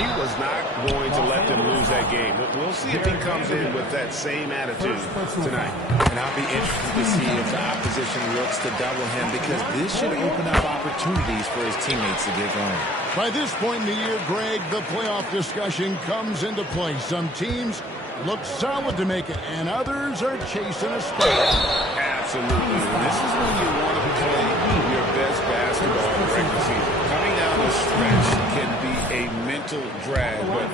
He was not going to let them lose that game. We'll see if he comes in with that same attitude tonight. And I'll be interested to see if the opposition looks to double him because this should open up opportunities for his teammates to get going. By this point in the year, Greg, the playoff discussion comes into play. Some teams look solid to make it, and others are chasing a spot. Absolutely. This is when you want to play your best basketball in the regular season. Coming down the stretch can be a mental drag, but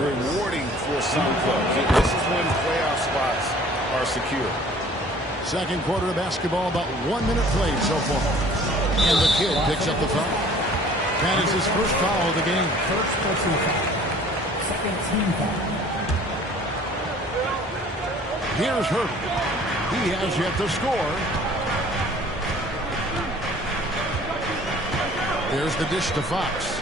rewarding for some clubs. This is when playoff spots are secure. Second quarter of basketball, about 1 minute played so far. And the kid picks up the foul. That is his first foul of the game. First personal foul. Second team foul. Here's Hurd. He has yet to score. There's the dish to Fox.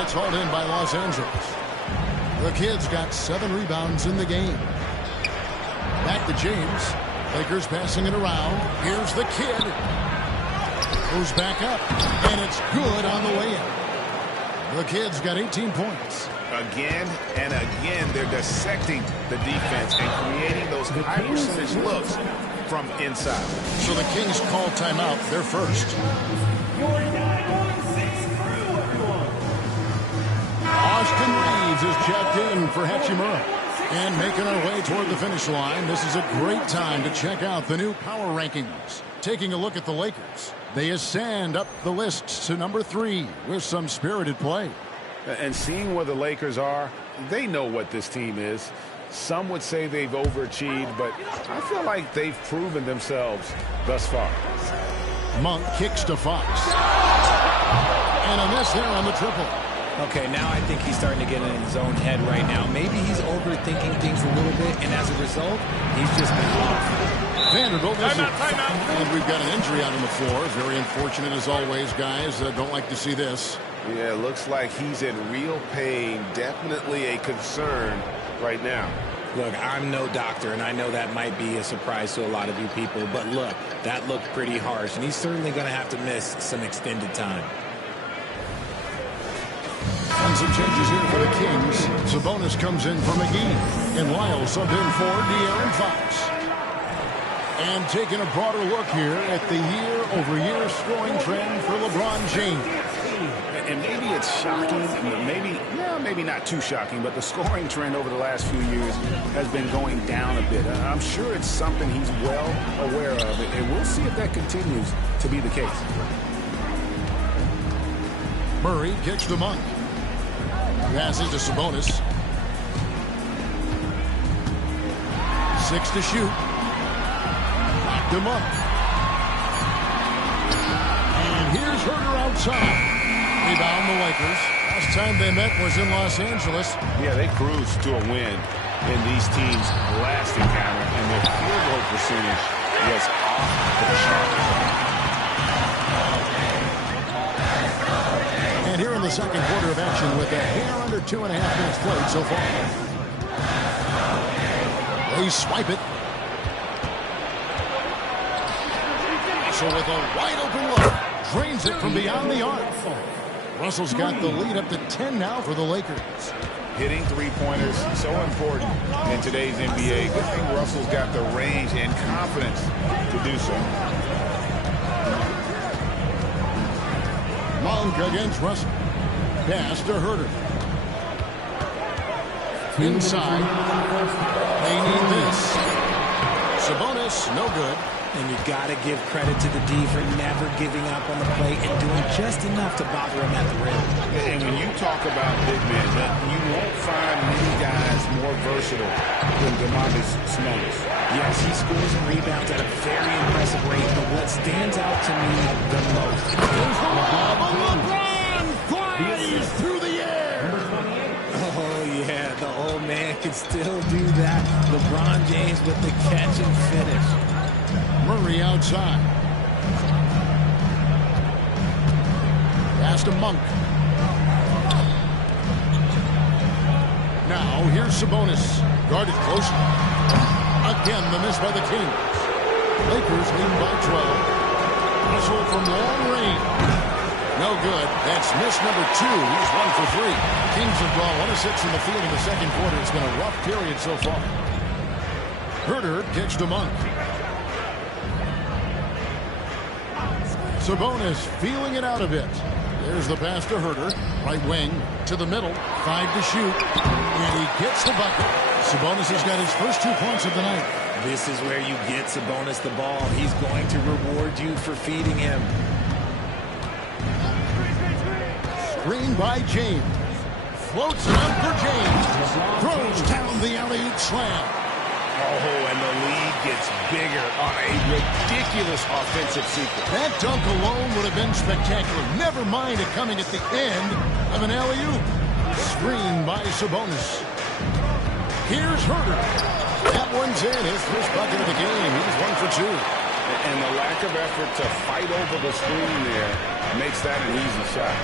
It's hauled in by Los Angeles. The kid's got 7 rebounds in the game. Back to James. Lakers passing it around. Here's the kid. Goes back up. And it's good on the way in. The kid's got 18 points. Again and again, they're dissecting the defense and creating those high percentage looks from inside. So the Kings call timeout. They're first. Austin Reeves is checked in for Hachimura. And making our way toward the finish line, this is a great time to check out the new power rankings. Taking a look at the Lakers. They ascend up the list to number 3 with some spirited play. And seeing where the Lakers are, they know what this team is. Some would say they've overachieved, but I feel like they've proven themselves thus far. Monk kicks to Fox. And a miss there on the triple. Okay, now I think he's starting to get in his own head right now. Maybe he's overthinking things a little bit, and as a result, he's just been off. Vanderbilt misses. And we've got an injury out on the floor. Very unfortunate as always, guys. Don't like to see this. Yeah, it looks like he's in real pain. Definitely a concern right now. Look, I'm no doctor, and I know that might be a surprise to a lot of you people, but look, that looked pretty harsh, and he's certainly going to have to miss some extended time. And some changes here for the Kings. Sabonis comes in for McGee. And Lyle subbed in for De'Aaron Fox. And taking a broader look here at the year-over-year scoring trend for LeBron James. And maybe it's shocking, maybe not too shocking, but the scoring trend over the last few years has been going down a bit. I'm sure it's something he's well aware of, and we'll see if that continues to be the case. Murray kicks to Monk. Passes to Sabonis. 6 to shoot. Back to Monk. And here's Herter outside. Rebound the Lakers. Last time they met was in Los Angeles. Yeah, they cruised to a win in these teams' last encounter, and their field goal percentage was off the chart. And here in the second quarter of action with a hair under 2.5 minutes played so far. They swipe it. So with a wide open look, drains it from beyond the arc. Russell's got the lead up to 10 now for the Lakers. Hitting three-pointers, so important in today's NBA. Good thing Russell's got the range and confidence to do so. Monk against Russell. Pass to Herter. Inside. They need this. Sabonis, no good. And you got to give credit to the D for never giving up on the plate and doing just enough to bother him at the rim. And when you talk about big men, you won't find many guys more versatile than Domantas Sabonis. Yes, he scores and rebounds at a very impressive rate, but what stands out to me the most. LeBron flies through the air. Oh, yeah, the old man can still do that. LeBron James with the catch and finish. Murray outside. Pass to Monk. Now, here's Sabonis. Guarded closely. Again, the miss by the Kings. Lakers lead by 12. Russell from long range. No good. That's miss number 2. He's 1 for 3. Kings have gone 1 of 6 from the field in the second quarter. It's been a rough period so far. Herter kicks to Monk. Sabonis feeling it out a bit. There's the pass to Herter. Right wing to the middle. 5 to shoot. And he gets the bucket. Sabonis has got his first 2 points of the night. This is where you get Sabonis the ball. He's going to reward you for feeding him. Screen by James. Floats it up for James. Throws down the alley-oop slam. Oh, and the lead gets bigger on a ridiculous offensive sequence. That dunk alone would have been spectacular. Never mind it coming at the end of an alley-oop. Screen by Sabonis. Here's Herter. That one's in. His first bucket of the game. He's 1 for 2. And the lack of effort to fight over the screen there makes that an easy shot.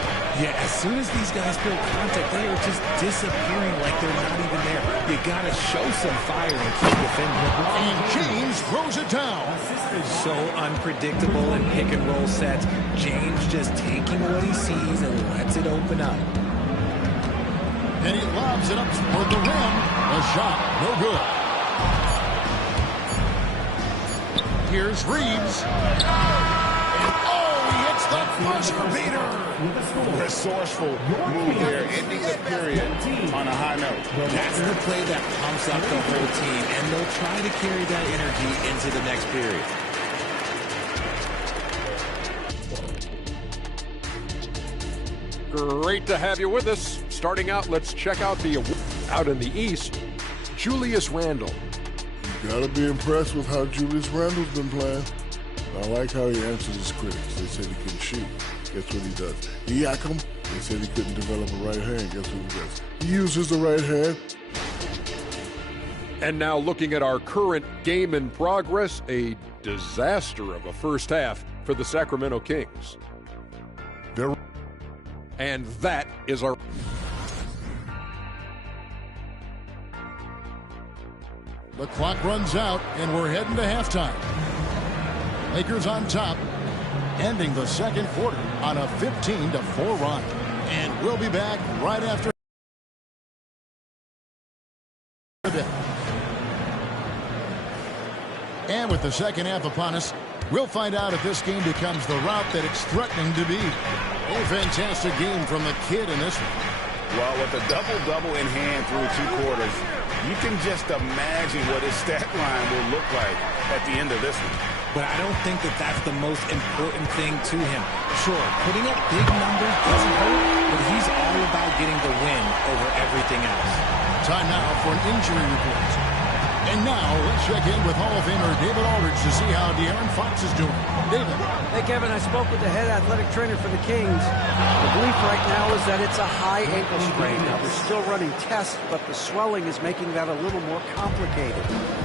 Yeah, as soon as these guys feel contact, they are just disappearing like they're not even there. You got to show some fire and keep defending. And James throws it down. So unpredictable in pick and roll sets. James just taking what he sees and lets it open up. And he lobs it up toward the rim. A shot, no good. Here's Reeves. And he hits the buzzer beater. Resourceful move there, ending the period on a high note. That's the play that pumps up the whole team, and they'll try to carry that energy into the next period. Great to have you with us. Starting out, let's check out the award out in the East. Julius Randle. You gotta be impressed with how Julius Randle's been playing. I like how he answers his critics. They said he couldn't shoot. Guess what he does? He yak him. They said he couldn't develop a right hand. Guess what he does? He uses the right hand. And now looking at our current game in progress, a disaster of a first half for the Sacramento Kings. And that is our... The clock runs out, and we're heading to halftime. Lakers on top, ending the second quarter on a 15-4 run. And we'll be back right after a bit. And with the second half upon us, we'll find out if this game becomes the route that it's threatening to be. A fantastic game from the kid in this one. Well, with a double-double in hand through 2 quarters, you can just imagine what his stat line will look like at the end of this one. But I don't think that that's the most important thing to him. Sure, putting up big numbers doesn't hurt, but he's all about getting the win over everything else. Time now for an injury report. And now, let's check in with Hall of Famer David Aldridge to see how De'Aaron Fox is doing. David. Hey, Kevin, I spoke with the head athletic trainer for the Kings. The belief right now is that it's a high ankle sprain. Now, they're still running tests, but the swelling is making that a little more complicated.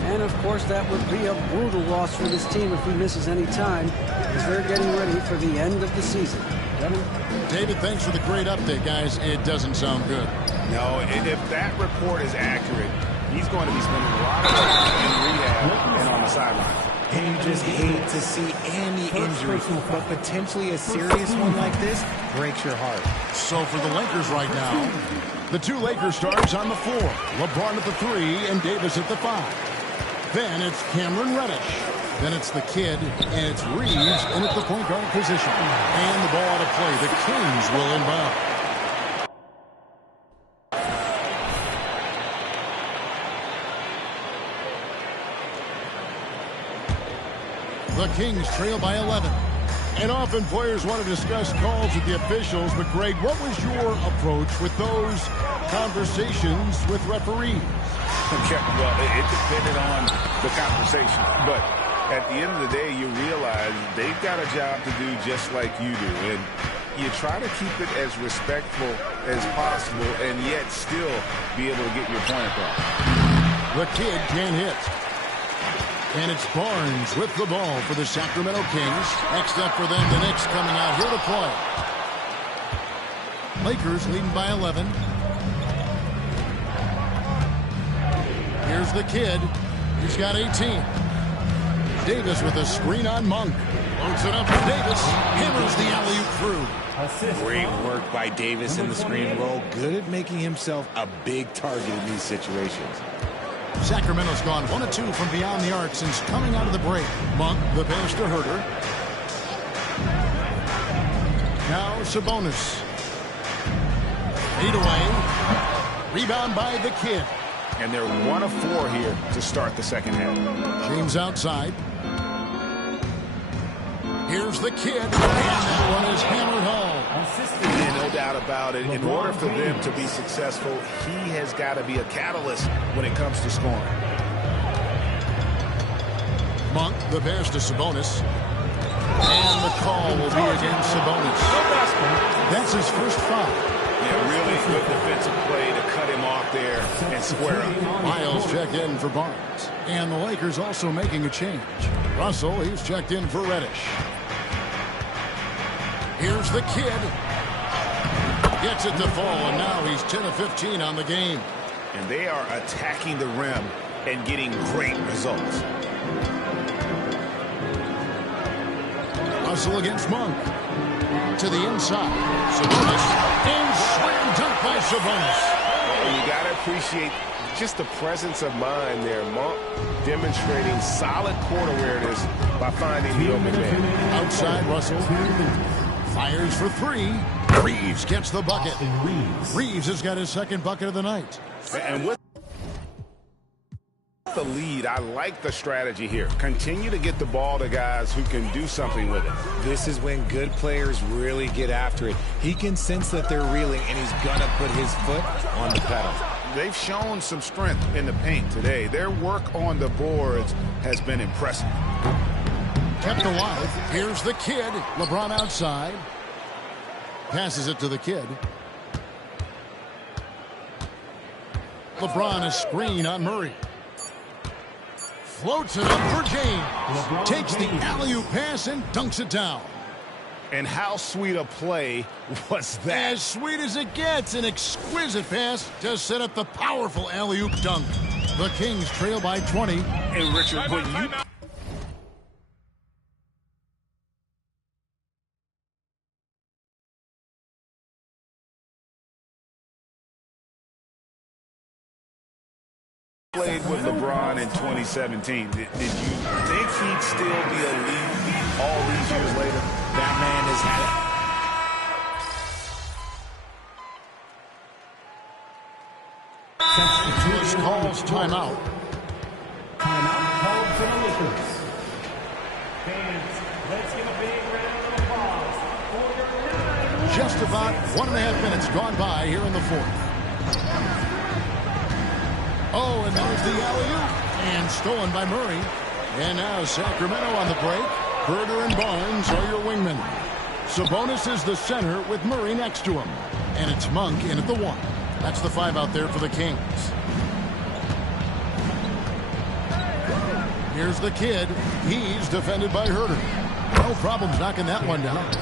And, of course, that would be a brutal loss for this team if he misses any time, as they're getting ready for the end of the season. Kevin? David, thanks for the great update, guys. It doesn't sound good. No, if that report is accurate, he's going to be spending a lot of time in rehab and on the sidelines. And you just hate to see any injury, but potentially a serious one like this breaks your heart. So for the Lakers right now, the two Lakers stars on the floor. LeBron at the 3 and Davis at the 5. Then it's Cameron Reddish. Then it's the kid, and it's Reeves in at the point guard position. And the ball out of play. The Kings will inbound. The Kings trail by 11. And often players want to discuss calls with the officials, but Greg, what was your approach with those conversations with referees? Okay, well, it depended on the conversation, but at the end of the day, you realize they've got a job to do just like you do, and you try to keep it as respectful as possible and yet still be able to get your point across. The kid can't hit. And it's Barnes with the ball for the Sacramento Kings. Next up for them, the Knicks coming out here to play. Lakers leading by 11. Here's the kid. He's got 18. Davis with a screen on Monk. Loads it up for Davis. Hammers the alley-oop through. Great work by Davis in the screen roll. Good at making himself a big target in these situations. Sacramento's gone 1 of 2 from beyond the arc since coming out of the break. Monk, the pass to Herter. Now Sabonis. 8 away. Rebound by the kid. And they're 1 of 4 here to start the second half. James outside. Here's the kid. And that one is hammered home. And no doubt about it, in order for them to be successful, he has got to be a catalyst when it comes to scoring. Monk, the pass to Sabonis. And the call will be against Sabonis. That's his first foul. Yeah, really good defensive play to cut him off there and square up. Miles check in for Barnes. And the Lakers also making a change. Russell, he's checked in for Reddish. Here's the kid. Gets it to fall, and now he's 10 of 15 on the game. And they are attacking the rim and getting great results. Russell against Monk. To the inside. Sabonis. And slam dunk by Sabonis. And you got to appreciate just the presence of mind there. Monk demonstrating solid court awareness by finding the open man. Outside Russell. Fires for 3. Reeves gets the bucket. Reeves has got his second bucket of the night. And with the lead, I like the strategy here. Continue to get the ball to guys who can do something with it. This is when good players really get after it. He can sense that they're reeling, and he's going to put his foot on the pedal. They've shown some strength in the paint today. Their work on the boards has been impressive. Kept alive. Here's the kid. LeBron outside. Passes it to the kid. LeBron a screen on Murray. Floats it up for James. Takes the alley-oop pass and dunks it down. And how sweet a play was that? As sweet as it gets. An exquisite pass to set up the powerful alley-oop dunk. The Kings trail by 20. And Richard, when you... played with LeBron in 2017. Did you think he'd still be elite all these years later? That man has had it. Juice calls timeout. Timeout called for the Lakers. Fans, let's give a big round of applause for your 9. Just about 1.5 minutes gone by here in the fourth. Oh, and there's the alley-oop. And stolen by Murray. And now Sacramento on the break. Herter and Barnes are your wingmen. Sabonis is the center with Murray next to him. And it's Monk in at the 1. That's the 5 out there for the Kings. Here's the kid. He's defended by Herter. No problems knocking that one down.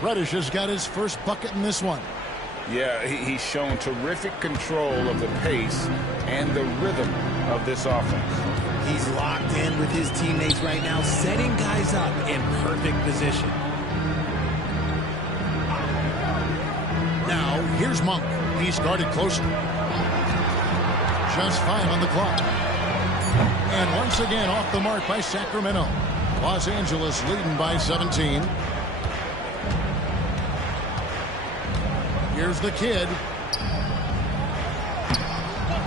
Reddish has got his first bucket in this one. Yeah, he's shown terrific control of the pace and the rhythm of this offense. He's locked in with his teammates right now, setting guys up in perfect position. Now, here's Monk. He's guarded closely. Just 5 on the clock. And once again off the mark by Sacramento. Los Angeles leading by 17. Here's the kid.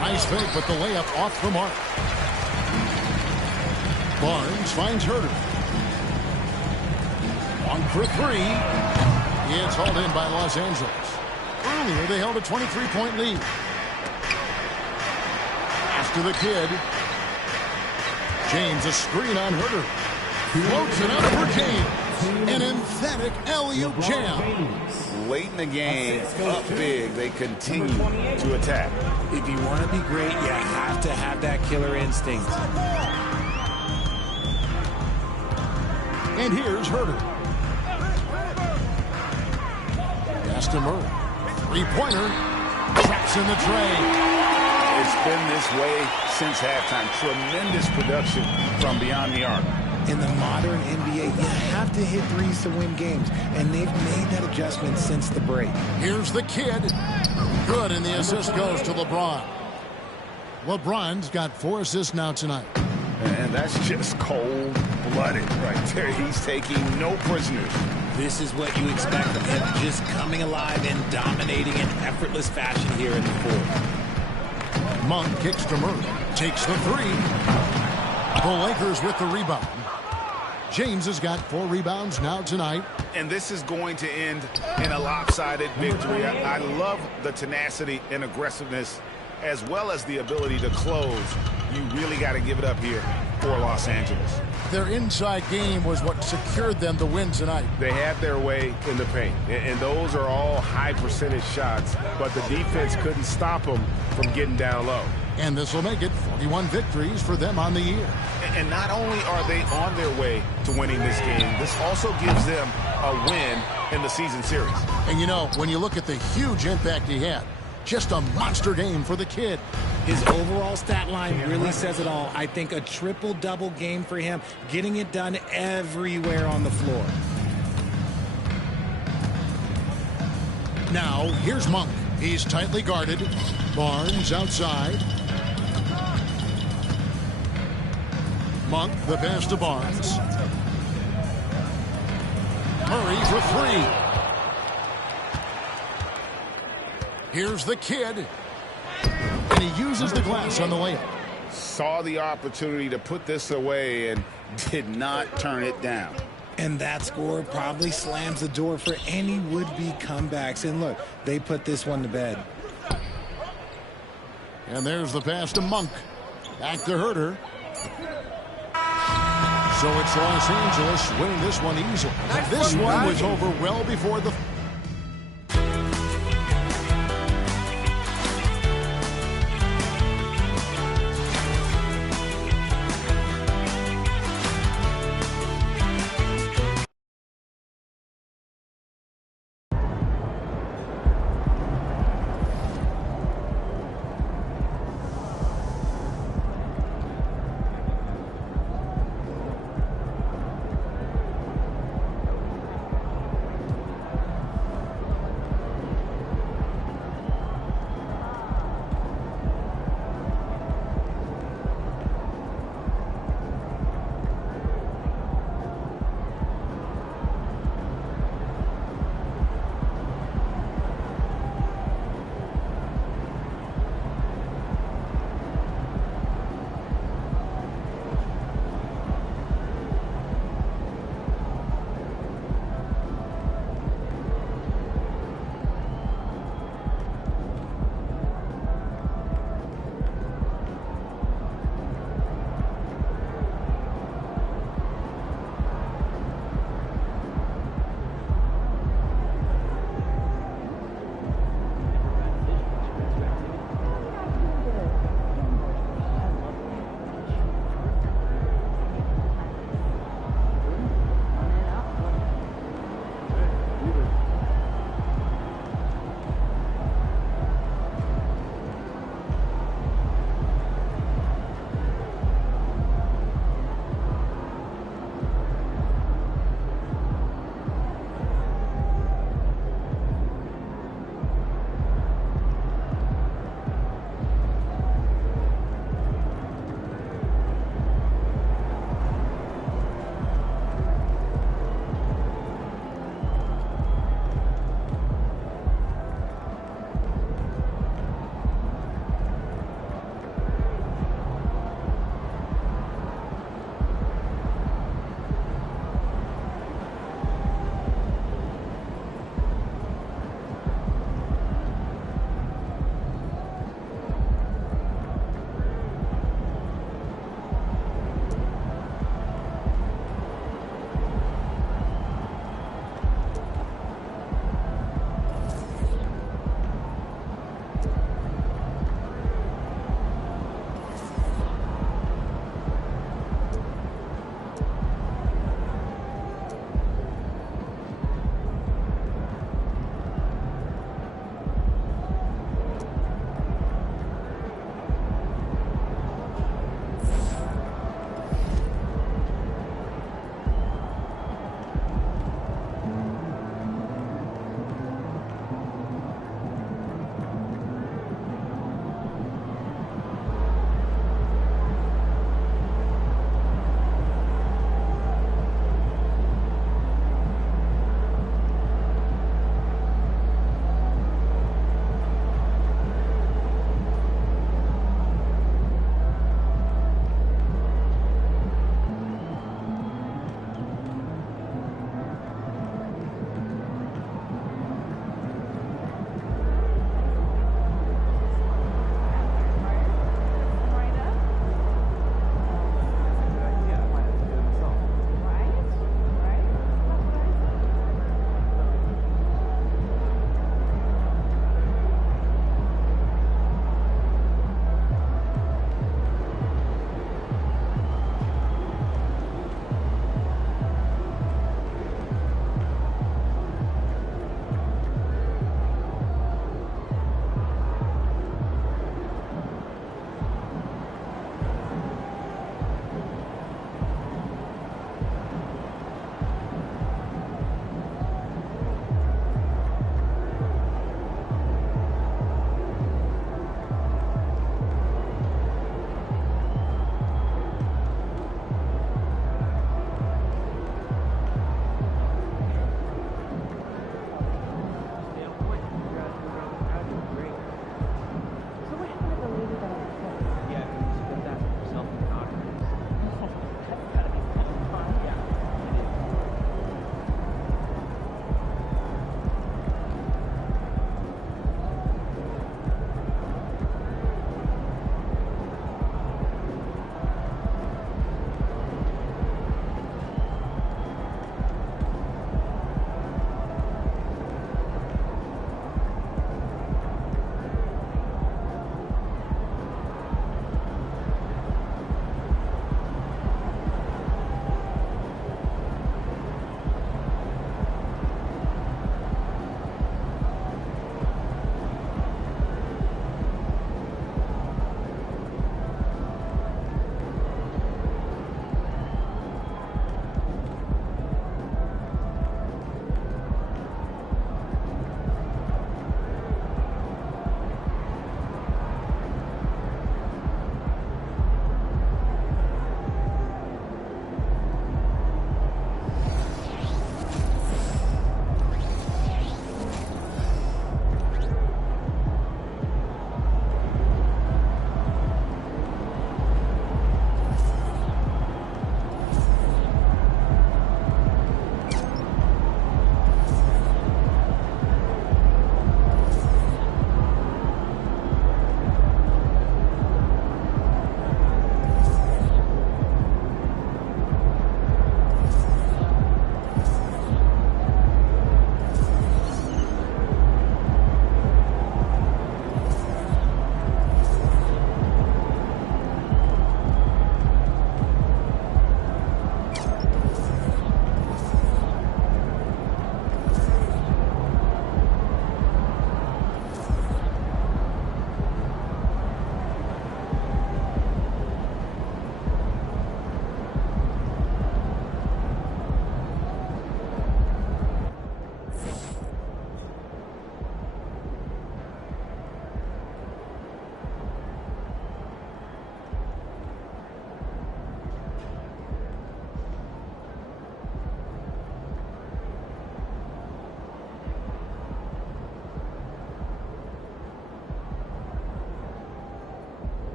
Nice fake, but the layup off the mark. Barnes finds Herter. On for 3. It's hauled in by Los Angeles. Earlier, they held a 23-point lead. After the kid. James, a screen on Herter. Floats it up for James. An emphatic alley-oop jam. Late in the game, up big, they continue to attack. If you want to be great, you have to have that killer instinct. And here's Herter. Pass to Murray. Three-pointer. Traps in the tray. It's been this way since halftime. Tremendous production from beyond the arc. In the modern NBA, you have to hit threes to win games, and they've made that adjustment since the break. Here's the kid. Good, and the assist goes to LeBron. LeBron's got 4 assists now tonight. And that's just cold-blooded right there. He's taking no prisoners. This is what you expect from him, just coming alive and dominating in effortless fashion here in the fourth. Monk kicks to Murray. Takes the 3. The Lakers with the rebound. James has got 4 rebounds now tonight. And this is going to end in a lopsided victory. I love the tenacity and aggressiveness as well as the ability to close. You really got to give it up here for Los Angeles. Their inside game was what secured them the win tonight. They had their way in the paint, and those are all high percentage shots, but the defense couldn't stop them from getting down low. And this will make it 41 victories for them on the year. And not only are they on their way to winning this game, this also gives them a win in the season series. And you know, when you look at the huge impact he had, just a monster game for the kid. His overall stat line really says it all. I think a triple-double game for him, getting it done everywhere on the floor. Now, here's Monk. He's tightly guarded. Barnes outside. Monk, the pass to Barnes. Murray for 3. Here's the kid. And he uses the glass on the layup. Saw the opportunity to put this away and did not turn it down. And that score probably slams the door for any would-be comebacks. And look, they put this one to bed. And there's the pass to Monk. Back to Herter. So it's Los Angeles winning this one easily. This one was over well before the...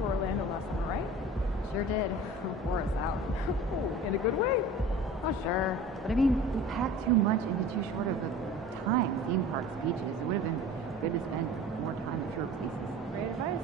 to Orlando last summer, right? Sure did. Wore us out. Ooh, in a good way. Oh, sure. But I mean, we packed too much into too short of a time. Theme parks, beaches. It would have been good to spend more time at fewer places. Great advice.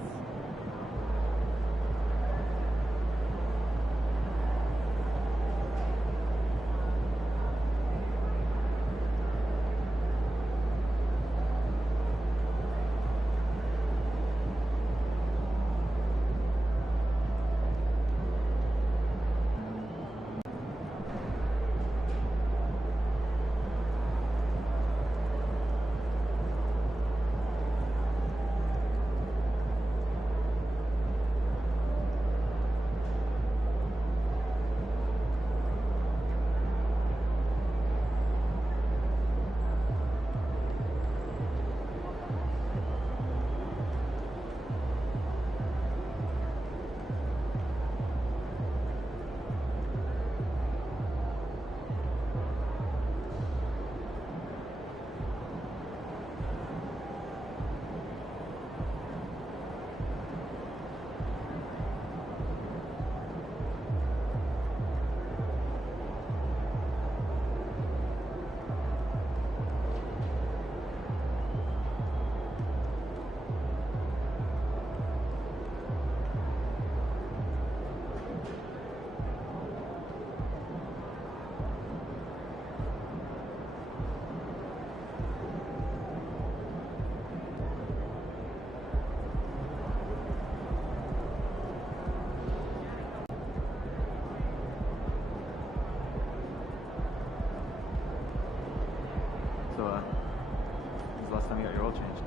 When's the last time you got your oil changed?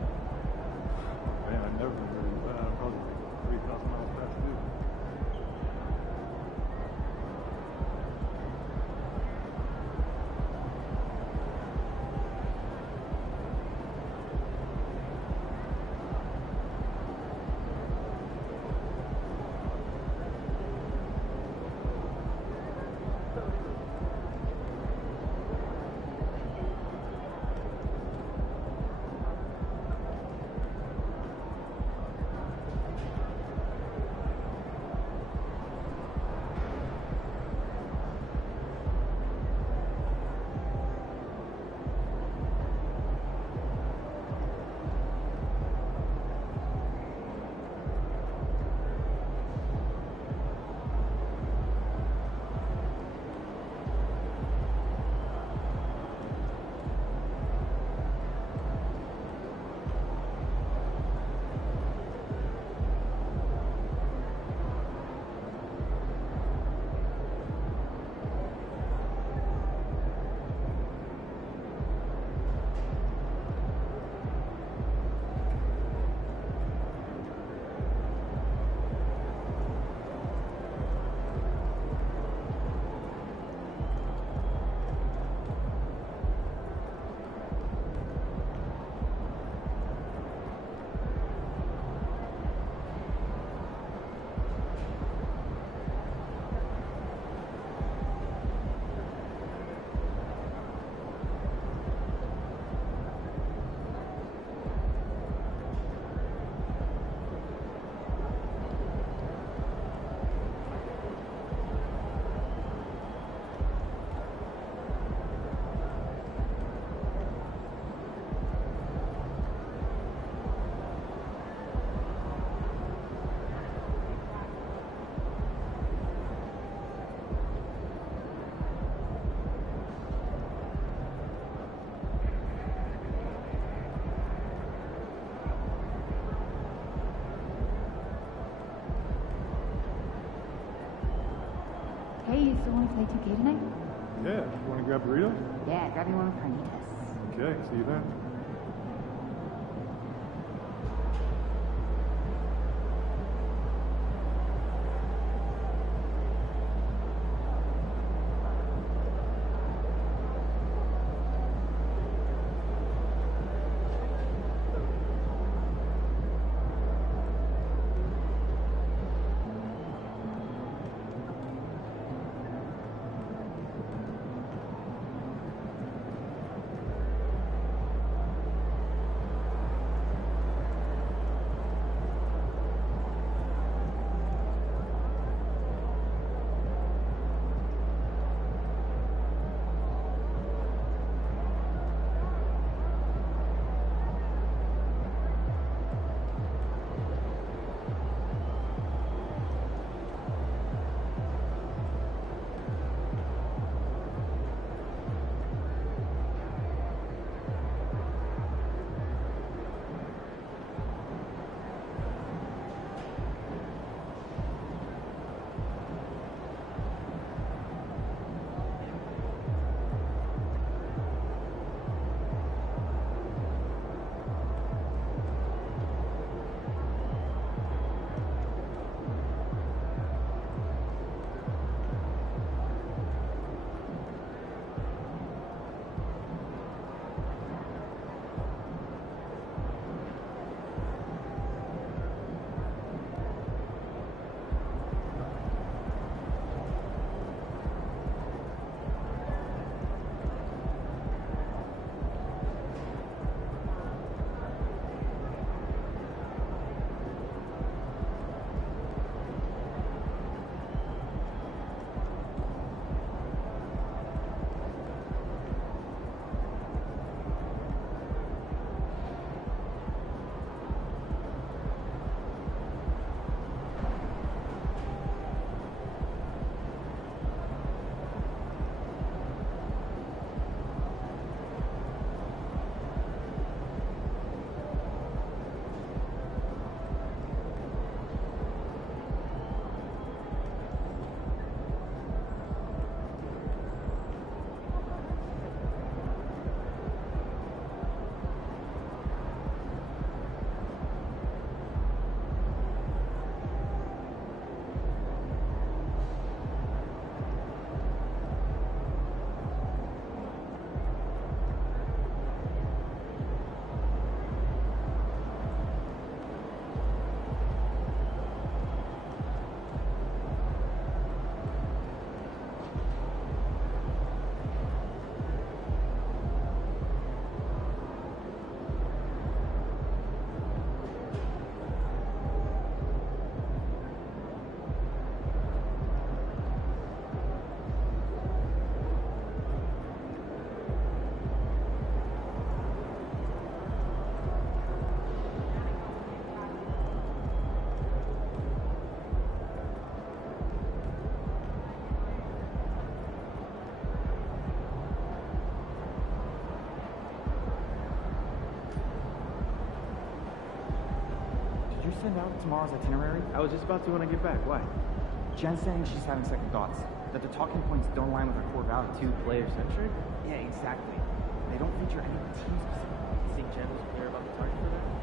Man, I've never been really bad. Probably like 3,000 miles past due. Hey, you still want to play 2K tonight? Yeah, you want to grab burritos? Yeah, grab me one with carnitas. Okay, see you then. send out tomorrow's itinerary? I was just about to when I get back. Why? Jen's saying she's having second thoughts. That the talking points don't align with her core values. Too player-centric? Yeah, exactly. They don't feature any team specific. You think Jen was clear about the target for that?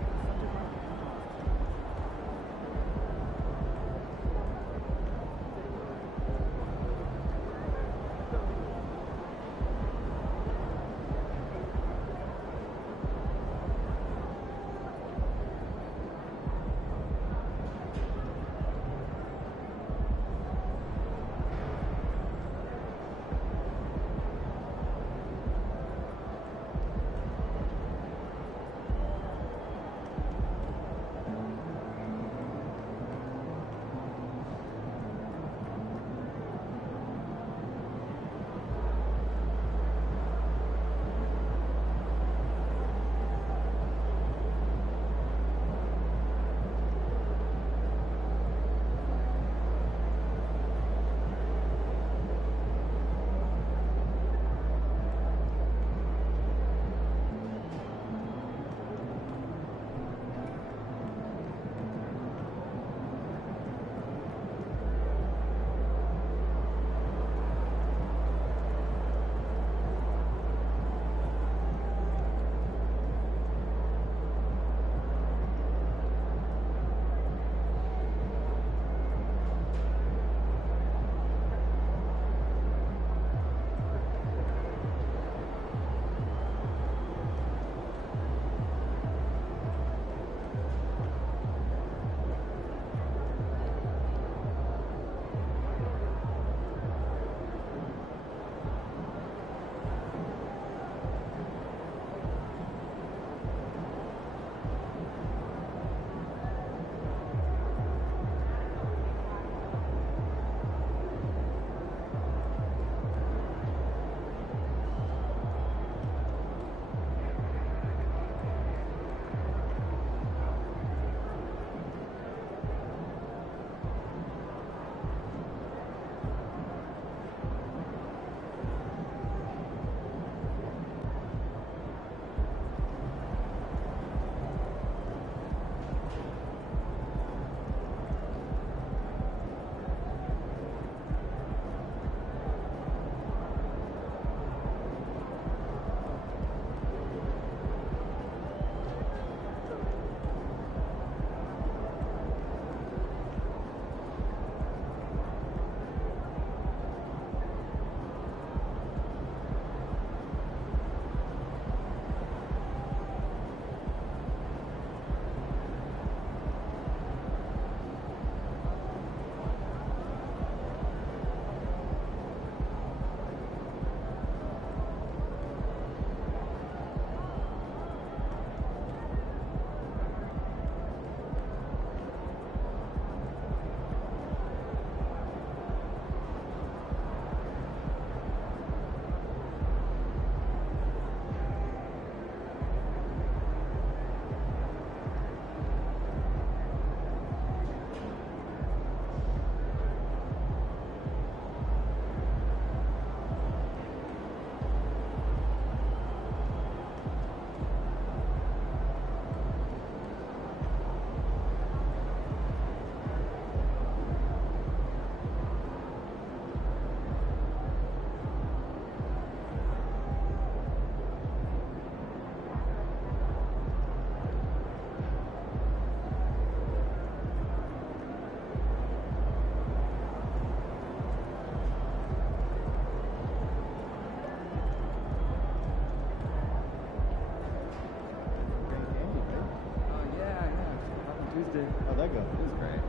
How'd that go? It was great.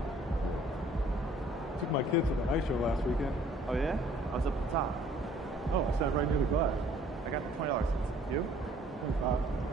Took my kids to the night show last weekend. Oh yeah? I was up at the top. Oh, I sat right near the glass. I got the $20 seats. You? 25.